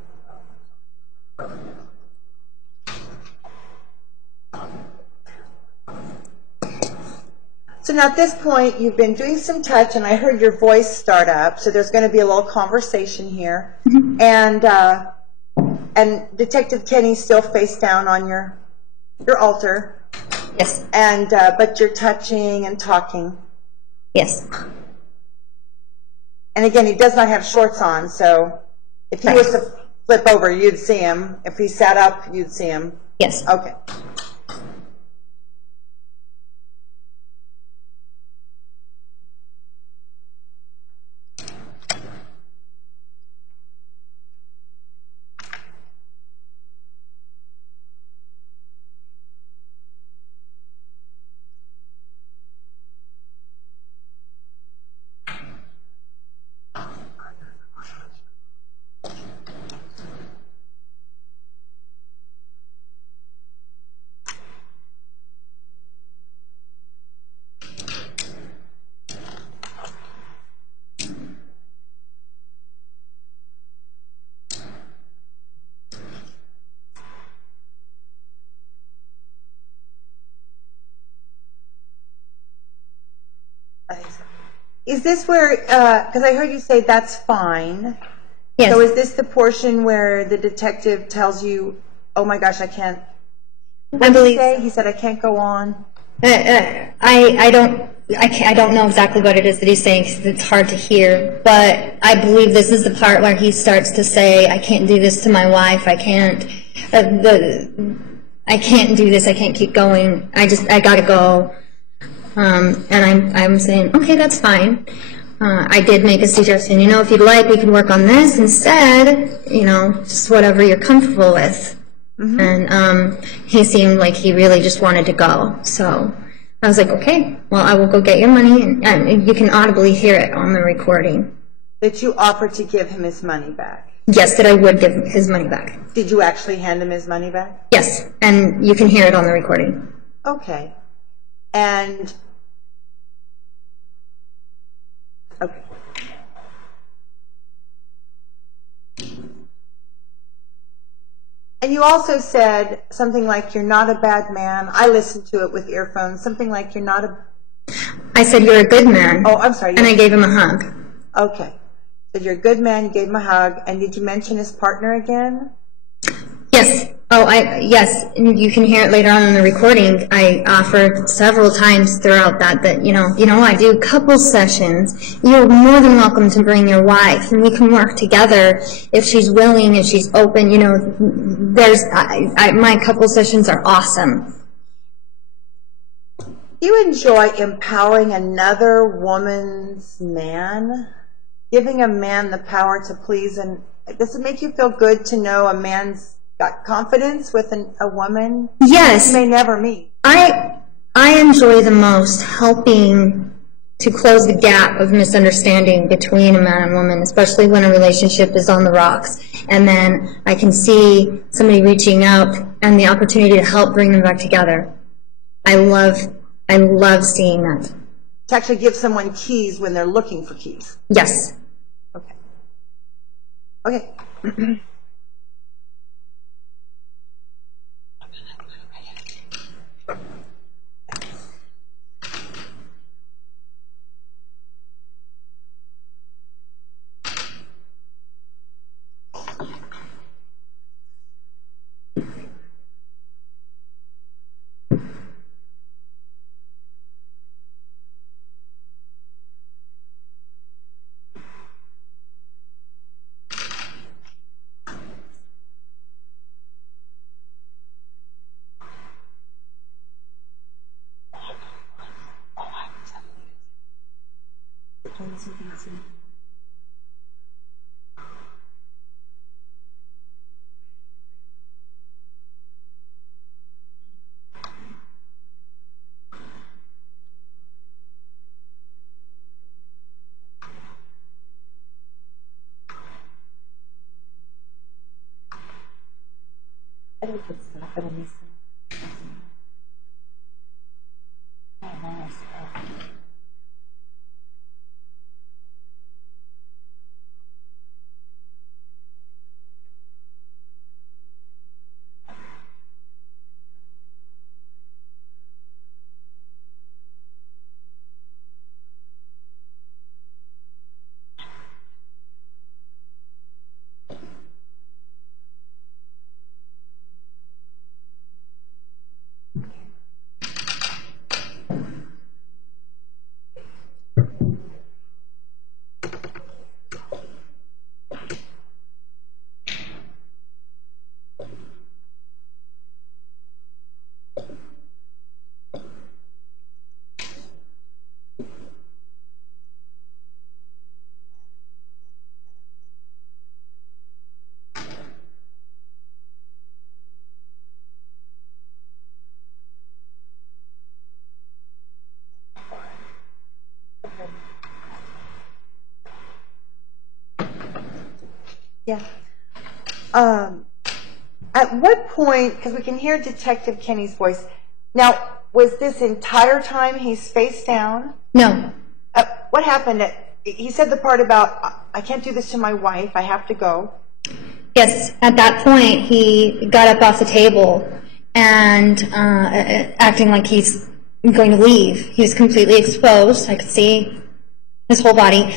So now at this point, you've been doing some touch, and I heard your voice start up, so there's going to be a little conversation here. And Detective Kenny's still face down on your altar. Yes. And but you're touching and talking. Yes. And again, he does not have shorts on, so if he was to flip over, you'd see him. If he sat up, you'd see him. Yes. Okay. Is this where, because I heard you say that's fine. Yes. So is this the portion where the detective tells you, oh my gosh, I can't, I believe. He said, I can't go on? I don't know exactly what it is that he's saying because it's hard to hear, but I believe this is the part where he starts to say, I can't do this to my wife, I can't do this, I can't keep going, I gotta go. And I'm saying, okay, that's fine. I did make a suggestion, if you'd like, we can work on this instead, just whatever you're comfortable with. Mm-hmm. And he seemed like he really just wanted to go. So I was like, okay, well, I will go get your money. And you can audibly hear it on the recording. That you offered to give him his money back? Yes, that I would give his money back. Did you actually hand him his money back? Yes, and you can hear it on the recording. Okay. And... okay. And you also said something like, you're not a bad man. I listened to it with earphones. Something like, you're not a... I said, you're a good man. Oh, I'm sorry. And I gave him a hug. Okay. So you're a good man, you gave him a hug. And did you mention his partner again? Yes. Oh, yes. And you can hear it later on in the recording. I offered several times throughout that I do couple sessions. You're more than welcome to bring your wife, and we can work together if she's willing, if she's open. My couple sessions are awesome. You enjoy empowering another woman's man, giving a man the power to please, and does it make you feel good to know a man's got confidence with a woman? Yes. You may never meet. I enjoy the most helping to close the gap of misunderstanding between a man and woman, especially when a relationship is on the rocks. And then I can see somebody reaching out and the opportunity to help bring them back together. I love seeing that. To actually give someone keys when they're looking for keys. Yes. Okay. Okay. Yeah. At what point, because we can hear Detective Kenny's voice, now, was this entire time he's face down? No. What happened? He said the part about, I can't do this to my wife, I have to go. Yes, at that point, he got up off the table and acting like he's going to leave. He was completely exposed. I could see his whole body.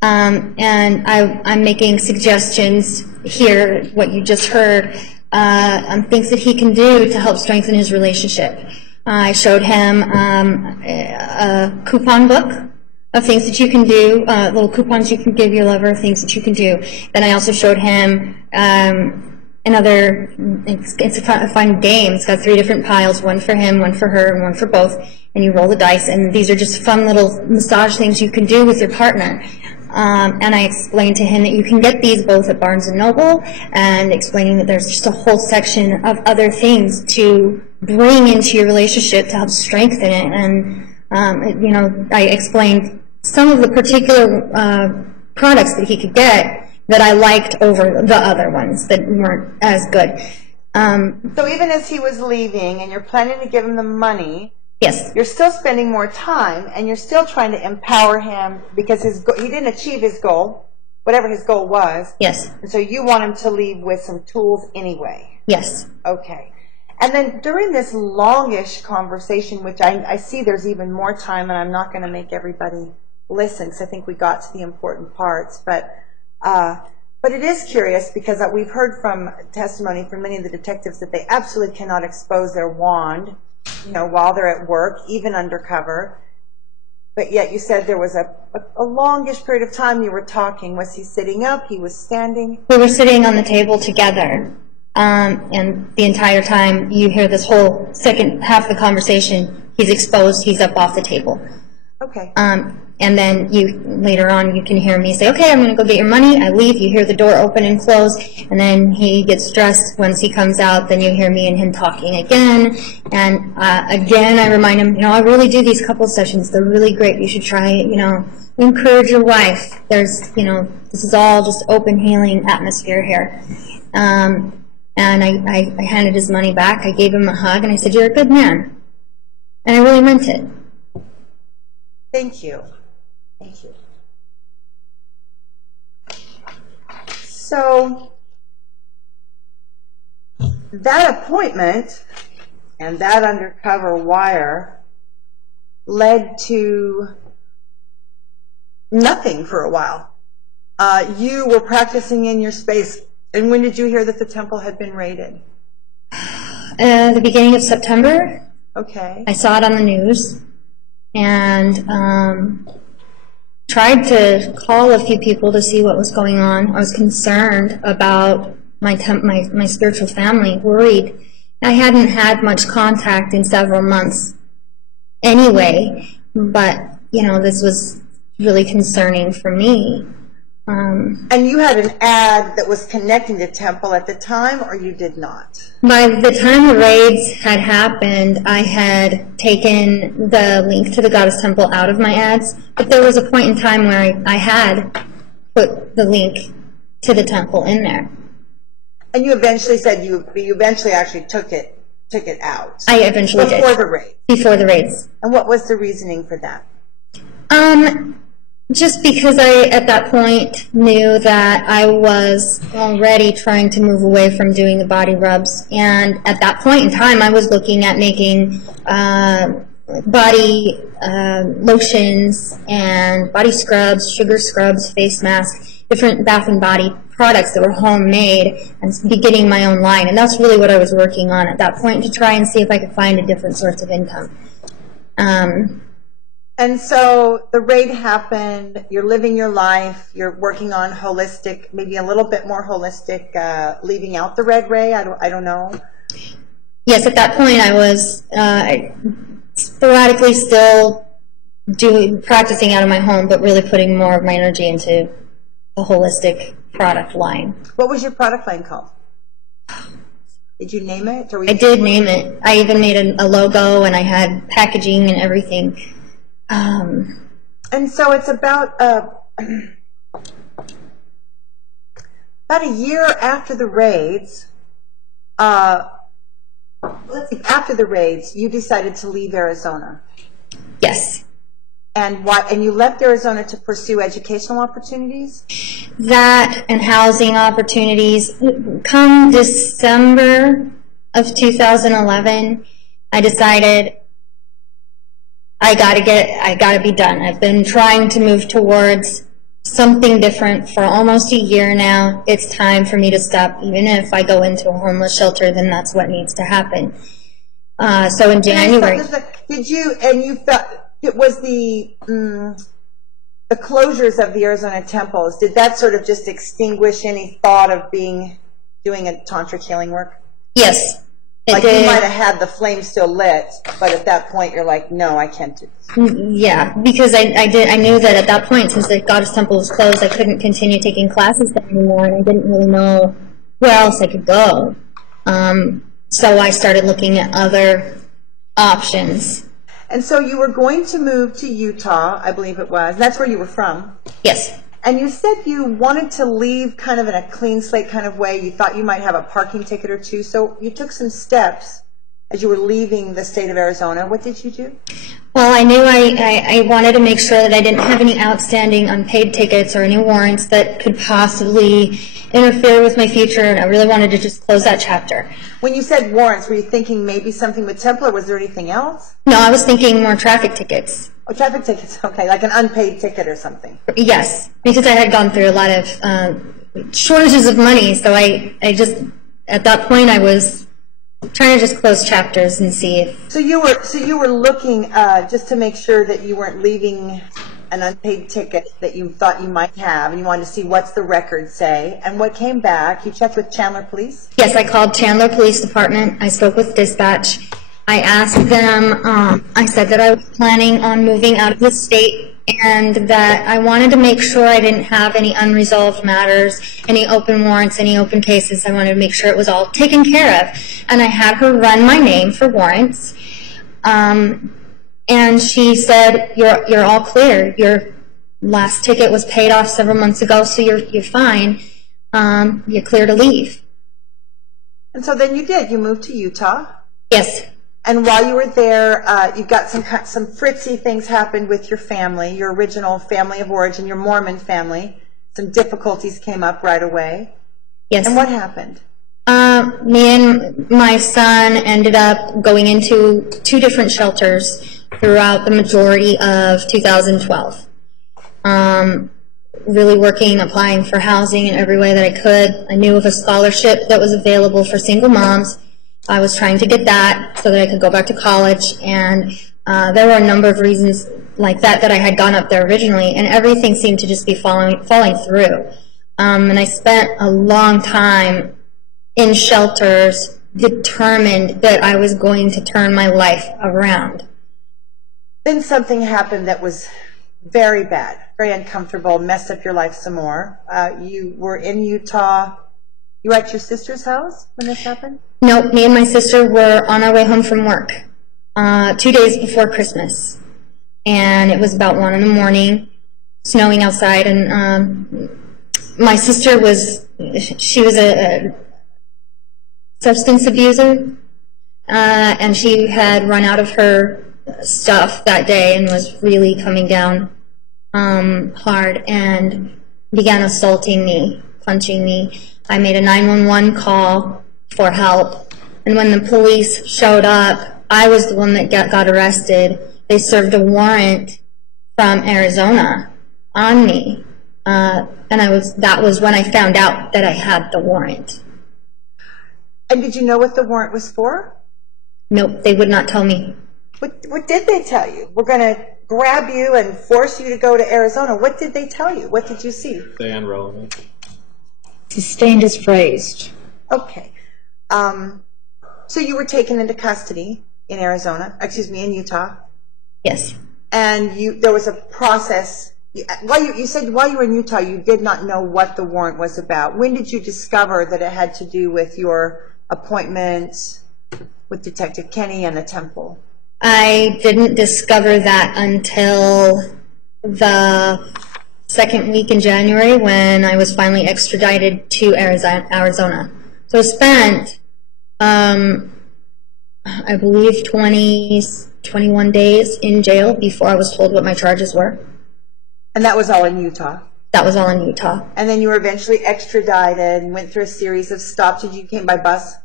And I'm making suggestions here, what you just heard, on things that he can do to help strengthen his relationship. I showed him a coupon book of things that you can do, little coupons you can give your lover, things that you can do. Then I also showed him another, it's a fun game. It's got 3 different piles, one for him, one for her, and one for both. And you roll the dice, and these are just fun little massage things you can do with your partner. And I explained to him that you can get these both at Barnes & Noble, and explaining that there's just a whole section of other things to bring into your relationship to help strengthen it. And, you know, I explained some of the particular products that he could get that I liked over the other ones that weren't as good. So even as he was leaving and you're planning to give him the money, yes, you're still spending more time and you're still trying to empower him because he didn't achieve his goal, whatever his goal was. Yes. And so you want him to leave with some tools anyway. Yes. Okay. And then during this longish conversation, which I see there's even more time, and I'm not going to make everybody listen because I think we got to the important parts, but it is curious because we've heard from testimony from many of the detectives that they absolutely cannot expose their wand, you know, while they're at work, even undercover. But yet you said there was a longish period of time you were talking. Was he sitting up? He was standing? We were sitting on the table together. And the entire time you hear this whole second half of the conversation, he's exposed, he's up off the table. Okay. And then later on you can hear me say, okay, I'm going to go get your money. I leave, you hear the door open and close, and then he gets dressed. Once he comes out, then you hear me and him talking again. And again, I remind him, you know, I really do these couple sessions. They're really great. You should try it, you know. Encourage your wife. There's, you know, this is all just open, healing atmosphere here. And I handed his money back. I gave him a hug, and I said, you're a good man. And I really meant it. Thank you. Thank you. So, that appointment and that undercover wire led to nothing for a while. You were practicing in your space. And when did you hear that the temple had been raided? The beginning of September. Okay. I saw it on the news and tried to call a few people to see what was going on. I was concerned about my spiritual family, worried. I hadn't had much contact in several months anyway, but, you know, this was really concerning for me. And you had an ad that was connecting to Temple at the time, or you did not? By the time the raids had happened, I had taken the link to the Goddess Temple out of my ads, but there was a point in time where I had put the link to the temple in there. And you eventually said you eventually actually took it out. I eventually did. Before the raid. Before the raids. And what was the reasoning for that? Just because I, at that point, knew that I was already trying to move away from doing the body rubs. And at that point in time, I was looking at making body lotions and body scrubs, sugar scrubs, face masks, different bath and body products that were homemade, and beginning my own line. And that's really what I was working on at that point, to try and see if I could find a different source of income. And so the raid happened, you're living your life, you're working on holistic, maybe a little bit more holistic, leaving out the red ray, I don't know. Yes, at that point I was sporadically still practicing out of my home, but really putting more of my energy into the holistic product line. What was your product line called? Did you name it? Or I did name it. I even made a logo, and I had packaging and everything. And so it's about a year after the raids, after the raids, you decided to leave Arizona. Yes. And why? And you left Arizona to pursue educational opportunities? That and housing opportunities. Come December of 2011, I decided I gotta be done. I've been trying to move towards something different for almost a year now. It's time for me to stop. Even if I go into a homeless shelter, then that's what needs to happen. So in January. Did you, and you felt, it was the closures of the Arizona temples, did that sort of just extinguish any thought of doing a tantric healing work? Yes. Like you might have had the flame still lit, but at that point you're like, no, I can't do this. Yeah, because I knew that at that point, since the Goddess Temple was closed, I couldn't continue taking classes anymore, and I didn't really know where else I could go. So I started looking at other options. And so you were going to move to Utah, I believe it was. That's where you were from. Yes. And you said you wanted to leave kind of in a clean slate kind of way. You thought you might have a parking ticket or two. So you took some steps as you were leaving the state of Arizona. What did you do? Well, I knew I wanted to make sure that I didn't have any outstanding unpaid tickets or any warrants that could possibly interfere with my future, and I really wanted to just close that chapter. When you said warrants, were you thinking maybe something with Temple, or was there anything else? No, I was thinking more traffic tickets. Oh, traffic tickets, okay, like an unpaid ticket or something. Yes, because I had gone through a lot of shortages of money, so I just, at that point, I was trying to just close chapters and see if... So you were looking just to make sure that you weren't leaving an unpaid ticket that you thought you might have, and you wanted to see what's the record say. And what came back, you checked with Chandler Police? Yes, I called Chandler Police Department. I spoke with dispatch. I asked them, I said that I was planning on moving out of the state and that I wanted to make sure I didn't have any unresolved matters, any open warrants, any open cases. I wanted to make sure it was all taken care of. And I had her run my name for warrants. And she said, you're all clear. Your last ticket was paid off several months ago, so you're fine. You're clear to leave. And so then you did. You moved to Utah. Yes. And while you were there, you got some fritzy things happened with your family, your original family of origin, your Mormon family. Some difficulties came up right away. Yes. And what happened? Me and my son ended up going into 2 different shelters throughout the majority of 2012. Really working, applying for housing in every way that I could. I knew of a scholarship that was available for single moms. I was trying to get that so that I could go back to college, and there were a number of reasons like that I had gone up there originally, and everything seemed to just be falling through. And I spent a long time in shelters determined that I was going to turn my life around. Then something happened that was very bad, very uncomfortable, messed up your life some more. You were in Utah. You were at your sister's house when this happened? Nope, me and my sister were on our way home from work 2 days before Christmas. And it was about 1 in the morning, snowing outside. And my sister she was a substance abuser. And she had run out of her stuff that day and was really coming down hard and began assaulting me, punching me. I made a 911 call for help, and when the police showed up, I was the one that got arrested. They served a warrant from Arizona on me, and that was when I found out that I had the warrant. And did you know what the warrant was for? Nope, they would not tell me. What did they tell you? We're going to grab you and force you to go to Arizona. What did they tell you? What did you see? Stay irrelevant. Sustained is phrased. Okay. So you were taken into custody in in Utah. Yes. And there was a process. You said while you were in Utah, you did not know what the warrant was about. When did you discover that it had to do with your appointment with Detective Kenny and the temple? I didn't discover that until the second week in January when I was finally extradited to Arizona. So I spent, I believe, 21 days in jail before I was told what my charges were. And that was all in Utah? That was all in Utah. And then you were eventually extradited and went through a series of stops. You came by bus?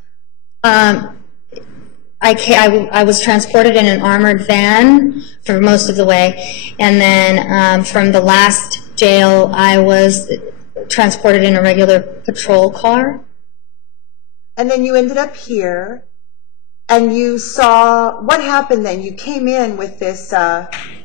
I was transported in an armored van for most of the way, and then from the last jail, I was transported in a regular patrol car. And then you ended up here, and you saw, what happened then? You came in with this,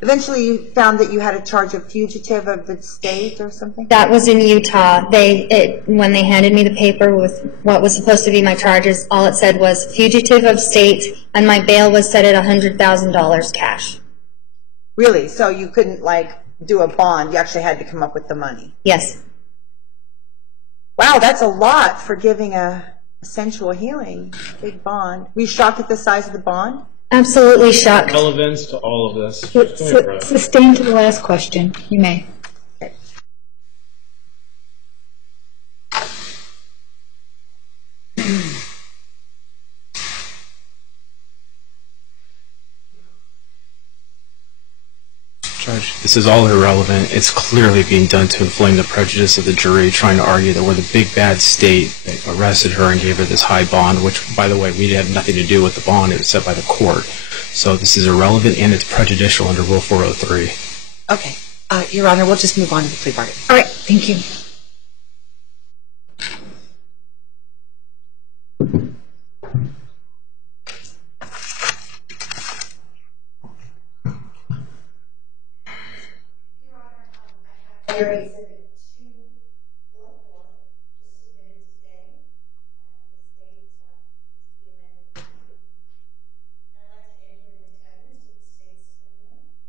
eventually you found that you had a charge of fugitive of the state or something? That was in Utah. When they handed me the paper with what was supposed to be my charges, all it said was fugitive of state, and my bail was set at $100,000 cash. Really? So you couldn't, do a bond? You actually had to come up with the money? Yes. Wow, that's a lot for giving a sensual healing. Big bond. Were you shocked at the size of the bond? Absolutely shocked. Relevance to all of this. Sustained to the last question. You may. Okay. Judge, this is all irrelevant. It's clearly being done to inflame the prejudice of the jury, trying to argue that we're the big bad state that arrested her and gave her this high bond, which, by the way, we had nothing to do with the bond. It was set by the court. So this is irrelevant and it's prejudicial under Rule 403. Okay. Your Honor, we'll just move on to the plea bargain. All right, thank you.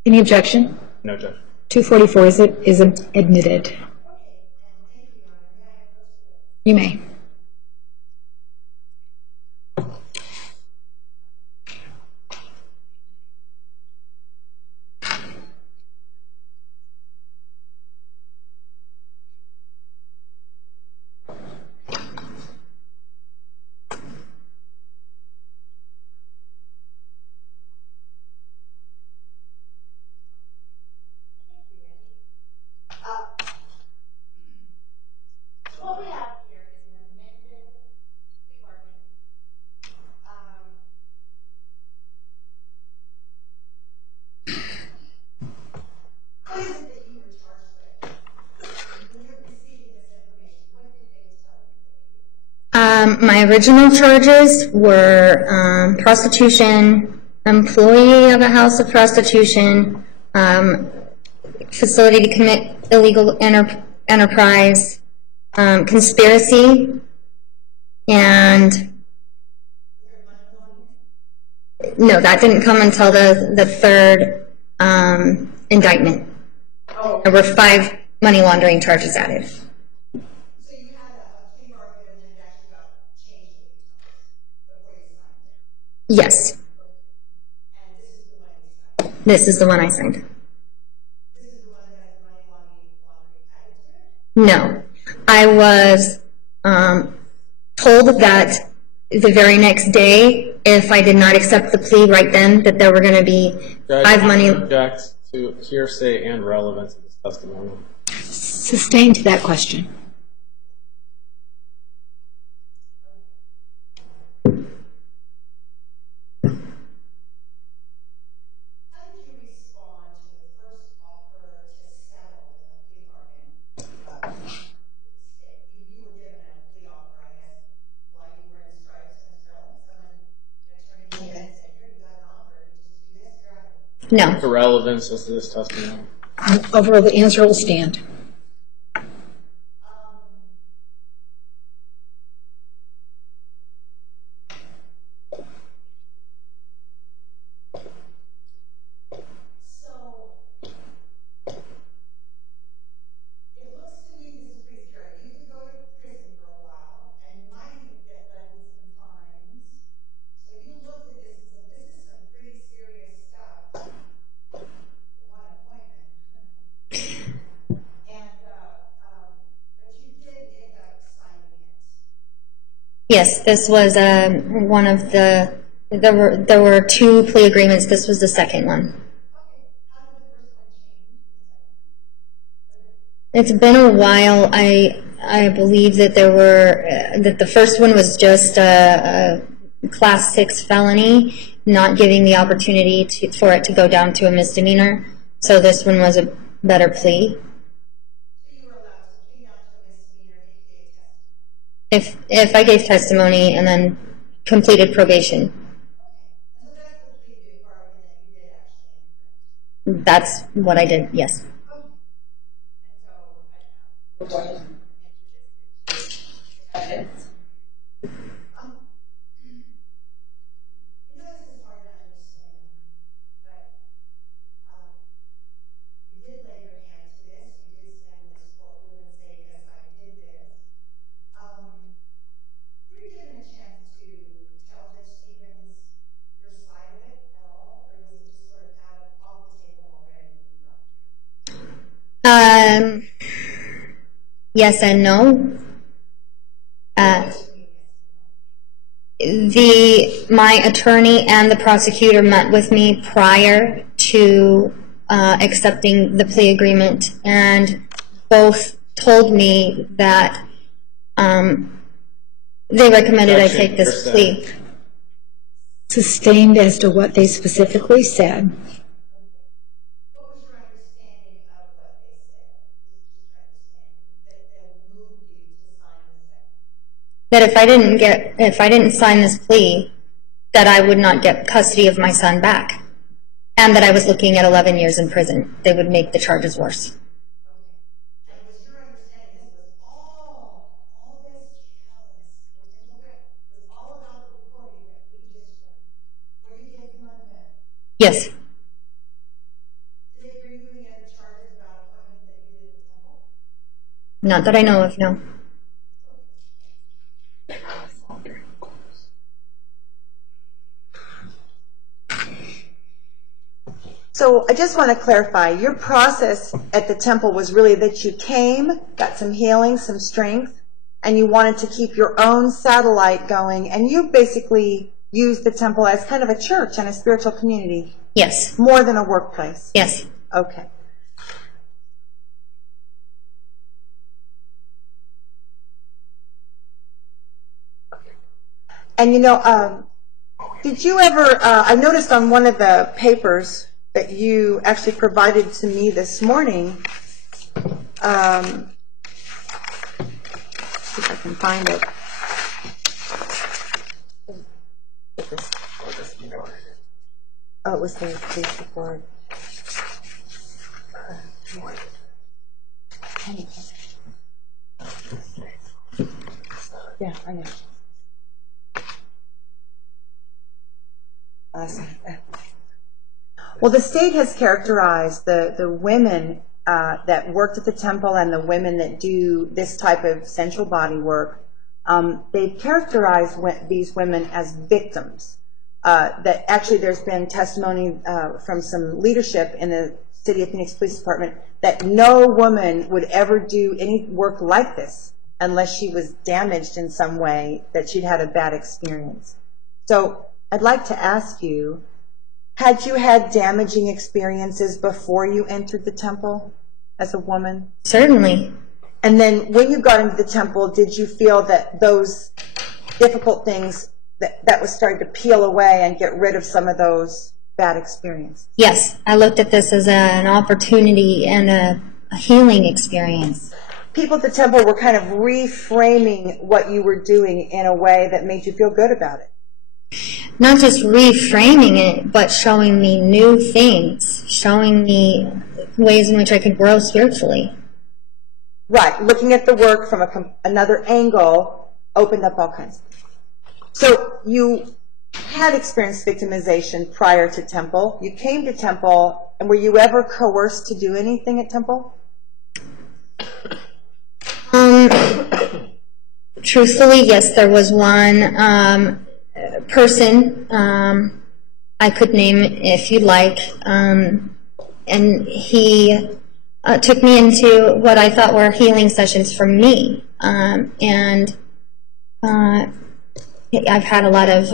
Any objection? No, Judge. 244 is admitted. You may. What we have here is an amended plea bargain. What is it that you were charged with? When you're receiving this information, what did they tell you? My original charges were prostitution, employee of a house of prostitution, facility to commit illegal enterprise, conspiracy, and no, that didn't come until the third indictment. There were 5 money laundering charges added. So you had a plea bargain and then it actually got changed before you signed it? Yes, And this is the one you signed? this is the one I signed. This is the one that has money laundering added to it? No, I was told that the very next day, if I did not accept the plea right then, that there were going to be 5 money. Object to hearsay and relevance of this testimony. Sustained to that question. How did you respond to the first offer to settle a plea bargain? You were given a plea offer, I guess, while you were in strikes and so someone, an attorney came in and said, here, you got an offer, you just do this, you're out of it. No. The relevance of this testimony. Overall, the answer will stand. So, it looks to me this is pretty scary. You could go to prison for a while, and you might even get levied some fines. So you looked at this and said, this is some pretty serious stuff. One appointment. And, but you did end up signing it. Yes, this was one of the. There were 2 plea agreements. This was the second one. Okay, how did the first one change? It's been a while. I believe that there were that the first one was just a class 6 felony, not giving the opportunity for it to go down to a misdemeanor. So this one was a better plea. So you were allowed to plead down to a misdemeanor if you gave testimony. If I gave testimony and then completed probation, So that's the plea bargain that you did actually enter. that's what I did. Yes. You know this is hard to understand, but you did lay your hand to this, you did stand in this courtroom and say, yes, I did this. Were you given a chance to tell Judge Stevens your side of it at all, or was it just sort of out of off the table already? Yes and no. My attorney and the prosecutor met with me prior to accepting the plea agreement, and both told me that they recommended I take this plea. Sustained as to what they specifically said. What was your understanding of what they said? That they moved you to sign the second? That if I didn't sign this plea, that I would not get custody of my son back, and that I was looking at 11 years in prison. They would make the charges worse. And was your understanding this was all this was all about the recording that we just heard? Were you gave them on that? Yes. Did they bring you any other charges about appointments that you did at the temple? Not that I know of, no. So I just want to clarify, your process at the temple was really that you came, got some healing, some strength, and you wanted to keep your own satellite going, and you basically used the temple as kind of a church and a spiritual community. Yes. More than a workplace. Yes. Okay. And did you ever, I noticed on one of the papers that you actually provided to me this morning, see if I can find it. Oh, it was the police report. Yeah, I know. Well, the state has characterized the women that worked at the temple and the women that do this type of sensual body work, they've characterized these women as victims. That actually there's been testimony from some leadership in the City of Phoenix Police Department that no woman would ever do any work like this unless she was damaged in some way, that she'd had a bad experience. So I'd like to ask you, had you had damaging experiences before you entered the temple as a woman? Certainly. And then when you got into the temple, did you feel that those difficult things, that was starting to peel away and get rid of some of those bad experiences? Yes, I looked at this as an opportunity and a healing experience. People at the temple were kind of reframing what you were doing in a way that made you feel good about it. Not just reframing it, but showing me new things, showing me ways in which I could grow spiritually. Right, looking at the work from another angle opened up all kinds of things. So you had experienced victimization prior to temple. You came to temple, and were you ever coerced to do anything at temple? Truthfully, yes, there was one person, I could name if you'd like, and he took me into what I thought were healing sessions for me, and I've had a lot of,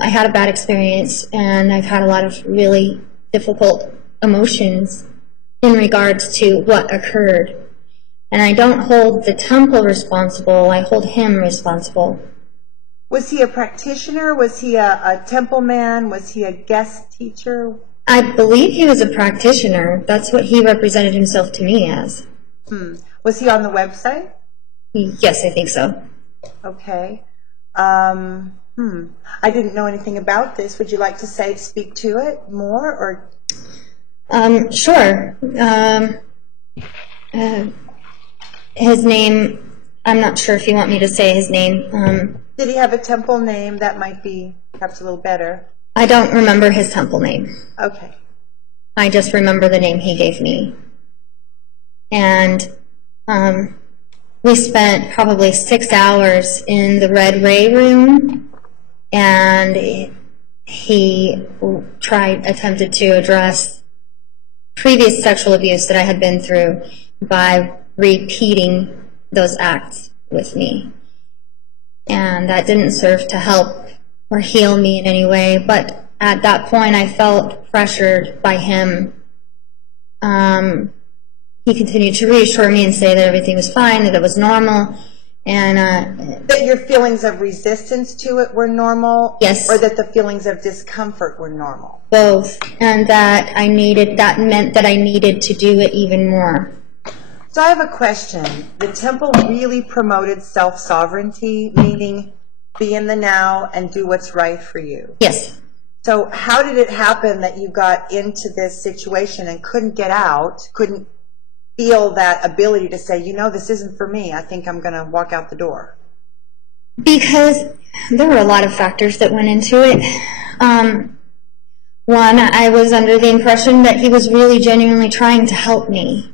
I had a bad experience, and I've had a lot of really difficult emotions in regards to what occurred. And I don't hold the temple responsible, I hold him responsible. Was he a practitioner? Was he a temple man? Was he a guest teacher? I believe he was a practitioner. That's what he represented himself to me as. Was he on the website? Yes, I think so. Okay. I didn't know anything about this. Would you like to speak to it more, or? Sure. His name, I'm not sure if you want me to say his name. Did he have a temple name? That might be perhaps a little better. I don't remember his temple name. Okay. I just remember the name he gave me. And we spent probably 6 hours in the Red Ray room, and he attempted to address previous sexual abuse that I had been through by repeating those acts with me. And that didn't serve to help or heal me in any way, but at that point I felt pressured by him. He continued to reassure me and say that everything was fine, that it was normal, and that your feelings of resistance to it were normal? Yes. Or that the feelings of discomfort were normal? Both, and that meant that I needed to do it even more. So I have a question. The temple really promoted self-sovereignty, meaning be in the now and do what's right for you. Yes. So how did it happen that you got into this situation and couldn't get out, couldn't feel that ability to say, this isn't for me, I think I'm going to walk out the door? Because there were a lot of factors that went into it. One, I was under the impression that he was really genuinely trying to help me.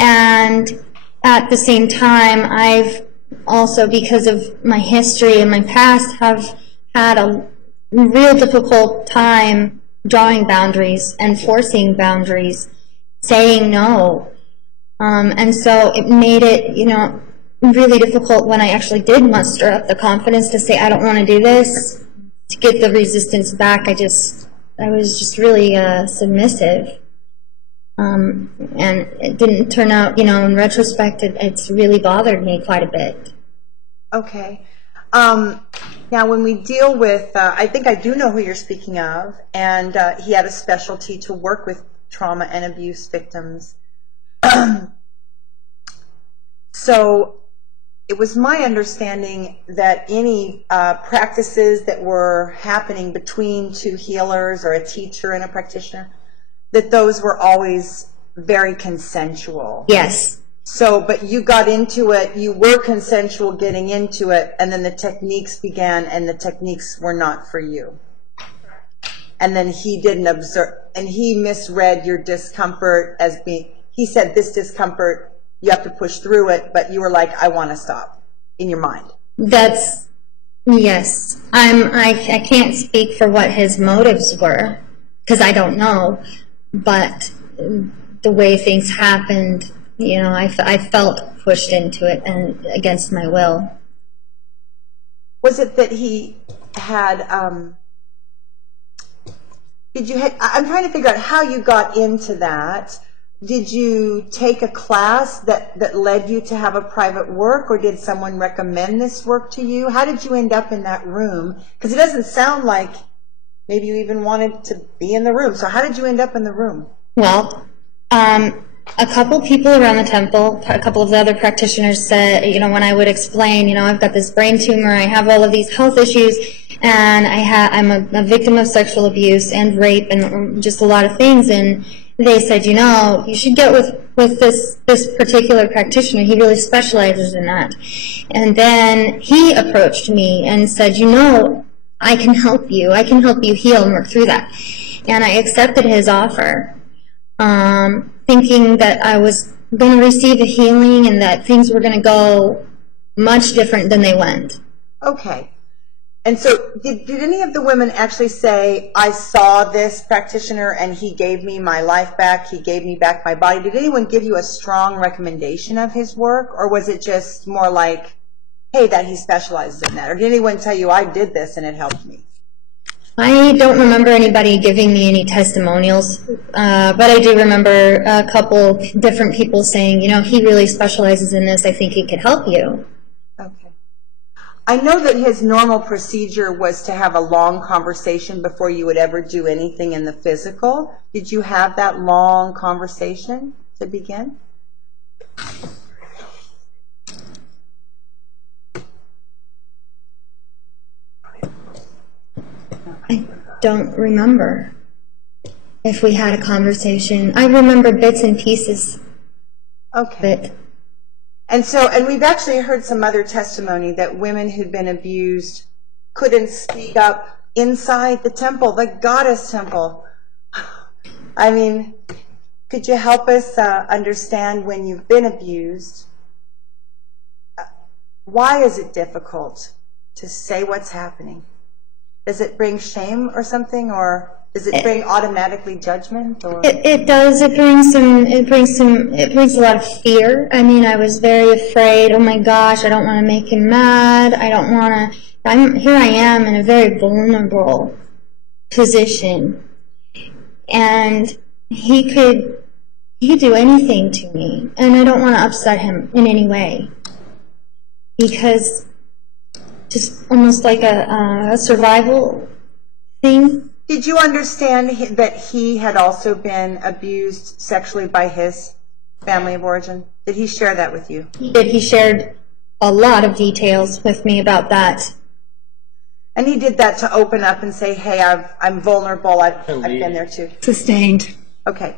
And at the same time, I've also, because of my history and my past, have had a real difficult time drawing boundaries and forcing boundaries, saying no. And so it made it, really difficult when I actually did muster up the confidence to say, I don't want to do this, to get the resistance back. I was just really submissive. And it didn't turn out, in retrospect, it's really bothered me quite a bit. Okay. Now, when we deal with, I think I do know who you're speaking of, and he had a specialty to work with trauma and abuse victims. So it was my understanding that any practices that were happening between two healers or a teacher and a practitioner, that those were always very consensual. Yes. So, but you got into it, you were consensual getting into it, and then the techniques began, and the techniques were not for you. And then he didn't observe, and he misread your discomfort as being, he said this discomfort, you have to push through it, but you were like, I want to stop, in your mind. Yes. I can't speak for what his motives were, because I don't know, but the way things happened, you know, I felt pushed into it and against my will. Was it that he had, I'm trying to figure out how you got into that. Did you take a class that led you to have a private work, or did someone recommend this work to you? How did you end up in that room? Because it doesn't sound like maybe you even wanted to be in the room. So how did you end up in the room? Well, a couple people around the temple, a couple of the other practitioners said, you know, when I would explain, you know, I've got this brain tumor, I have all of these health issues, and I'm a victim of sexual abuse and rape and just a lot of things, and they said, you know, you should get with this particular practitioner. He really specializes in that. And then he approached me and said, you know, I can help you. I can help you heal and work through that. And I accepted his offer, thinking that I was going to receive a healing and that things were going to go much different than they went. Okay. And so did any of the women actually say, I saw this practitioner and he gave me my life back, he gave me back my body? Did anyone give you a strong recommendation of his work, or was it just more like, hey, that he specializes in that? Or did anyone tell you, I did this and it helped me? I don't remember anybody giving me any testimonials, but I do remember a couple different people saying, you know, he really specializes in this, I think he could help you. Okay. I know that his normal procedure was to have a long conversation before you would ever do anything in the physical. Did you have that long conversation to begin? I don't remember if we had a conversation. I remember bits and pieces. Okay. And we've actually heard some other testimony that women who'd been abused couldn't speak up inside the temple, the goddess temple. I mean, could you help us understand, when you've been abused, why is it difficult to say what's happening? Does it bring shame or something, or does it bring automatically judgment? Or? It does. It brings a lot of fear. I mean, I was very afraid. Oh my gosh, I don't want to make him mad. I don't want to. Here I am in a very vulnerable position, and he could do anything to me, and I don't want to upset him in any way, because just almost like a survival thing. Did you understand that he had also been abused sexually by his family of origin? Did he share that with you? He did. He shared a lot of details with me about that. And he did that to open up and say, hey, I'm vulnerable, I've been there too. Sustained. Okay.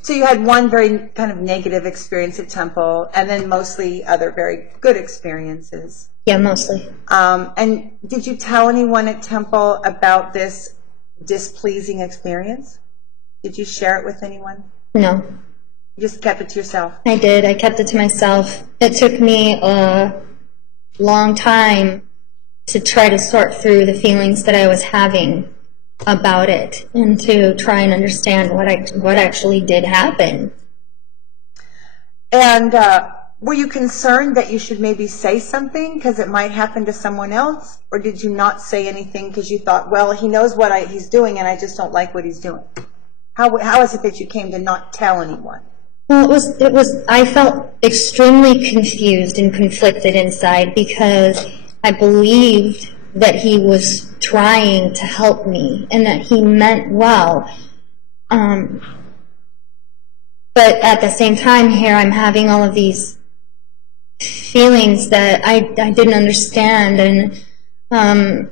So you had one very kind of negative experience at Temple, and then mostly other very good experiences. Yeah, mostly. And did you tell anyone at Temple about this displeasing experience? Did you share it with anyone? No. You just kept it to yourself? I did. I kept it to myself. It took me a long time to try to sort through the feelings that I was having about it and to try and understand what actually did happen. And were you concerned that you should maybe say something because it might happen to someone else? Or did you not say anything because you thought, well, he knows what he's doing and I just don't like what he's doing? How is it that you came to not tell anyone? Well, it was. I felt extremely confused and conflicted inside because I believed that he was trying to help me and that he meant well. But at the same time, here I'm having all of these feelings that I didn't understand, and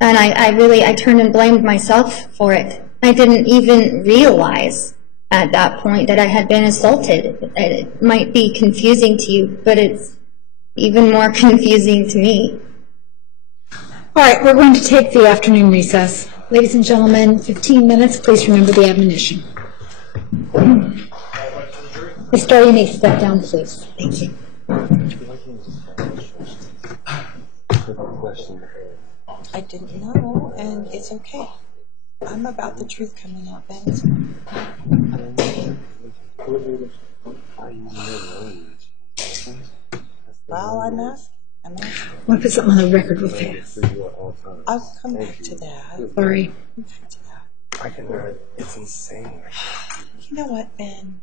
I turned and blamed myself for it. I didn't even realize at that point that I had been assaulted. It might be confusing to you, but it's even more confusing to me. All right, we're going to take the afternoon recess. Ladies and gentlemen, 15 minutes. Please remember the admonition. Ms. Starr, you may step down, please. Thank you. I didn't know, and it's okay. I'm about the truth coming out, Ben. Well, I'm asking. I want to put something on the record real fast. I'll come back to that. Sorry. I can do it. It's insane. You know what, Ben?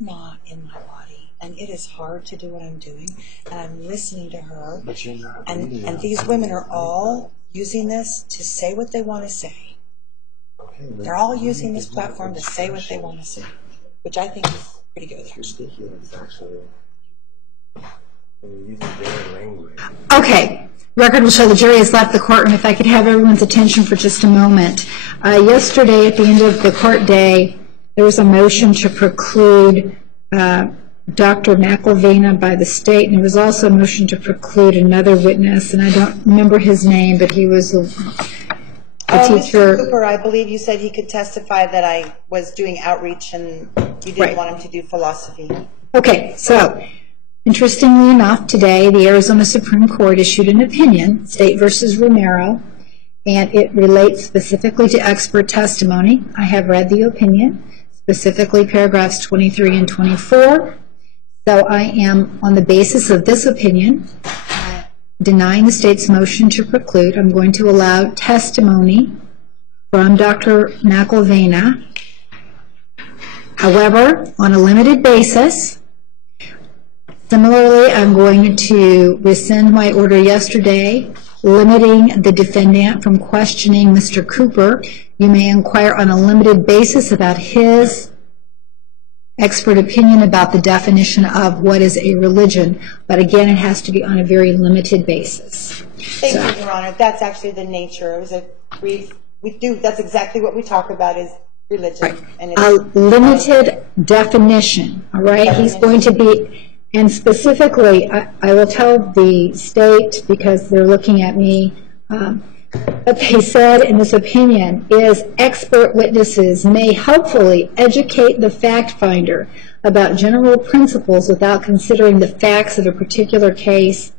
I'm not in my body, and it is hard to do what I'm doing, and I'm listening to her. But you're not. And these women are all using this to say what they want to say. Okay, they're all using this platform to say what they want to say, which I think is pretty good. It's ridiculous, actually. When you use their language. Okay. Record will show the jury has left the courtroom. If I could have everyone's attention for just a moment. Yesterday, at the end of the court day, there was a motion to preclude Dr. McElvena by the state, and there was also a motion to preclude another witness, and I don't remember his name, but he was a teacher. Mr. Cooper, I believe you said he could testify that I was doing outreach and you didn't want him to do philosophy. Okay, so interestingly enough, today the Arizona Supreme Court issued an opinion, State versus Romero, and it relates specifically to expert testimony. I have read the opinion, specifically paragraphs 23 and 24. So I am, on the basis of this opinion, denying the state's motion to preclude. I'm going to allow testimony from Dr. McElvena. However, on a limited basis. Similarly, I'm going to rescind my order yesterday, limiting the defendant from questioning Mr. Cooper. You may inquire on a limited basis about his expert opinion about the definition of what is a religion, but again, it has to be on a very limited basis. Thank you, Your Honor. That's actually the nature. It was a brief. That's exactly what we talk about is religion. Right. And a limited definition, all right? He's going to be, and specifically, I will tell the state, because they're looking at me, what they said in this opinion is expert witnesses may helpfully educate the fact finder about general principles without considering the facts of a particular case.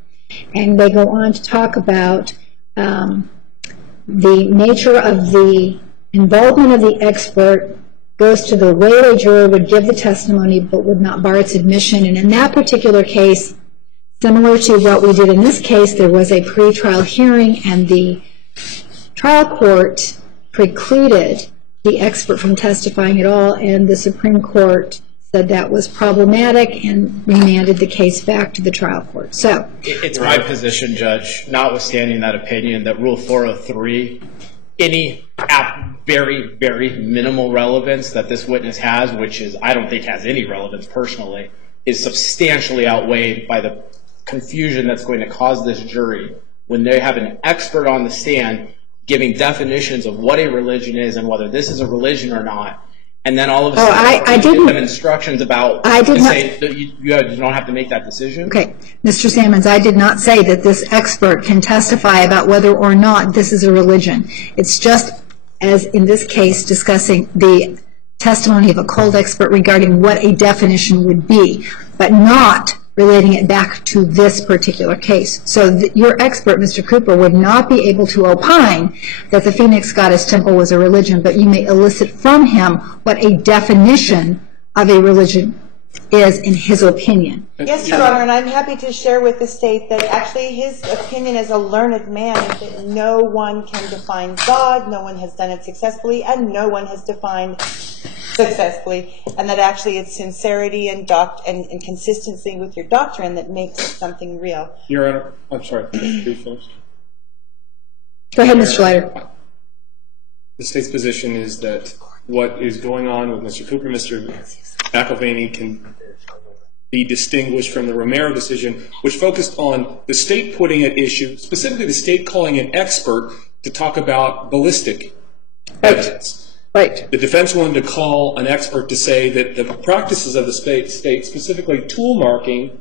And they go on to talk about the nature of the involvement of the expert goes to the way a juror would give the testimony but would not bar its admission. And in that particular case, similar to what we did in this case, there was a pretrial hearing and the trial court precluded the expert from testifying at all, and the Supreme Court said that was problematic and remanded the case back to the trial court. So it's my position, Judge, notwithstanding that opinion, that Rule 403, any very, very minimal relevance that this witness has, which is I don't think has any relevance personally, is substantially outweighed by the confusion that's going to cause this jury when they have an expert on the stand giving definitions of what a religion is and whether this is a religion or not, and then all of a sudden I didn't give them instructions about say that you don't have to make that decision. Okay, Mr. Sammons, I did not say that this expert can testify about whether or not this is a religion. It's just, as in this case, discussing the testimony of a cold expert regarding what a definition would be, but not relating it back to this particular case. So your expert, Mr. Cooper, would not be able to opine that the Phoenix Goddess Temple was a religion, but you may elicit from him what a definition of a religion is in his opinion. Yes, Your Honor, and I'm happy to share with the state that actually his opinion as a learned man is that no one can define God, no one has done it successfully, and no one has defined successfully, and that actually it's sincerity and consistency with your doctrine that makes something real. Your Honor, I'm sorry. Go ahead, Mr. Leiter. The state's position is that what is going on with Mr. Cooper, Mr. McElvena, can be distinguished from the Romero decision, which focused on the state putting at issue, specifically the state calling an expert to talk about ballistic evidence. Right. The defense wanted to call an expert to say that the practices of the state, specifically tool marking,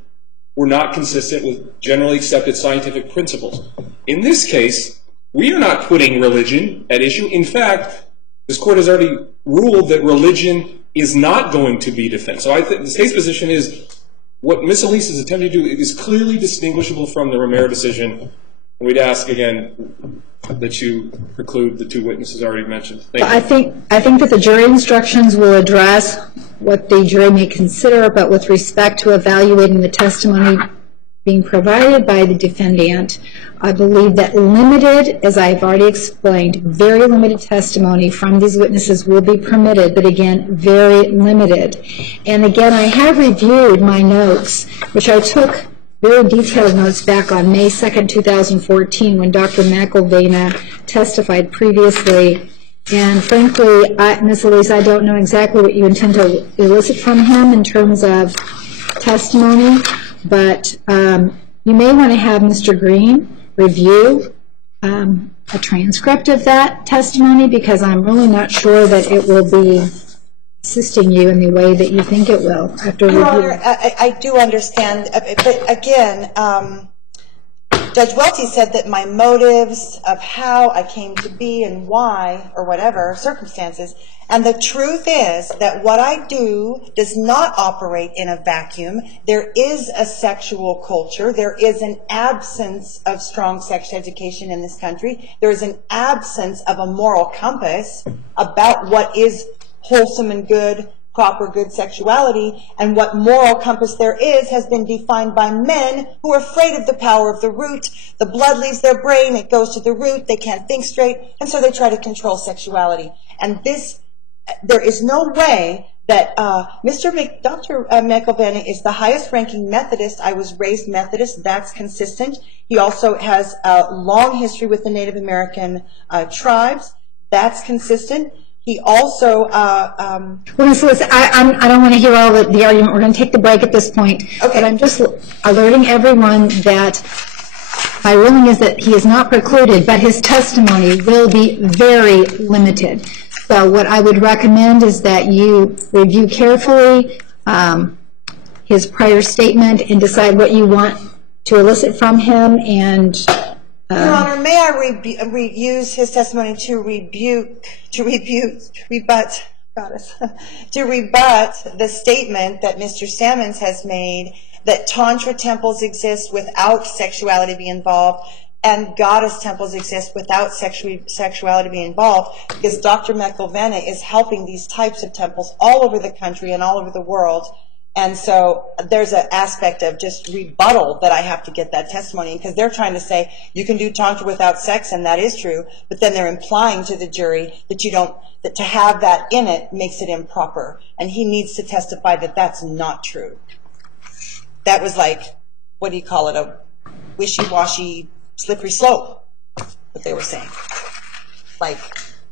were not consistent with generally accepted scientific principles. In this case, we are not putting religion at issue. In fact, this court has already ruled that religion is not going to be defense. So I think the state's position is what Ms. Elise is attempting to do is clearly distinguishable from the Romero decision. We'd ask, again, that you preclude the two witnesses already mentioned. Thank you. I think that the jury instructions will address what the jury may consider, but with respect to evaluating the testimony being provided by the defendant, I believe that limited, as I've already explained, very limited testimony from these witnesses will be permitted, but again, very limited. And again, I have reviewed my notes, which I took very detailed notes back on May 2nd, 2014, when Dr. McElvena testified previously. And frankly, Ms. Elise, I don't know exactly what you intend to elicit from him in terms of testimony, but you may want to have Mr. Green review a transcript of that testimony, because I'm really not sure that it will be assisting you in the way that you think it will after Your review. Honor, I do understand, but again, Judge Welty said that my motives of how I came to be and why, or whatever, circumstances, and the truth is that what I do does not operate in a vacuum. There is a sexual culture. There is an absence of strong sex education in this country. There is an absence of a moral compass about what is wholesome and good, proper good sexuality, and what moral compass there is has been defined by men who are afraid of the power of the root. The blood leaves their brain, it goes to the root, they can't think straight, and so they try to control sexuality. And there is no way that Dr. McElvena is the highest ranking Methodist. I was raised Methodist, that's consistent. He also has a long history with the Native American tribes, that's consistent. He also... Well, Ms. Lewis, I don't want to hear all the argument. We're going to take the break at this point. Okay. But I'm just alerting everyone that my ruling is that he is not precluded, but his testimony will be very limited. So what I would recommend is that you review carefully his prior statement and decide what you want to elicit from him. And Your Honor, may I use his testimony to rebut the statement that Mr. Sammons has made that Tantra temples exist without sexuality being involved and goddess temples exist without sexuality being involved, because Dr. McElvena is helping these types of temples all over the country and all over the world. And so there's an aspect of just rebuttal that I have to get that testimony, because they're trying to say you can do Tantra without sex, and that is true, but then they're implying to the jury that you don't, that to have that in it makes it improper. And he needs to testify that that's not true. That was like, what do you call it, a wishy-washy, slippery slope, what they were saying. Like,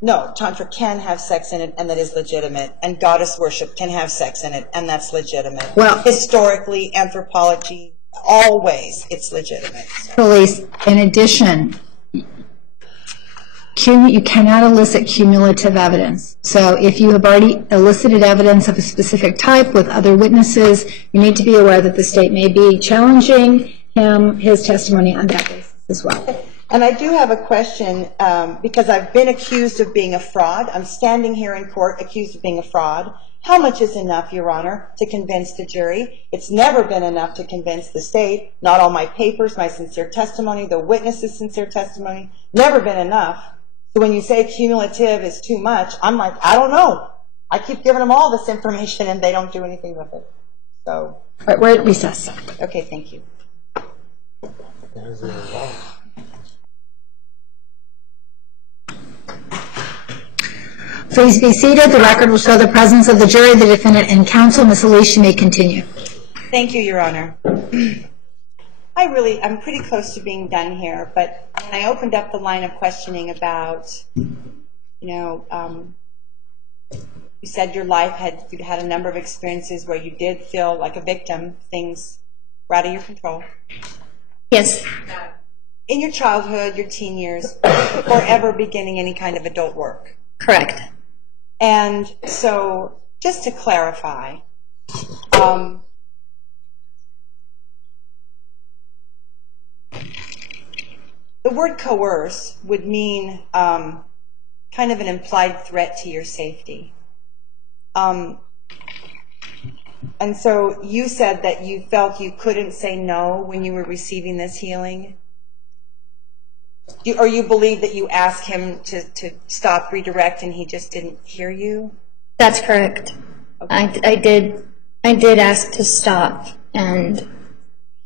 no, Tantra can have sex in it, and that is legitimate. And goddess worship can have sex in it, and that's legitimate. Well, historically, anthropology, always, it's legitimate. Police, in addition, you cannot elicit cumulative evidence. So if you have already elicited evidence of a specific type with other witnesses, you need to be aware that the state may be challenging his testimony on that basis as well. And I do have a question, because I've been accused of being a fraud. I'm standing here in court accused of being a fraud. How much is enough, Your Honor, to convince the jury? It's never been enough to convince the state. Not all my papers, my sincere testimony, the witnesses' sincere testimony, never been enough. So when you say cumulative is too much, I'm like, I don't know. I keep giving them all this information, and they don't do anything with it. So. All right, we're at recess. Okay, thank you. Please be seated. The record will show the presence of the jury, the defendant, and counsel. Ms. Elise, you may continue. Thank you, Your Honor. I'm pretty close to being done here, but when I opened up the line of questioning about, you said your life you had a number of experiences where you did feel like a victim, things were out of your control. Yes. In your childhood, your teen years, before ever beginning any kind of adult work. Correct. And so, just to clarify, the word coerce would mean kind of an implied threat to your safety. And so you said that you felt you couldn't say no when you were receiving this healing? Or you believe that you asked him to stop, redirect, and he just didn't hear you? That's correct. Okay. I did ask to stop, and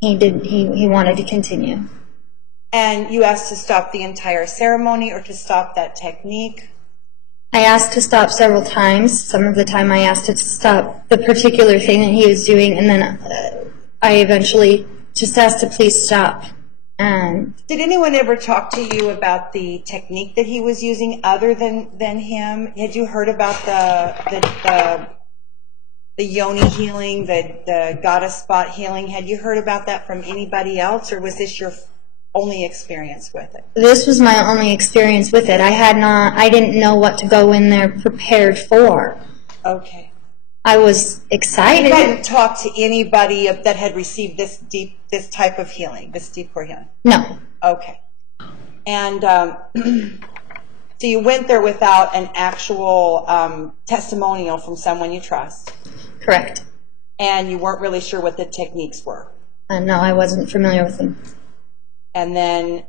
he wanted to continue. And you asked to stop the entire ceremony or to stop that technique? I asked to stop several times. Some of the time I asked to stop the particular thing that he was doing, and then I eventually just asked to please stop. Did anyone ever talk to you about the technique that he was using other than him? Had you heard about the yoni healing, the goddess spot healing? Had you heard about that from anybody else, or was this your only experience with it? This was my only experience with it. I didn't know what to go in there prepared for. Okay. I was excited. You hadn't talked to anybody that had received this type of healing, this deep core healing? No. Okay. And so you went there without an actual testimonial from someone you trust? Correct. And you weren't really sure what the techniques were? No, I wasn't familiar with them. And then,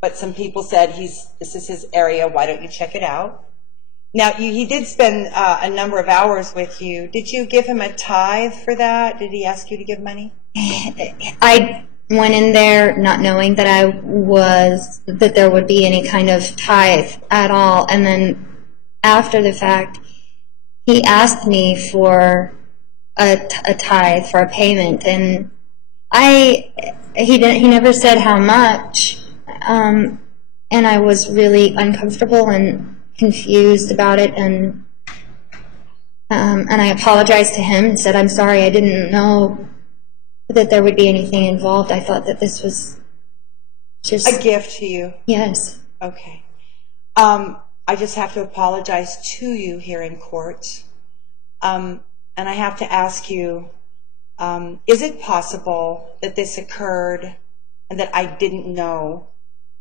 but some people said, this is his area, why don't you check it out? Now, he did spend a number of hours with you. Did you give him a tithe for that? Did he ask you to give money? I went in there not knowing that that there would be any kind of tithe at all. And then after the fact, he asked me for a tithe, for a payment. And he never said how much. And I was really uncomfortable and confused about it, and I apologized to him and said, I'm sorry, I didn't know that there would be anything involved. I thought that this was just a gift to you. Yes. Okay. I just have to apologize to you here in court. And I have to ask you, is it possible that this occurred and that I didn't know?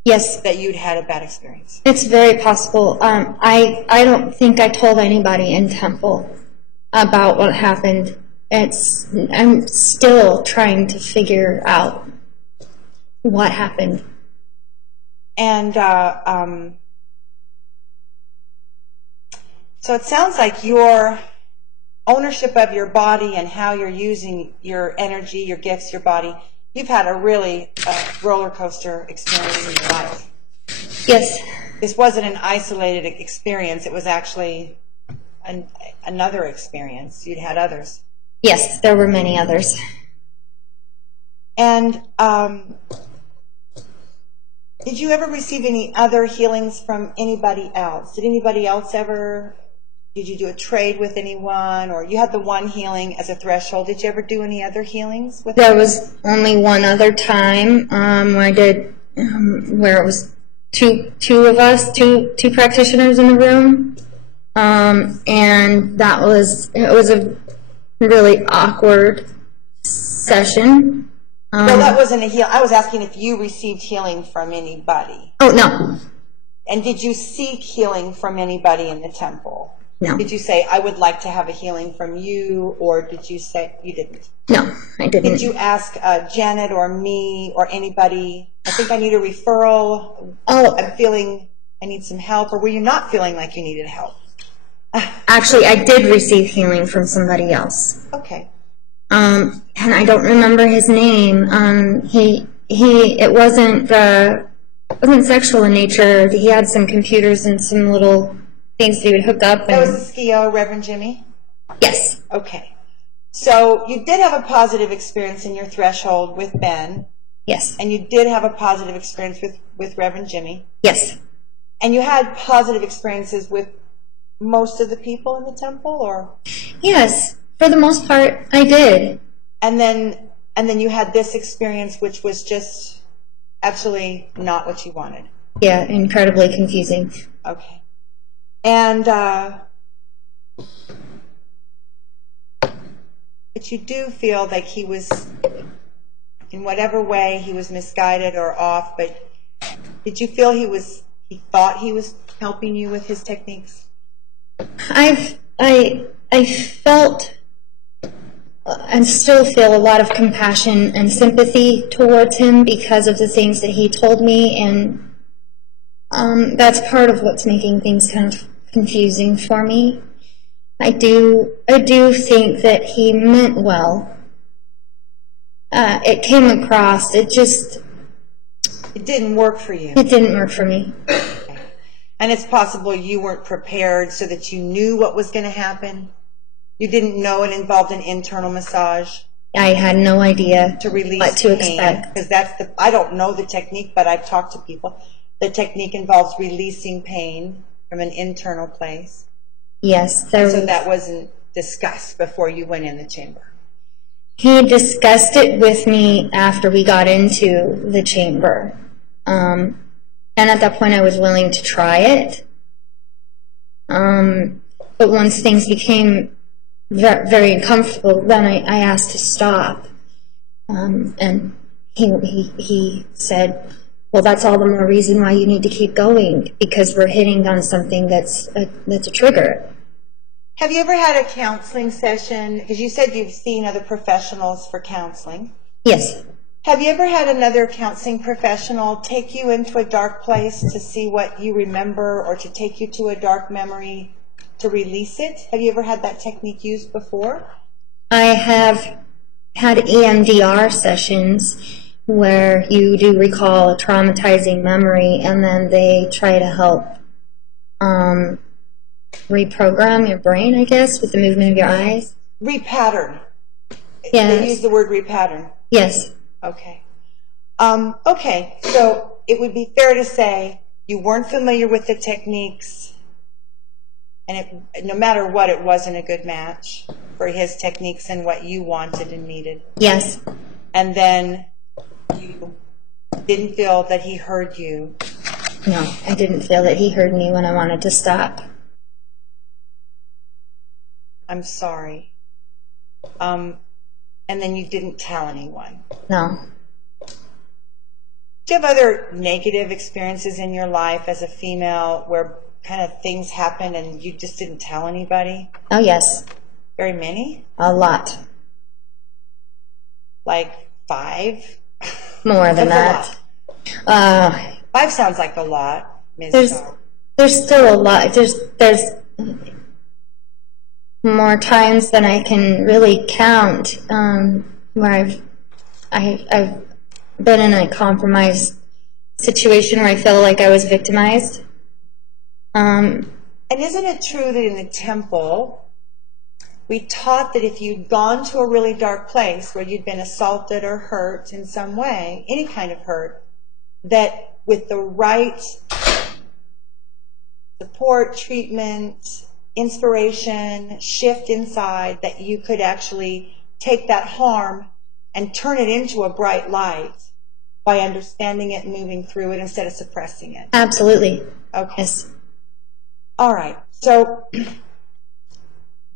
Yes. That you'd had a bad experience? It's very possible. I don't think I told anybody in Temple about what happened. I'm still trying to figure out what happened. And so it sounds like your ownership of your body and how you're using your energy, your gifts, your body, you've had a really roller coaster experience in your life. Yes. This wasn't an isolated experience. It was actually another experience. You'd had others. Yes, there were many others. And did you ever receive any other healings from anybody else? Did anybody else ever, did you do a trade with anyone? Or you had the one healing as a threshold. Did you ever do any other healings with There was only one other time I did where it was two of us, two practitioners in the room. And it was a really awkward session. Well, that wasn't a heal. I was asking if you received healing from anybody. Oh, no. And did you seek healing from anybody in the temple? No. Did you say, I would like to have a healing from you, or did you say you didn't? No, I didn't. Did you ask Janet or me or anybody, I think I need a referral, I'm feeling I need some help, or were you not feeling like you needed help? Actually, I did receive healing from somebody else. Okay. And I don't remember his name. It wasn't sexual in nature. He had some computers and some little things that he would hook up. That was the Skio, Reverend Jimmy? Yes. Okay. So you did have a positive experience in your threshold with Ben. Yes. And you did have a positive experience with Reverend Jimmy. Yes. And you had positive experiences with most of the people in the temple, or? Yes. For the most part, I did. And then you had this experience, which was just absolutely not what you wanted. Yeah, incredibly confusing. Okay. And, but you do feel like he was, in whatever way he was misguided or off, but did you feel he thought he was helping you with his techniques? I felt and still feel a lot of compassion and sympathy towards him because of the things that he told me, and that's part of what's making things kind of confusing for me. I do think that he meant well. It came across, it didn't work for you. It didn't work for me. Okay. And it's possible you weren't prepared so that you knew what was going to happen. You didn't know it involved an internal massage. I had no idea to release what to pain, expect. because I don't know the technique, but I've talked to people. The technique involves releasing pain from an internal place. Yes. So that wasn't discussed before you went in the chamber. He discussed it with me after we got into the chamber. And at that point I was willing to try it. But once things became very uncomfortable, then I asked to stop. And he said, well, that's all the more reason why you need to keep going, because we're hitting on something that's a trigger. Have you ever had a counseling session? Because you said you've seen other professionals for counseling. Yes. Have you ever had another counseling professional take you into a dark place to see what you remember, or to take you to a dark memory to release it? Have you ever had that technique used before? I have had EMDR sessions where you do recall a traumatizing memory, and then they try to help reprogram your brain, I guess, with the movement of your eyes. Repattern. Yes. They use the word repattern. Yes. Okay. Okay, so it would be fair to say you weren't familiar with the techniques, and no matter what, it wasn't a good match for his techniques and what you wanted and needed. Yes. And then you didn't feel that he heard you. No, I didn't feel that he heard me when I wanted to stop. I'm sorry. And then you didn't tell anyone. No. Do you have other negative experiences in your life as a female where kind of things happen and you just didn't tell anybody? Oh, yes. Very many? A lot. Like 5? More than that. 5 sounds like a lot, Ms. Shaw. There's still a lot. There's more times than I can really count where I've been in a compromised situation where I feel like I was victimized. And isn't it true that in the temple, we taught that if you'd gone to a really dark place where you'd been assaulted or hurt in some way, any kind of hurt, that with the right support, treatment, inspiration, shift inside, that you could actually take that harm and turn it into a bright light by understanding it and moving through it instead of suppressing it? Absolutely. Okay. Yes. All right. So,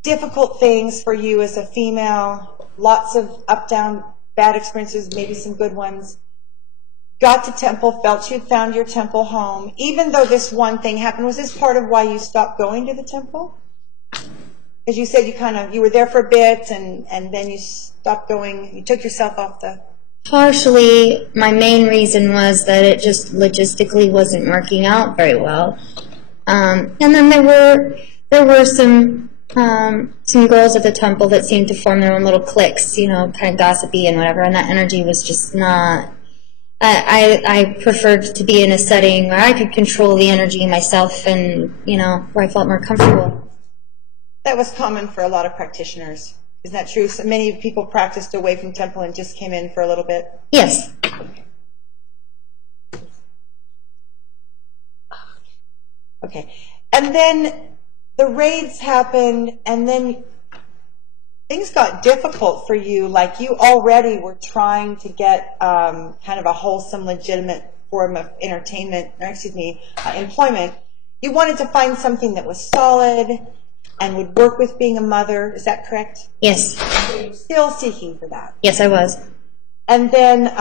difficult things for you as a female, lots of up, down, bad experiences, maybe some good ones. Got to temple, felt you'd found your temple home. Even though this one thing happened, was this part of why you stopped going to the temple? Because you said you were there for a bit and then you stopped going, you took yourself off the... Partially, my main reason was that it just logistically wasn't working out very well. And then there were some girls at the temple that seemed to form their own little cliques, kind of gossipy and whatever, and that energy was just not... I preferred to be in a setting where I could control the energy myself and, where I felt more comfortable. That was common for a lot of practitioners. Isn't that true? So many people practiced away from temple and just came in for a little bit? Yes. Okay. And then the raids happened, and then things got difficult for you. Like, you already were trying to get kind of a wholesome, legitimate form of employment. You wanted to find something that was solid and would work with being a mother. Is that correct? Yes. So you're still seeking for that. Yes, I was. And then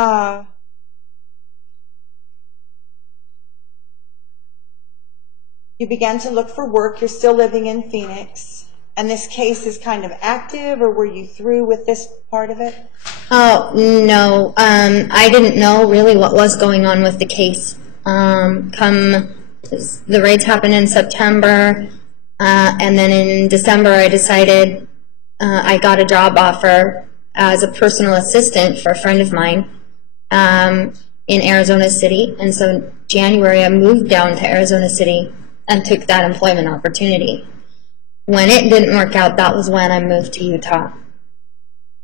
you began to look for work. You're still living in Phoenix. And this case is kind of active, or were you through with this part of it? Oh, no. I didn't know really what was going on with the case. The raids happened in September, and then in December I decided I got a job offer as a personal assistant for a friend of mine in Arizona City. And so in January I moved down to Arizona City and took that employment opportunity. When it didn't work out, that was when I moved to Utah.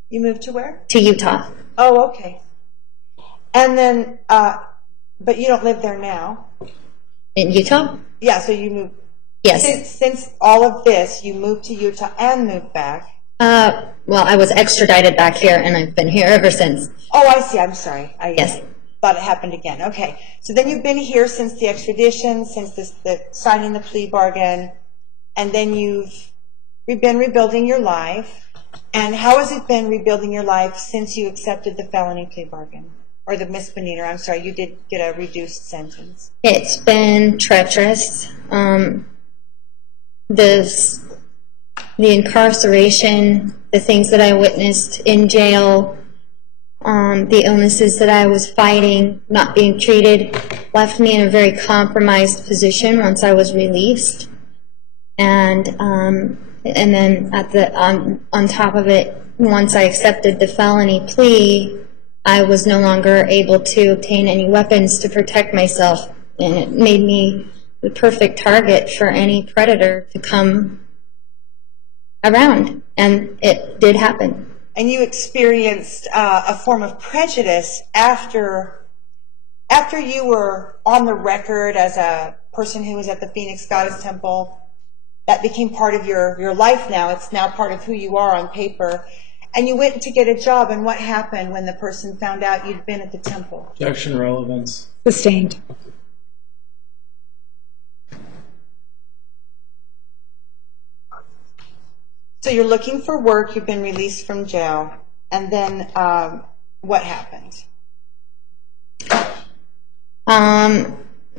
You moved to where? To Utah. Oh, okay. And then, but you don't live there now. In Utah? Yeah, so you moved. Yes. Since all of this, you moved to Utah and moved back. Well, I was extradited back here, and I've been here ever since. Oh, I see. I'm sorry. I Yes. thought it happened again. Okay. So then you've been here since the extradition, since the signing the plea bargain, and then you've been rebuilding your life. And how has it been rebuilding your life since you accepted the felony plea bargain? Or the misdemeanor, I'm sorry, you did get a reduced sentence. It's been treacherous. The incarceration, the things that I witnessed in jail, the illnesses that I was fighting, not being treated, left me in a very compromised position once I was released. And then on top of it, once I accepted the felony plea, I was no longer able to obtain any weapons to protect myself, and it made me the perfect target for any predator to come around, and it did happen. And you experienced a form of prejudice after you were on the record as a person who was at the Phoenix Goddess Temple. That became part of your life now. It's now part of who you are on paper. And you went to get a job, and what happened when the person found out you'd been at the temple? Objection, relevance. Sustained. So you're looking for work, you've been released from jail, and then what happened?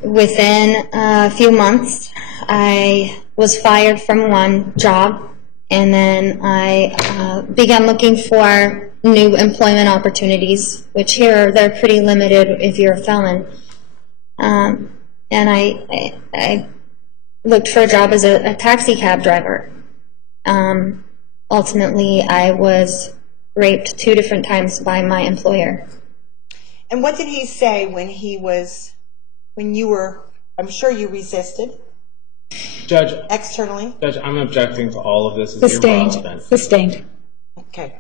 Within a few months, I was fired from one job, and then I began looking for new employment opportunities, which here they're pretty limited if you're a felon. And I looked for a job as a taxi cab driver. Ultimately, I was raped 2 different times by my employer. And what did he say when you were, I'm sure you resisted? Judge. Externally? Judge, I'm objecting to all of this. Sustained. Irrelevant. Sustained. Okay.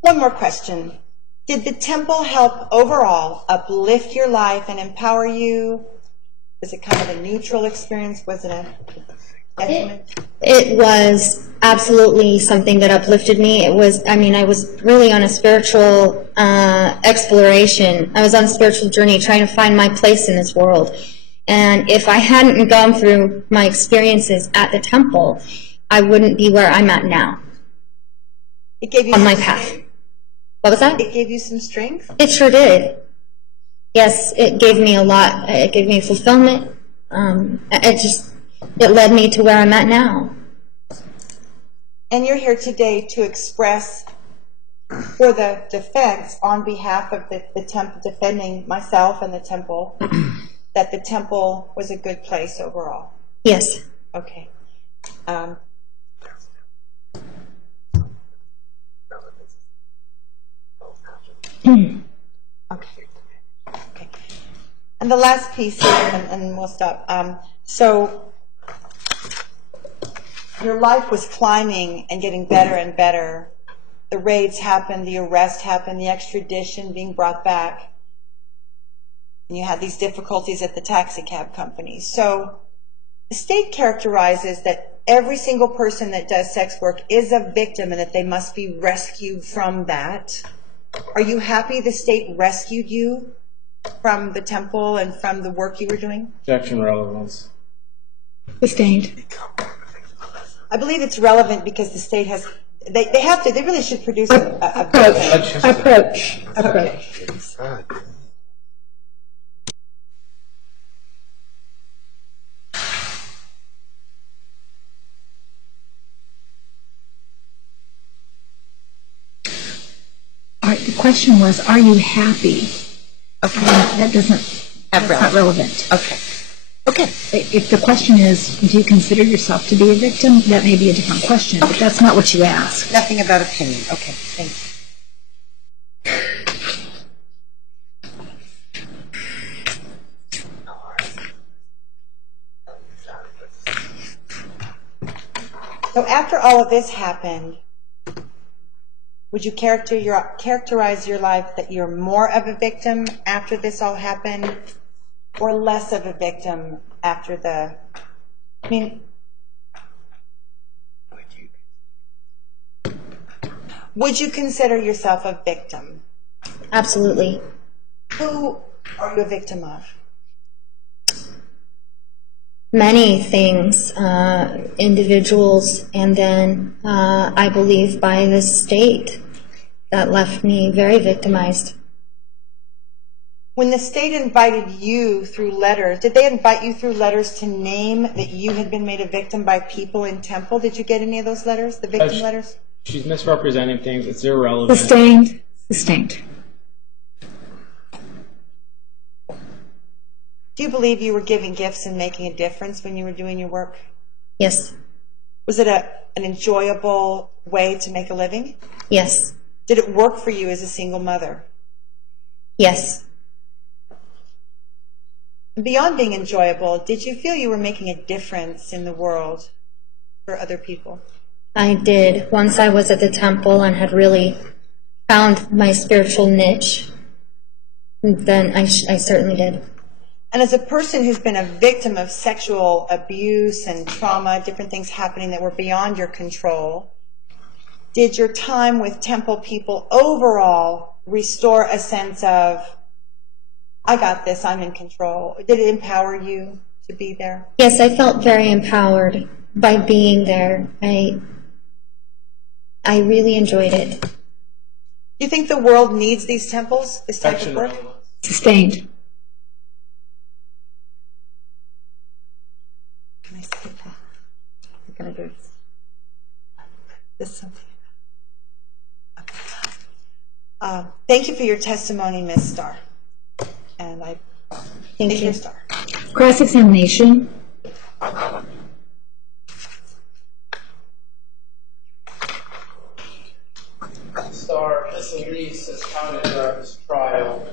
One more question. Did the temple help overall uplift your life and empower you? Was it kind of a neutral experience? Was it a detriment? It was absolutely something that uplifted me. I was really on a spiritual exploration. I was on a spiritual journey trying to find my place in this world. And if I hadn't gone through my experiences at the temple, I wouldn't be where I'm at now. It gave you on my path. What was that? It gave you some strength? It sure did. Yes, it gave me a lot. It gave me fulfillment. It led me to where I'm at now. And you're here today to express for the defense on behalf of the temple, defending myself and the temple, that the temple was a good place overall. Yes. Okay. Okay. And the last piece here, and we'll stop. So your life was climbing and getting better and better. The raids happened, the arrest happened, the extradition being brought back. And you had these difficulties at the taxi cab company. So the state characterizes that every single person that does sex work is a victim and that they must be rescued from that. Are you happy the state rescued you from the temple and from the work you were doing? Objection, relevance. Sustained. I believe it's relevant because the state has, they really should produce a Approach. question was, are you happy? Okay. That that's not relevant. Okay. Okay. If the question is, do you consider yourself to be a victim, that may be a different question, but that's not what you asked. Nothing about opinion. Okay, thank you. So after all of this happened, would you characterize your life that you're more of a victim after this all happened, or less of a victim after the, I mean, would you consider yourself a victim? Absolutely. Who are you a victim of? Many things, individuals, and then I believe by the state that left me very victimized. When the state invited you through letters, did they invite you through letters to name that you had been made a victim by people in Temple? Did you get any of those letters, the victim letters? She's misrepresenting things. It's irrelevant. Sustained. Sustained. Do you believe you were giving gifts and making a difference when you were doing your work? Yes. Was it an enjoyable way to make a living? Yes. Did it work for you as a single mother? Yes. Beyond being enjoyable, did you feel you were making a difference in the world for other people? I did. Once I was at the temple and had really found my spiritual niche, then I certainly did. And as a person who's been a victim of sexual abuse and trauma, different things happening that were beyond your control, did your time with Temple people overall restore a sense of, I got this, I'm in control? Did it empower you to be there? Yes, I felt very empowered by being there. I really enjoyed it. Do you think the world needs these temples, this type of work? Sustained. Can I skip that? I'm going to do this something. Okay. Thank you for your testimony, Ms. Starr. And I Thank you. Starr. Cross-examination. Starr, Miss Elise has touted throughout this trial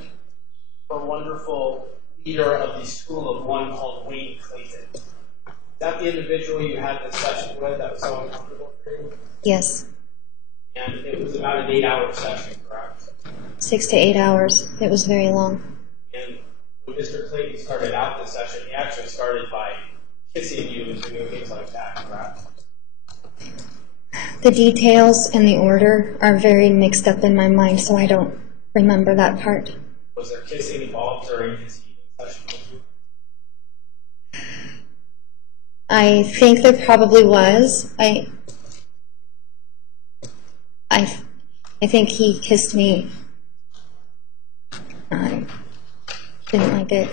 her wonderful leader of the School of One called Wayne Clayton. Is that the individual you had this session with that was so uncomfortable for you? Yes. And it was about an 8-hour session, correct? 6 to 8 hours. It was very long. And when Mr. Clayton started out the session, he actually started by kissing you and doing things like that, correct? The details and the order are very mixed up in my mind, so I don't remember that part. Was there kissing involved during his evening session with you? I think there probably was. I think he kissed me. I didn't like it.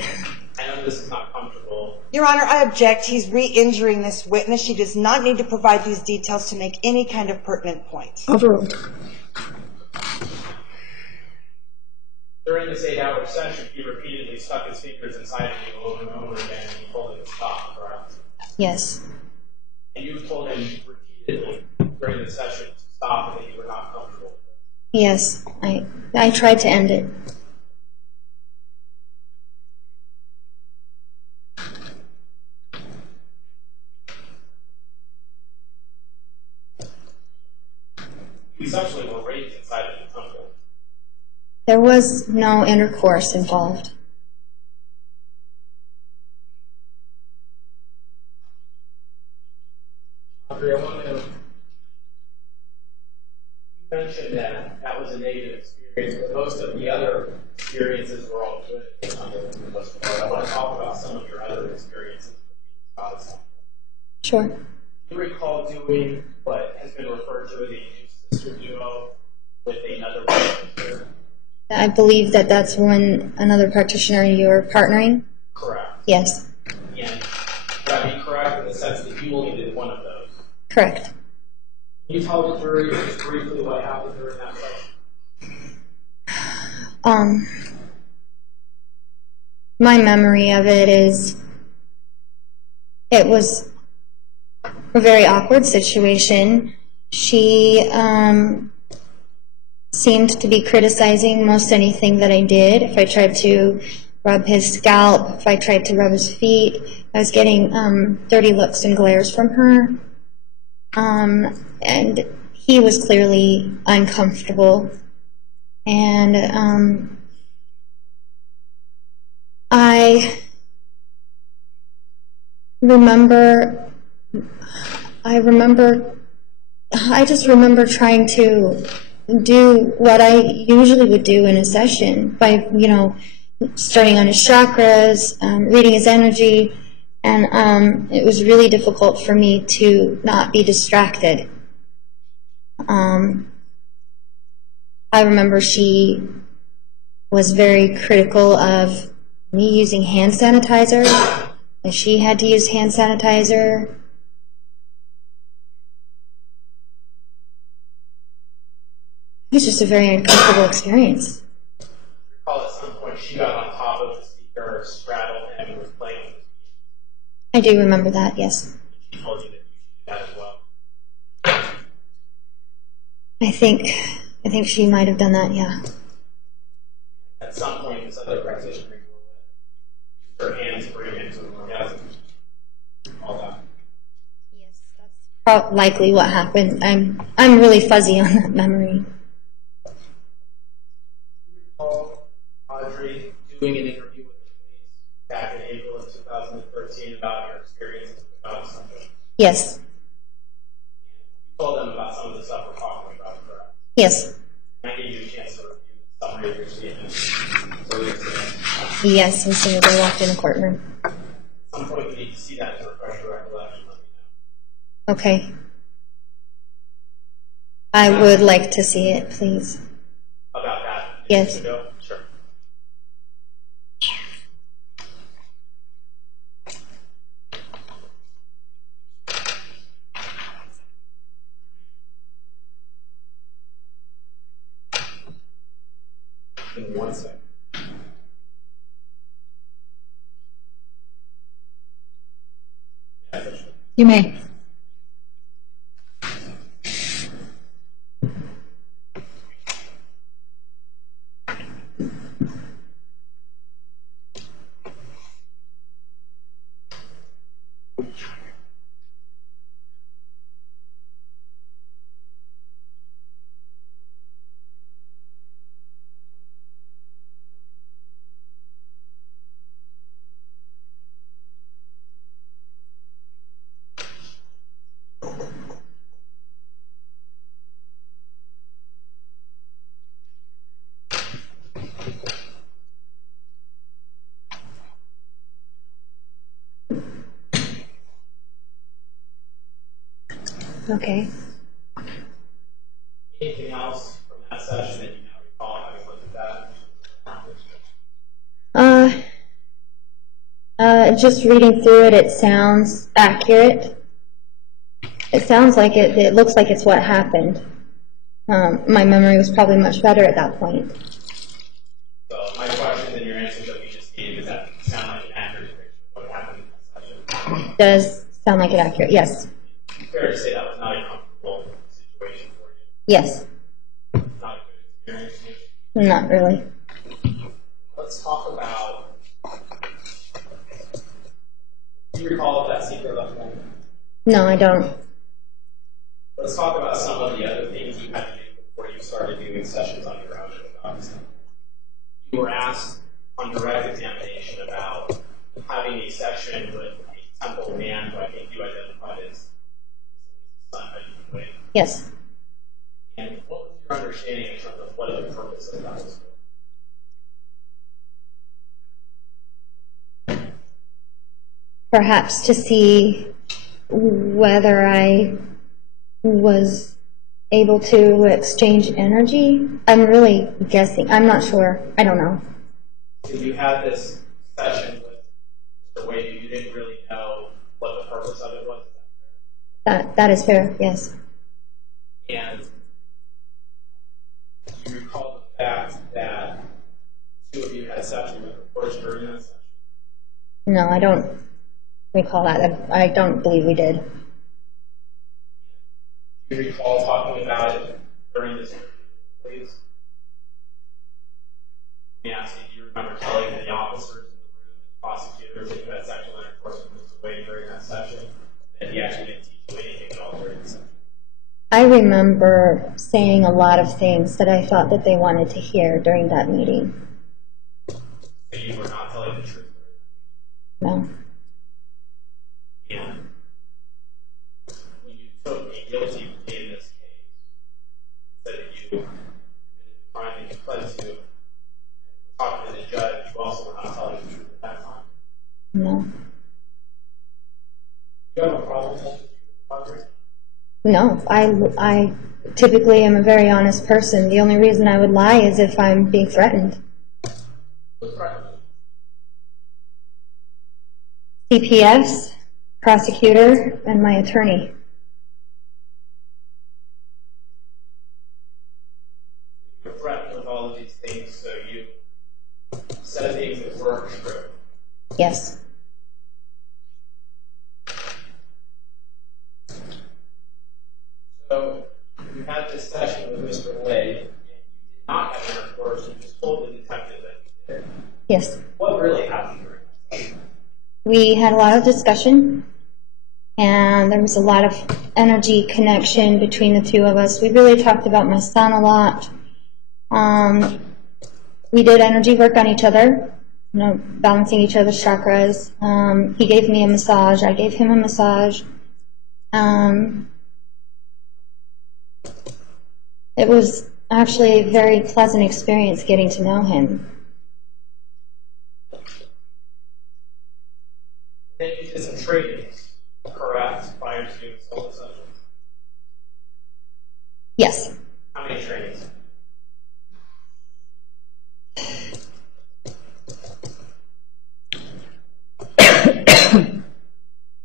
I know this is not comfortable. Your Honor, I object. He's re-injuring this witness. She does not need to provide these details to make any kind of pertinent point. Overruled. During this 8-hour session, he repeatedly stuck his fingers inside of you over and over again, and you told him to stop, correct? Yes. And you told him repeatedly during the session to stop and that you were not comfortable with it. Yes. I tried to end it. You essentially were raped inside of the temple. There was no intercourse involved. Audrey, I want to. You mentioned that that was a negative experience, but most of the other experiences were all good. I want to talk about some of your other experiences. Sure. Do you recall doing what has been referred to as a sister duo with another practitioner? I believe that that's when another practitioner you were partnering? Correct. Yes. And would that be correct in the sense that you only did one of those? Correct. Can you tell the jury just briefly what happened during that session? my memory of it is it was a very awkward situation. She seemed to be criticizing most anything that I did. If I tried to rub his scalp, if I tried to rub his feet, I was getting dirty looks and glares from her. And he was clearly uncomfortable. And I just remember trying to do what I usually would do in a session by, starting on his chakras, reading his energy, and it was really difficult for me to not be distracted. I remember she was very critical of me using hand sanitizer, and she had to use hand sanitizer. It was just a very uncomfortable experience. I recall at some point she got on top of the speaker, straddled him, and was playing with his feet. I do remember that, yes. She told you that you should do that as well. I think she might have done that, yeah. At some point, this other practitioner you were with, her hands bring him to an orgasm. All that. Yes, that's likely what happened. I'm really fuzzy on that memory. Audrey doing an interview with the police back in April of 2013 about your experiences with God Center. Yes. You told them about some of the stuff we're talking about, correct? Yes. I gave you a chance to review the summary of your statement. Yes, as soon as I walked in the courtroom. At some point, we need to see that to refresh your recollection. Let me know. Okay. I would like to see it, please. About that? Yes. Ago? Sure. In 1 second. You may. Okay. Anything else from that session that you now recall having looked at that? Just reading through it, it sounds accurate. It sounds like it looks like it's what happened. My memory was probably much better at that point. So my question and your answer that we just gave, does that sound like an accurate depiction of what happened in that session? Does sound like it accurate, yes. Fair to say that was not a comfortable situation for you? Yes. Not a good experience? Not really. Let's talk about, do you recall if that secret left home? No, I don't. Let's talk about some of the other things you had to do before you started doing sessions on your own. You were asked on direct examination about having a session with a temple man who I think you identified as son. Yes. And what was your understanding in terms of what the purpose of that was for? Perhaps to see whether I was able to exchange energy. I'm really guessing. I'm not sure. I don't know. So you had this session with Mr. Wade, you didn't really know what the purpose of it was? That is fair, yes. And you recall the fact that two of you had sexual intercourse during that session? No, I don't recall that. I don't believe we did. Do you recall talking about it during this interview, please? Let me ask you, do you remember telling the officers in the room, the prosecutors, that you had sexual intercourse with Mr. Wade during that session, that he actually didn't teach you anything at all during the session? I remember saying a lot of things that I thought that they wanted to hear during that meeting. So you were not telling the truth? No. And when you took a guilty plea in this case, said that you committed the crime that you pled to, and talking to the judge, you also were not telling the truth at that time? No. Do you have a problem telling the truth, Audrey? No. I typically am a very honest person. The only reason I would lie is if I'm being threatened. Who's threatening? CPS, prosecutor, and my attorney. You were threatened with all of these things, so you said things that weren't true. Yes. So you had this session with Mr. Wade, and you did not have intercourse, you just told the detective that you did. Yes. What really happened during that session? We had a lot of discussion, and there was a lot of energy connection between the two of us. We really talked about my son a lot. We did energy work on each other, balancing each other's chakras. He gave me a massage. I gave him a massage. It was actually a very pleasant experience getting to know him. Then you did some trainings, correct, prior to doing solo sessions? Yes. How many trainings?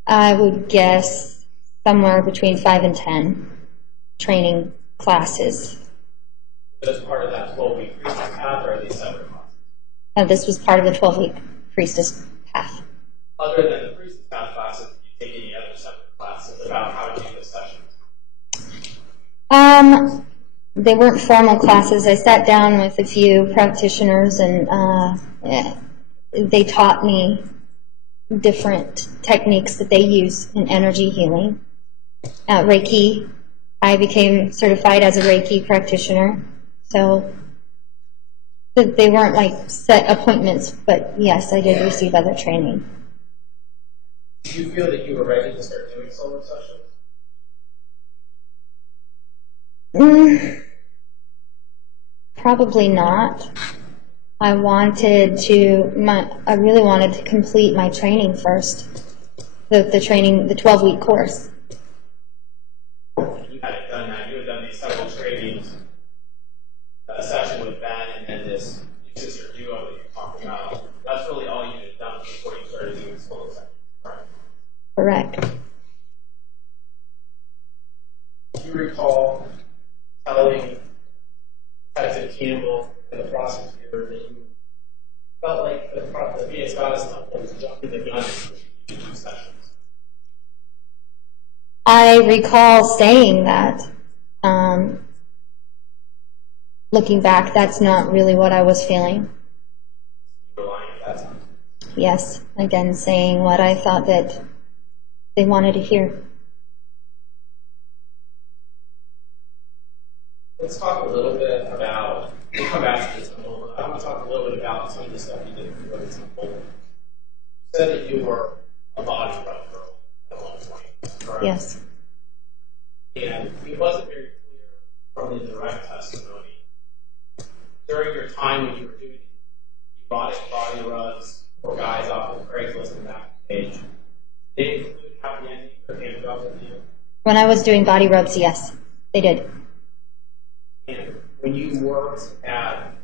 I would guess somewhere between 5 and 10 training classes. As part of that 12-week priestess path, or are these separate classes? This was part of the 12-week priestess path. Other than the priestess path classes, did you take any other separate classes about how to do the sessions? They weren't formal classes. I sat down with a few practitioners, and they taught me different techniques that they use in energy healing. Reiki, I became certified as a Reiki practitioner. So they weren't like set appointments, but yes, I did receive other training. Did you feel that you were ready to start doing solo sessions? Probably not. I really wanted to complete my training first. The training, the 12-week course. You hadn't done that. You had done these several trainings, a session with Ben, and then this new sister duo that you talked about. That's really all you had done before you started doing solo sessions, right? Correct. Do you recall telling Detective Campbell and the prosecutor that you felt like the Phoenix Goddess Temple was jumping the gun to do sessions? I recall saying that. Looking back, that's not really what I was feeling. You were lying at that time. Yes, again, saying what I thought that they wanted to hear. Let's talk a little bit about, we'll come back to the temple, but I want to talk a little bit about some of the stuff you did before the temple. You said that you were a body rub girl at one point, correct? Yes. And it wasn't very clear from the direct testimony. During your time when you were doing erotic body rubs for guys off of Craigslist and that page, they include happy ending or hand jobs at the end? When I was doing body rubs, yes, they did. And when you worked at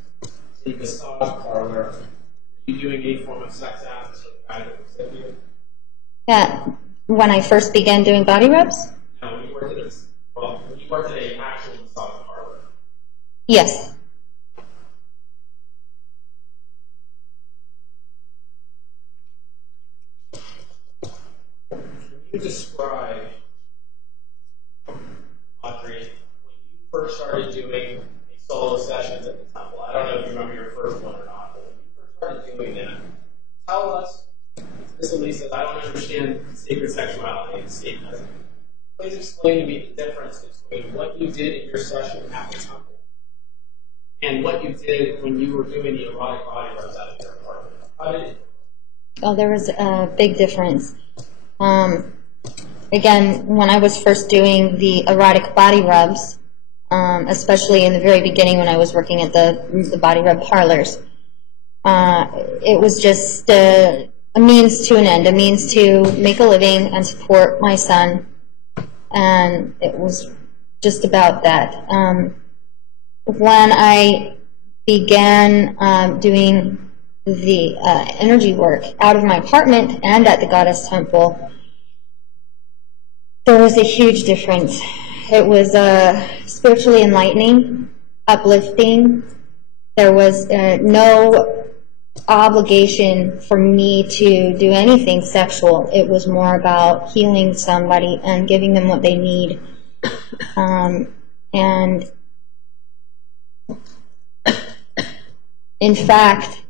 the massage parlor, were you doing any form of sex acts with the guy that was with you? When I first began doing body rubs? No, when you worked at an actual massage parlor. Yes. you describe, Audrey, when you first started doing these solo sessions at the temple, I don't know if you remember your first one or not, but when you first started doing that, tell us, Ms. Elise says, I don't understand sacred sexuality and Satanism. Please explain to me the difference between what you did in your session at the temple and what you did when you were doing the erotic body rubs out of your apartment. How did it? Oh, there was a big difference. Again, when I was first doing the erotic body rubs, especially in the very beginning when I was working at the body rub parlors, it was just a means to an end, a means to make a living and support my son, and it was just about that. When I began doing the energy work out of my apartment and at the Goddess Temple, there was a huge difference. It was spiritually enlightening, uplifting. There was no obligation for me to do anything sexual. It was more about healing somebody and giving them what they need. And in fact,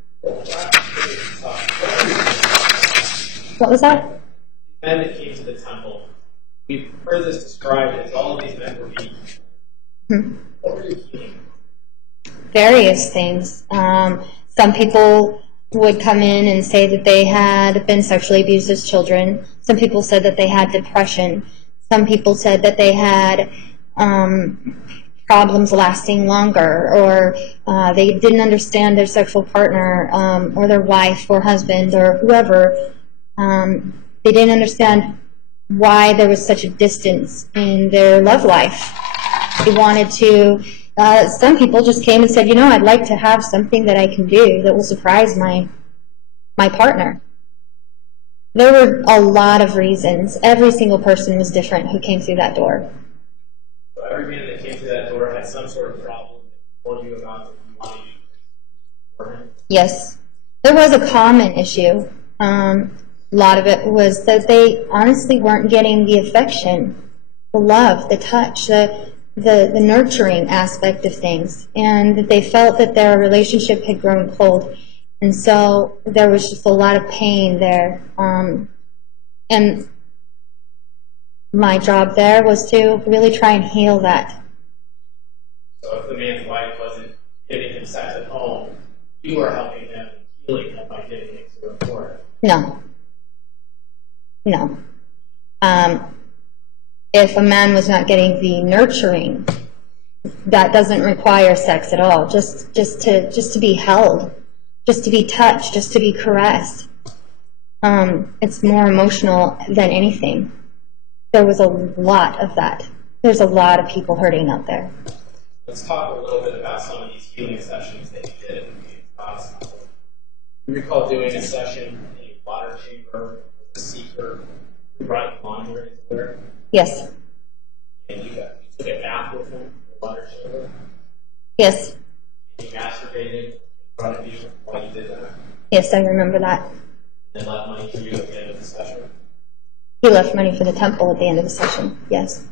what was that? Men that came to the temple, we've heard this described as all of these men were beaten. What were you healing? Various things. Some people would come in and say that they had been sexually abused as children. Some people said that they had depression. Some people said that they had problems lasting longer, or they didn't understand their sexual partner or their wife or husband or whoever. They didn't understand why there was such a distance in their love life. They wanted to, some people just came and said, you know, I'd like to have something that I can do that will surprise my partner. There were a lot of reasons. Every single person was different who came through that door. So every man that came through that door had some sort of problem that told you about that you wanted for him? Yes. There was a common issue. A lot of it was that they honestly weren't getting the affection, the love, the touch, the nurturing aspect of things, and that they felt that their relationship had grown cold. And so there was just a lot of pain there. And my job there was to really try and heal that. So if the man's wife wasn't giving him sex at home, you were helping him, healing him by giving him to a court. No. No. If a man was not getting the nurturing, that doesn't require sex at all. Just to be held, just to be touched, just to be caressed. It's more emotional than anything. There was a lot of that. There's a lot of people hurting out there. Let's talk a little bit about some of these healing sessions that you did in the Goddess Temple. You recall doing a session in a water chamber with a seeker who brought laundry to there? Yes. And you took a bath with him in the water chamber? Yes. And you masturbated in front of you while you did that? Yes, I remember that. And left money for you at the end of the session? He left money for the temple at the end of the session, yes.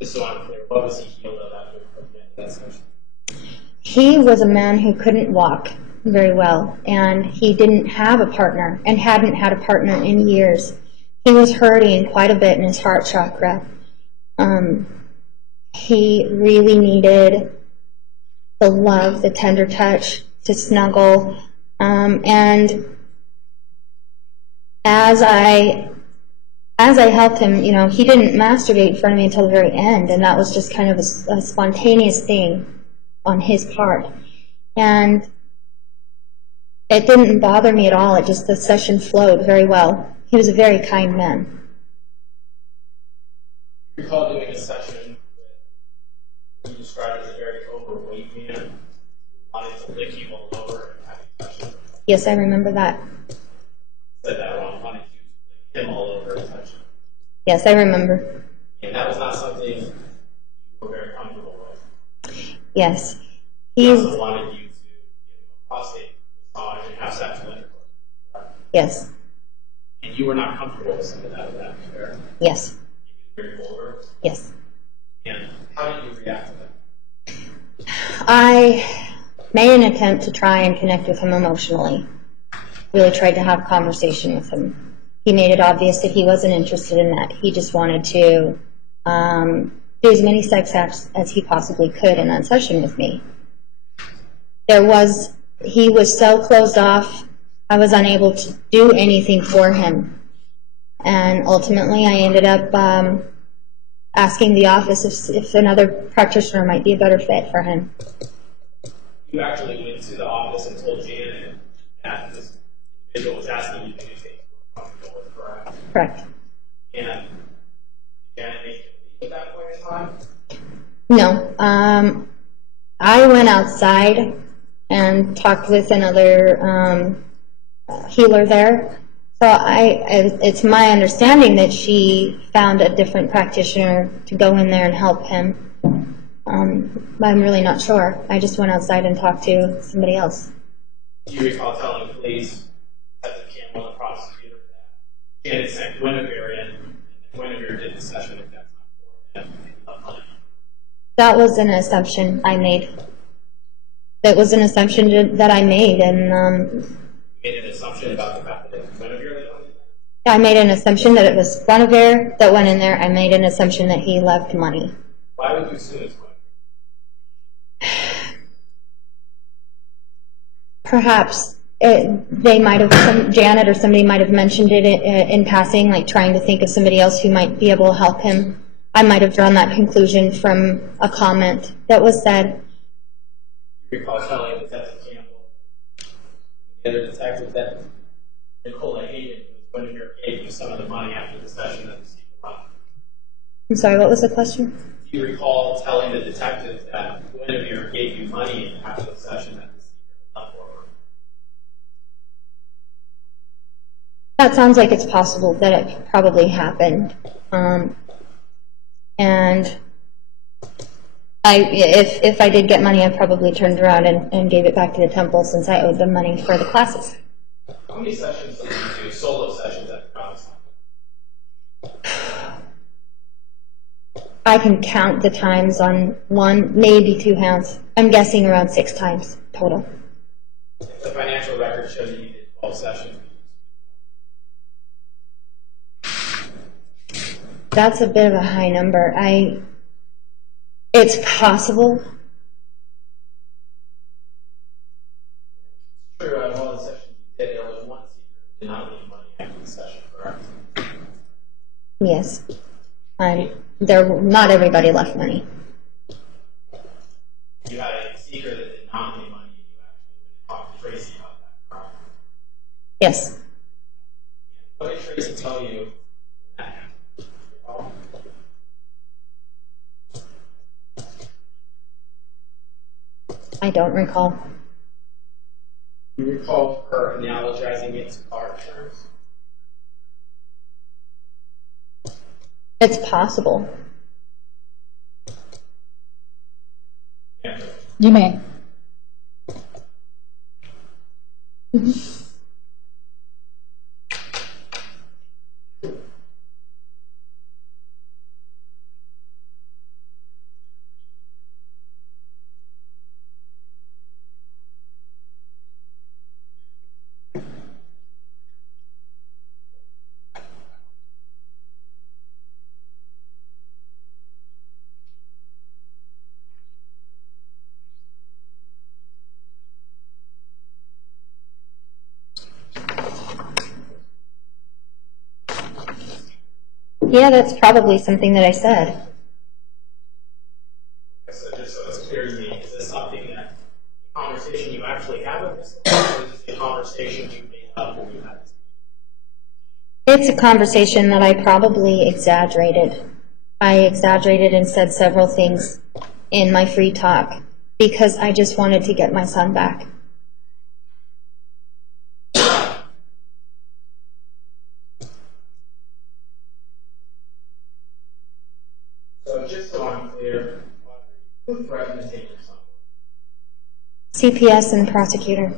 Just so I'm clear, what was he healed of after the end of that session? He was a man who couldn't walk very well, and he didn't have a partner and hadn't had a partner in years. He was hurting quite a bit in his heart chakra. He really needed the love, the tender touch, to snuggle. And as I helped him, you know, he didn't masturbate in front of me until the very end, and that was just kind of a spontaneous thing on his part. And it didn't bother me at all. The session flowed very well. He was a very kind man. You recall doing a session with you described as a very overweight man who wanted to lick you all over and have you touch him? Yes, I remember that. I said that wrong. Wanted you to lick him all over and touch him. Yes, I remember. And that was not something you were very comfortable with. Yes. He also wanted you to give him a prostate massage and have sexual intercourse. Yes. And you were not comfortable with some of that, fair? Yes. Very vulgar. Yes. And how did you react to that? I made an attempt to try and connect with him emotionally. Really tried to have a conversation with him. He made it obvious that he wasn't interested in that. He just wanted to do as many sex acts as he possibly could in that session with me. He was so closed off, I was unable to do anything for him. And ultimately I ended up asking the office if another practitioner might be a better fit for him. You actually went to the office and told Janet that this individual was asking you to do things you were comfortable with, correct? Correct. And Janet made you leave at that point in time? No. I went outside and talked with another healer there. So it's my understanding that she found a different practitioner to go in there and help him. I'm really not sure. I just went outside and talked to somebody else. Do you recall telling the police, Detective Campbell, the prosecutor, that Janet sent Guinevere in, and Guinevere did the session if that's not for him? That was an assumption I made. That was an assumption that I made, and you made an assumption about the fact that it was Guinevere that went in there? I made an assumption that it was Guinevere that went in there. I made an assumption that he loved money. Why would you assume it's Guinevere? Perhaps they might have, Janet or somebody might have mentioned it in passing, like trying to think of somebody else who might be able to help him. I might have drawn that conclusion from a comment that was said. Do you recall telling Detective Campbell, the other detective, that Nicola Hayden, who was Guinevere, gave you some of the money after the session that the secret left? I'm sorry, what was the question? Do you recall telling the detective that Guinevere gave you money after the session that the secret left for her? That sounds like it's possible that it probably happened. And if I did get money, I probably turned around and gave it back to the temple since I owed them money for the classes. How many sessions did you do, solo sessions at the Promise? I can count the times on one, maybe 2 hands. I'm guessing around 6 times total. If the financial record shows that you did 12 sessions, That's a bit of a high number. It's possible. true, out of all the sessions you did, there was one secret who did not leave money after the session, correct? Yes. Not everybody left money. You had a seeker that did not leave money, and you actually talked to Tracy about that, correct? Yes. What did Tracy tell you that happened? I don't recall. Do you recall her analogizing it to car insurance? It's possible. Yeah. You may. Yeah, that's probably something that I said. So just so it's clear to me, is this something that a conversation you actually had with this person, or is this a conversation you made up when you had this? It's a conversation that I probably exaggerated. I exaggerated and said several things in my free talk because I just wanted to get my son back. So just so I'm clear, who threatened to take your son? CPS and prosecutor.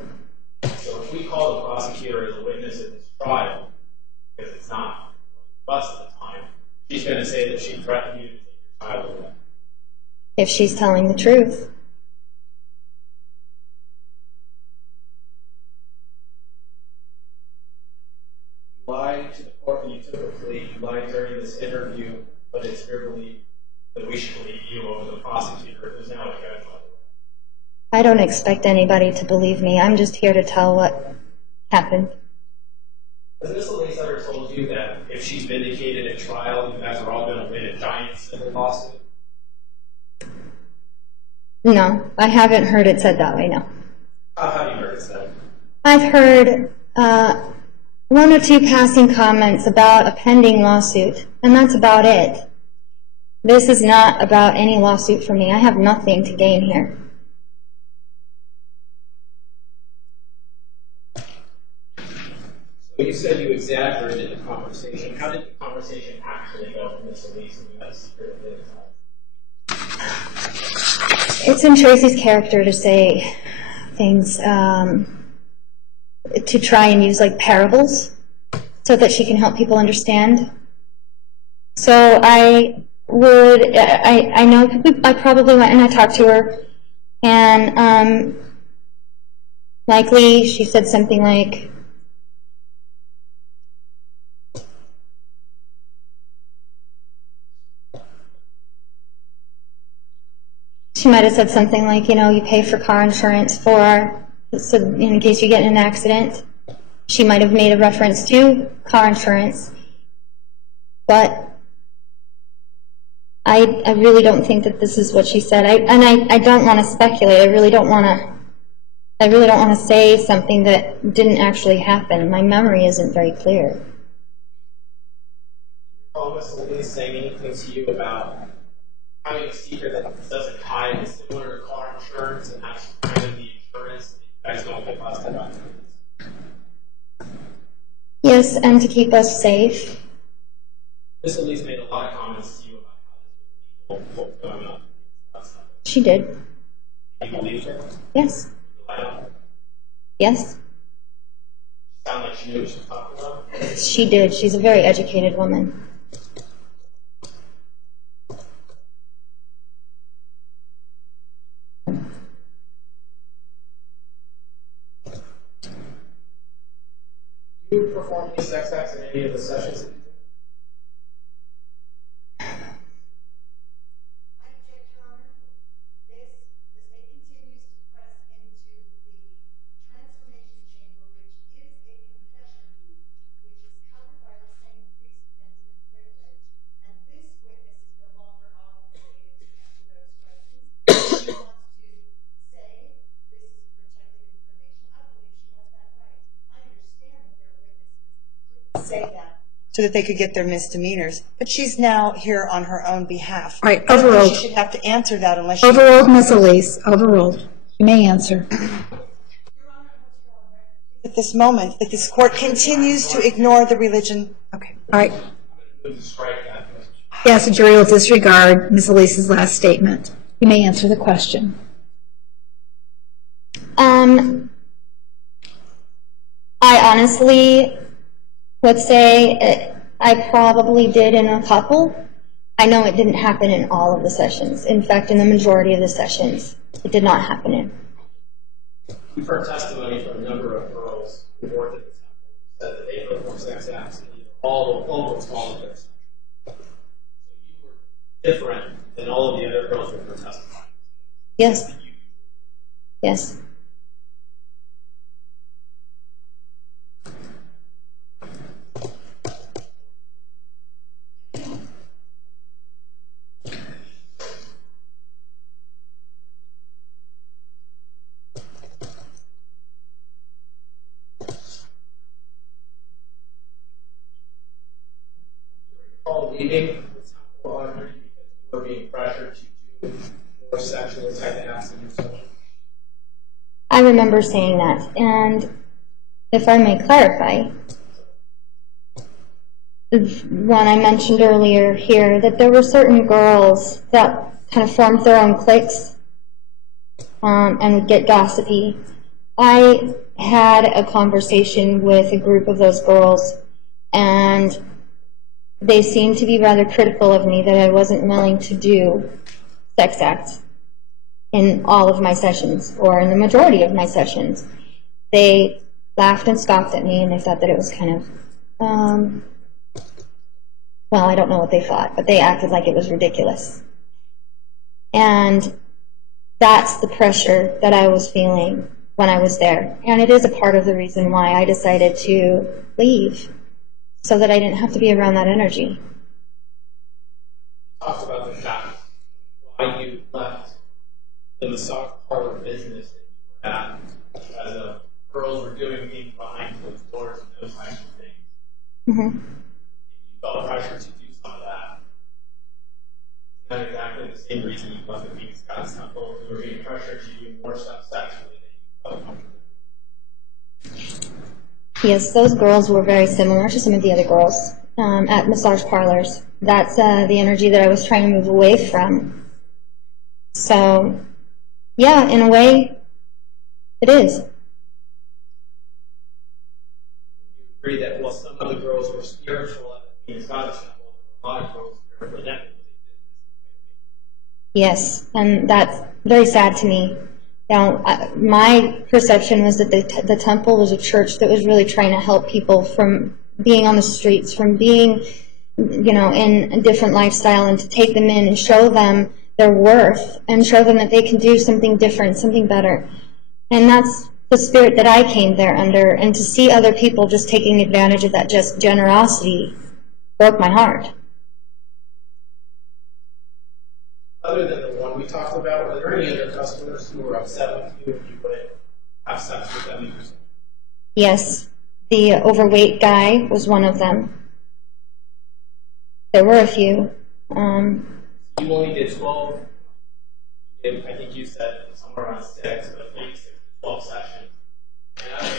So if we call the prosecutor as a witness at this trial, because bus at the time, she's going to say that she threatened you to take your child away. If she's telling the truth. You lied to the court when you took a plea. You lied during this interview, but it's your belief that we should believe you over the prosecutor, who's now a judge, by the way. I don't expect anybody to believe me. I'm just here to tell what happened. Has Ms. Elise ever told you that if she's vindicated at trial, you guys are all going to win a giant civil lawsuit? No, I haven't heard it said that way, no. How have you heard it said? I've heard one or two passing comments about a pending lawsuit, and that's about it. This is not about any lawsuit for me. I have nothing to gain here. So you said you exaggerated the conversation. How did the conversation actually go with Ms. Elise when you had a secret of It's in Tracy's character to say things, to try and use like parables so that she can help people understand. So I know I probably went and I talked to her, and likely she said something like, she might have said something like, you know, you pay for car insurance so in case you get in an accident. She might have made a reference to car insurance, but I really don't think that this is what she said. I don't want to speculate. I really don't want to say something that didn't actually happen. My memory isn't very clear. Ms. Elise saying anything to you about having a secret that doesn't hide is similar to car insurance, and that's kind of the insurance that you guys don't get busted on? Yes, and to keep us safe. Ms. Elise made a lot of comments to you about how this was going on. She did. You believe her? Yes. You lied on her? Yes. Sound like she knew what she was talking about? She did. She's a very educated woman. Do you perform any sex acts in any of the sessions that you do? I object, Your Honor. The state continues to press into the transformation chamber, which is a confession booth, which is covered by the same priest-pension privilege, and this witness is no longer obligated to answer those questions. She wants to say this is protected information. I believe she has that right. I understand that their witnesses couldn't say that. So that they could get their misdemeanors. But she's now here on her own behalf. All right, I don't think overruled. she should have to answer that unless she... Overruled, Ms. Elise, overruled. You may answer. At this moment, that this court continues to ignore the religion... Okay. All right. To strike that. Yes, the jury will disregard Ms. Elise's last statement. You may answer the question. I honestly would say I probably did in a couple. I know it didn't happen in all of the sessions. In fact, in the majority of the sessions, it did not happen in. We've heard testimony from a number of girls who worked at the temple who said that they performed sex acts in either almost all of their sessions. So you were different than all of the other girls who were testifying. Yes. Yes. Leaving the temple on her because you were being pressured to do more sexual type acts in your session? I remember saying that, and if I may clarify, when I mentioned earlier here that there were certain girls that kind of formed their own cliques and would get gossipy, I had a conversation with a group of those girls, and they seemed to be rather critical of me that I wasn't willing to do sex acts in all of my sessions, or in the majority of my sessions. They laughed and scoffed at me, and they thought that it was kind of, well, I don't know what they thought, but they acted like it was ridiculous. And that's the pressure that I was feeling when I was there. And it is a part of the reason why I decided to leave, so that I didn't have to be around that energy. Talked about the fact why you left the massage parlor business that you were at, as girls were doing things behind closed doors and those types of things. Mm-hmm. And you felt pressure to do some of that. It's not exactly the same reason you left the Phoenix God's Temple. You were being pressured to do more stuff sexually than you felt comfortable. Yes, those girls were very similar to some of the other girls at massage parlors. That's the energy that I was trying to move away from. So, yeah, in a way, it is. You agree that while some of the girls were spiritual at the Phoenix God's Temple, a lot of girls were for them. Yes, and that's very sad to me. Now, my perception was that the temple was a church that was really trying to help people from being on the streets, from being, in a different lifestyle, and to take them in and show them their worth and show them that they can do something different, something better. And that's the spirit that I came there under, and to see other people just taking advantage of that just generosity broke my heart. Other than the one we talked about, were there any other customers who were upset with you if you wouldn't have sex with them? Yes, the overweight guy was one of them. There were a few. You only did 12. I think you said somewhere around 6, but maybe 6 to 12 sessions. And I had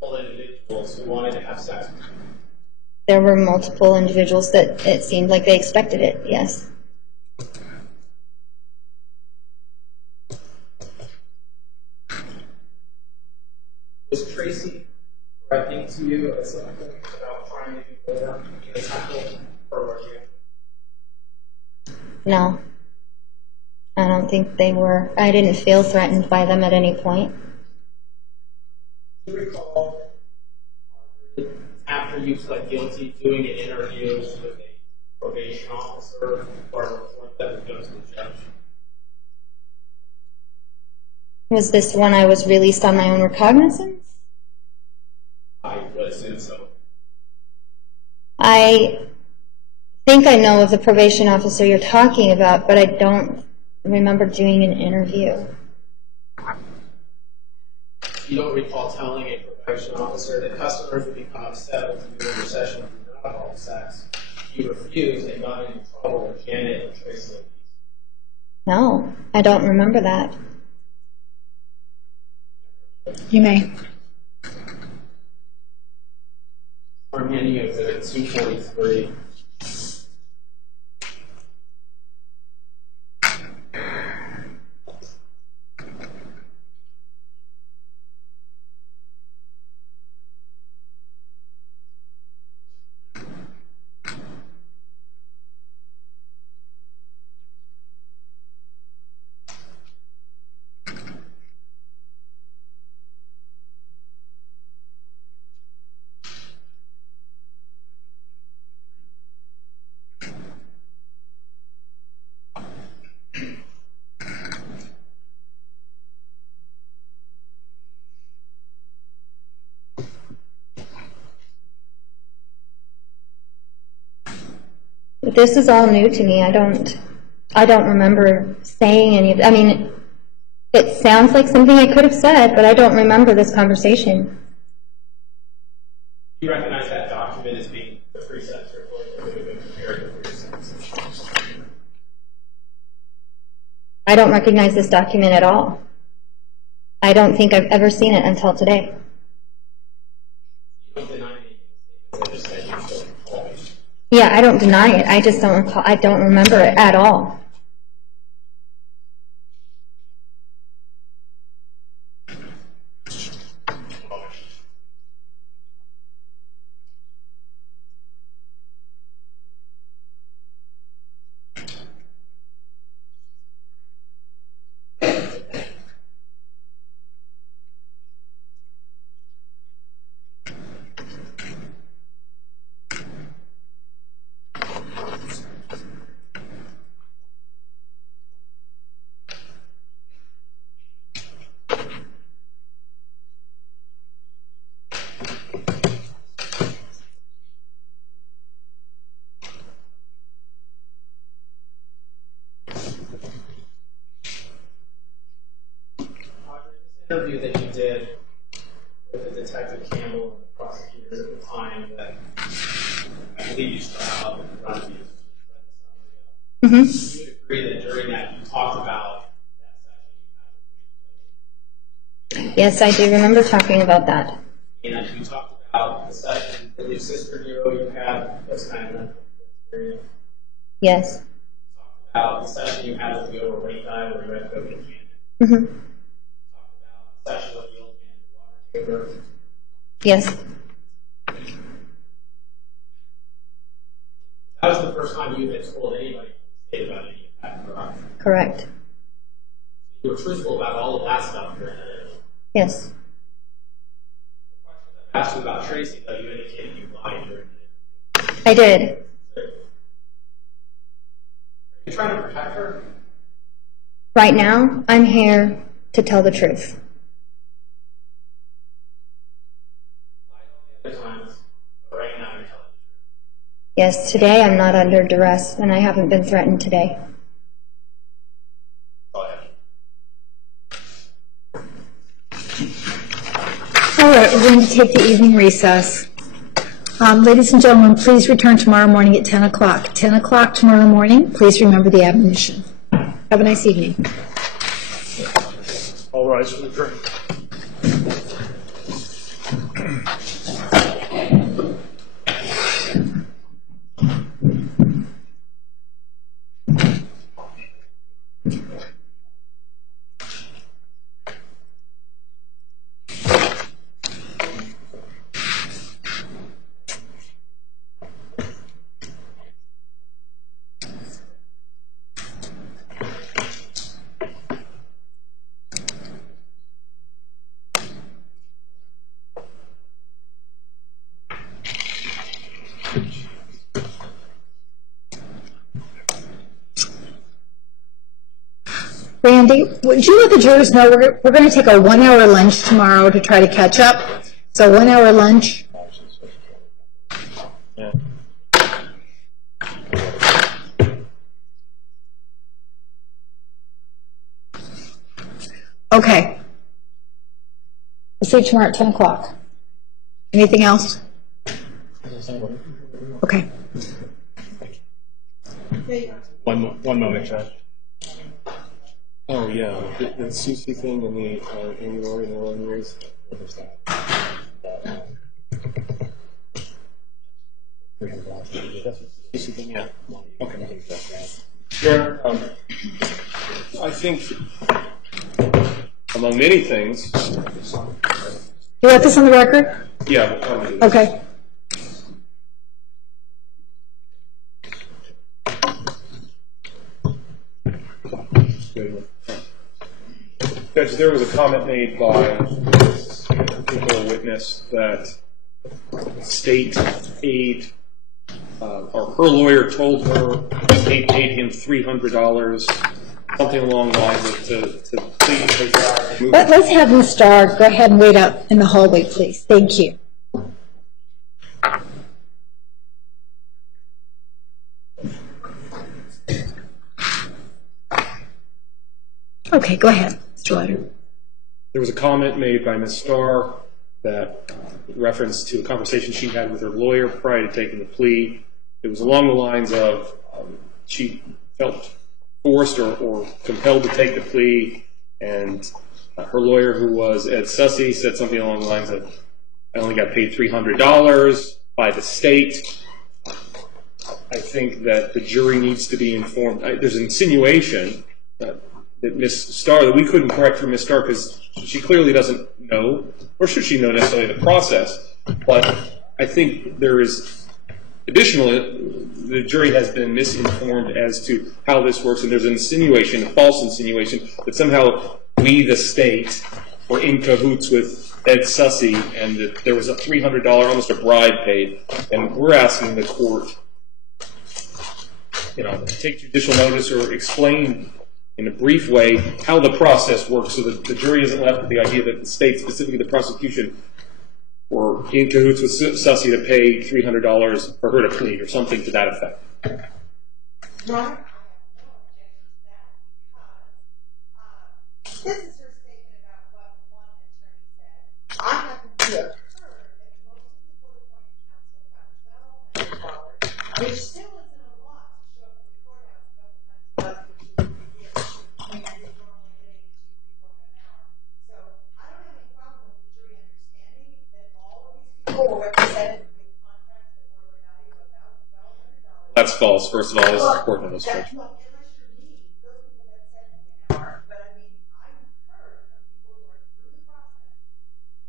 multiple individuals who wanted to have sex with you. There were multiple individuals that it seemed like they expected it, yes. Was Tracy threatening to you at some point about trying to do more in the temple, or were you? No. I don't think they were. I didn't feel threatened by them at any point. Do you recall, after you pled guilty, doing an interview with a probation officer or a report that would go to the judge? Was this when I was released on my own recognizance? I would assume so. I think I know of the probation officer you're talking about, but I don't remember doing an interview. You don't recall telling a probation officer that customers would become upset with you in your session for alcohol sex. You refused and got into trouble with Janet and Tracy. No, I don't remember that. You may. I'm handing you exhibit 243. This is all new to me. I don't remember saying any of it. I mean, it sounds like something I could have said, but I don't remember this conversation. Do you recognize that document as being the pre-sentence report that would have been prepared for your sentence? I don't recognize this document at all. I don't think I've ever seen it until today. You don't deny anything. I just said you don't recall it. Yeah, I don't deny it. I just don't recall. I don't remember it at all. you did with the Detective Campbell and the prosecutors at the time that I believe you still have up in front of you. You would agree that during that you talked about that session? Yes, I do remember talking about that. And you talked about the session with your sister Hero you had this kind of mental experience. Yes. About the session you had with the overweight guy where you had to go get candy. Mm-hmm. Talk about the session with the old man in the water taker. Yes. That was the first time you had told anybody about any of that, correct? Correct. You were truthful about all of that stuff during the interview. Yes. I asked you about Tracy, though, you indicated you lied during the interview. I did. Are you trying to protect her? Right now, I'm here to tell the truth. Other times, but right now you're telling the truth. Yes, today I'm not under duress, and I haven't been threatened today. Go ahead. All right, we're going to take the evening recess. Ladies and gentlemen, please return tomorrow morning at 10 o'clock. 10 o'clock tomorrow morning. Please remember the admonition. Have a nice evening. All rise for the drink. Randy, would you let the jurors know we're going to take a 1-hour lunch tomorrow to try to catch up? So 1-hour lunch. Yeah. Okay. We'll see you tomorrow at 10 o'clock. Anything else? Okay. One moment, Judge. Oh, yeah, the CC thing and the annual and the long years. CC thing, yeah. Okay. Sure. I think, among many things. You want this on the record? Yeah. Okay. Judge, there was a comment made by a particular witness that state aid, or her lawyer told her state paid him $300, something along the lines of to please take out. Let's have Ms. Starr go ahead and wait out in the hallway, please. Thank you. Okay, go ahead, Mr. Leiter. There was a comment made by Ms. Starr that reference to a conversation she had with her lawyer prior to taking the plea. It was along the lines of she felt forced or compelled to take the plea, and her lawyer, who was Ed Sussey, said something along the lines of, I only got paid $300 by the state. I think that the jury needs to be informed. There's an insinuation that Ms. Starr, that we couldn't correct for Ms. Starr because she clearly doesn't know, or should she know necessarily the process, but I think there is, additionally, the jury has been misinformed as to how this works, and there's an insinuation, a false insinuation, that somehow we, the state, were in cahoots with Ed Sussey, and that there was a $300, almost a bribe paid, and we're asking the court, take judicial notice or explain in a brief way how the process works so that the jury isn't left with the idea that the state, specifically the prosecution, were in cahoots with Sussey to pay $300 for her to plead or something to that effect. Right? This is her statement about what one attorney occurred that most of the court appointed counsel got $12,000, which still isn't a lot to show up at the courthouse a couple times a year. I mean, you're normally getting 2 people an hour. So I don't have any problem with the jury understanding that all of these people were represented with contracts that were a value of about $1,200. That's false. First of all, this is a court illustration. Well, unless you're me, those people get $70 an hour. But I mean, I've heard from people who are through the process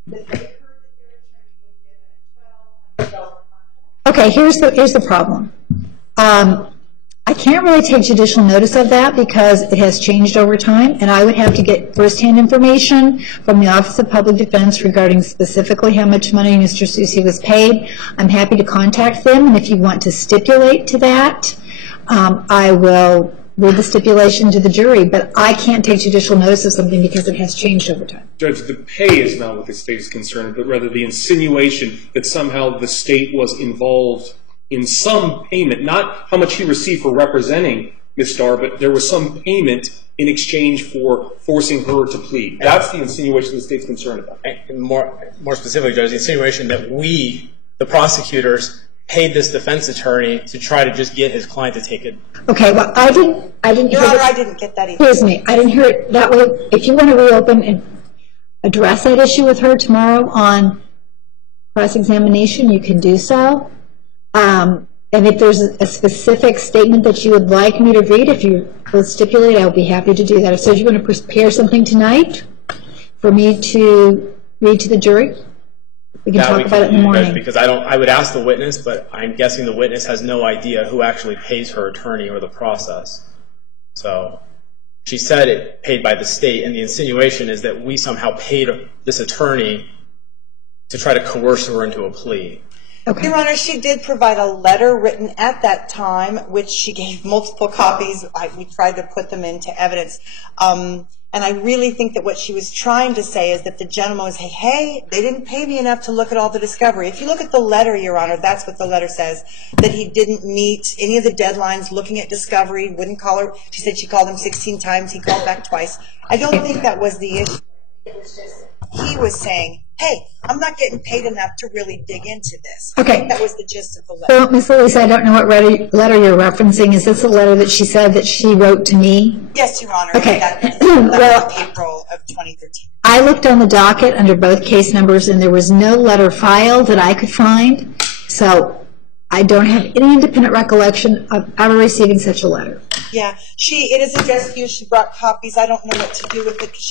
that they heard that their attorney was given a $1,200 contract. Okay, here's the problem. I can't really take judicial notice of that because it has changed over time, and I would have to get firsthand information from the Office of Public Defense regarding specifically how much money Mr. Soucy was paid. I'm happy to contact them, and if you want to stipulate to that, I will read the stipulation to the jury, but I can't take judicial notice of something because it has changed over time. Judge, the pay is not what the state is concerned, but rather the insinuation that somehow the state was involved in some payment, not how much he received for representing Ms. Starr, but there was some payment in exchange for forcing her to plead. That's the insinuation the state's concerned about. And more specifically, Judge, the insinuation that we, the prosecutors, paid this defense attorney to try to just get his client to take it. Okay, well, I didn't Your hear Honor, it. I didn't get that either. Excuse me, I didn't hear it that way. If you want to reopen and address that issue with her tomorrow on cross-examination, you can do so. And if there's a specific statement that you would like me to read, if you will stipulate, I would be happy to do that. So you want to prepare something tonight for me to read to the jury? We can talk about it in the morning. Because I would ask the witness, but I'm guessing the witness has no idea who actually pays her attorney or the process. So she said it paid by the state, and the insinuation is that we somehow paid this attorney to try to coerce her into a plea. Okay. Your Honor, she did provide a letter written at that time, which she gave multiple copies. We tried to put them into evidence. And I really think that what she was trying to say is that the gentleman was, hey, they didn't pay me enough to look at all the discovery. If you look at the letter, Your Honor, that's what the letter says, that he didn't meet any of the deadlines looking at discovery, wouldn't call her. She said she called him 16 times. He called back twice. I don't think that was the issue. It was just he was saying, hey, I'm not getting paid enough to really dig into this. Okay. I think that was the gist of the letter. So, Ms. Elisa, I don't know what letter you're referencing. Is this a letter that she said that she wrote to me? Yes, Your Honor. Okay. Well, April of 2013. I looked on the docket under both case numbers, and there was no letter filed that I could find. So I don't have any independent recollection of ever receiving such a letter. Yeah, it is addressed to you. She brought copies. I don't know what to do with it because she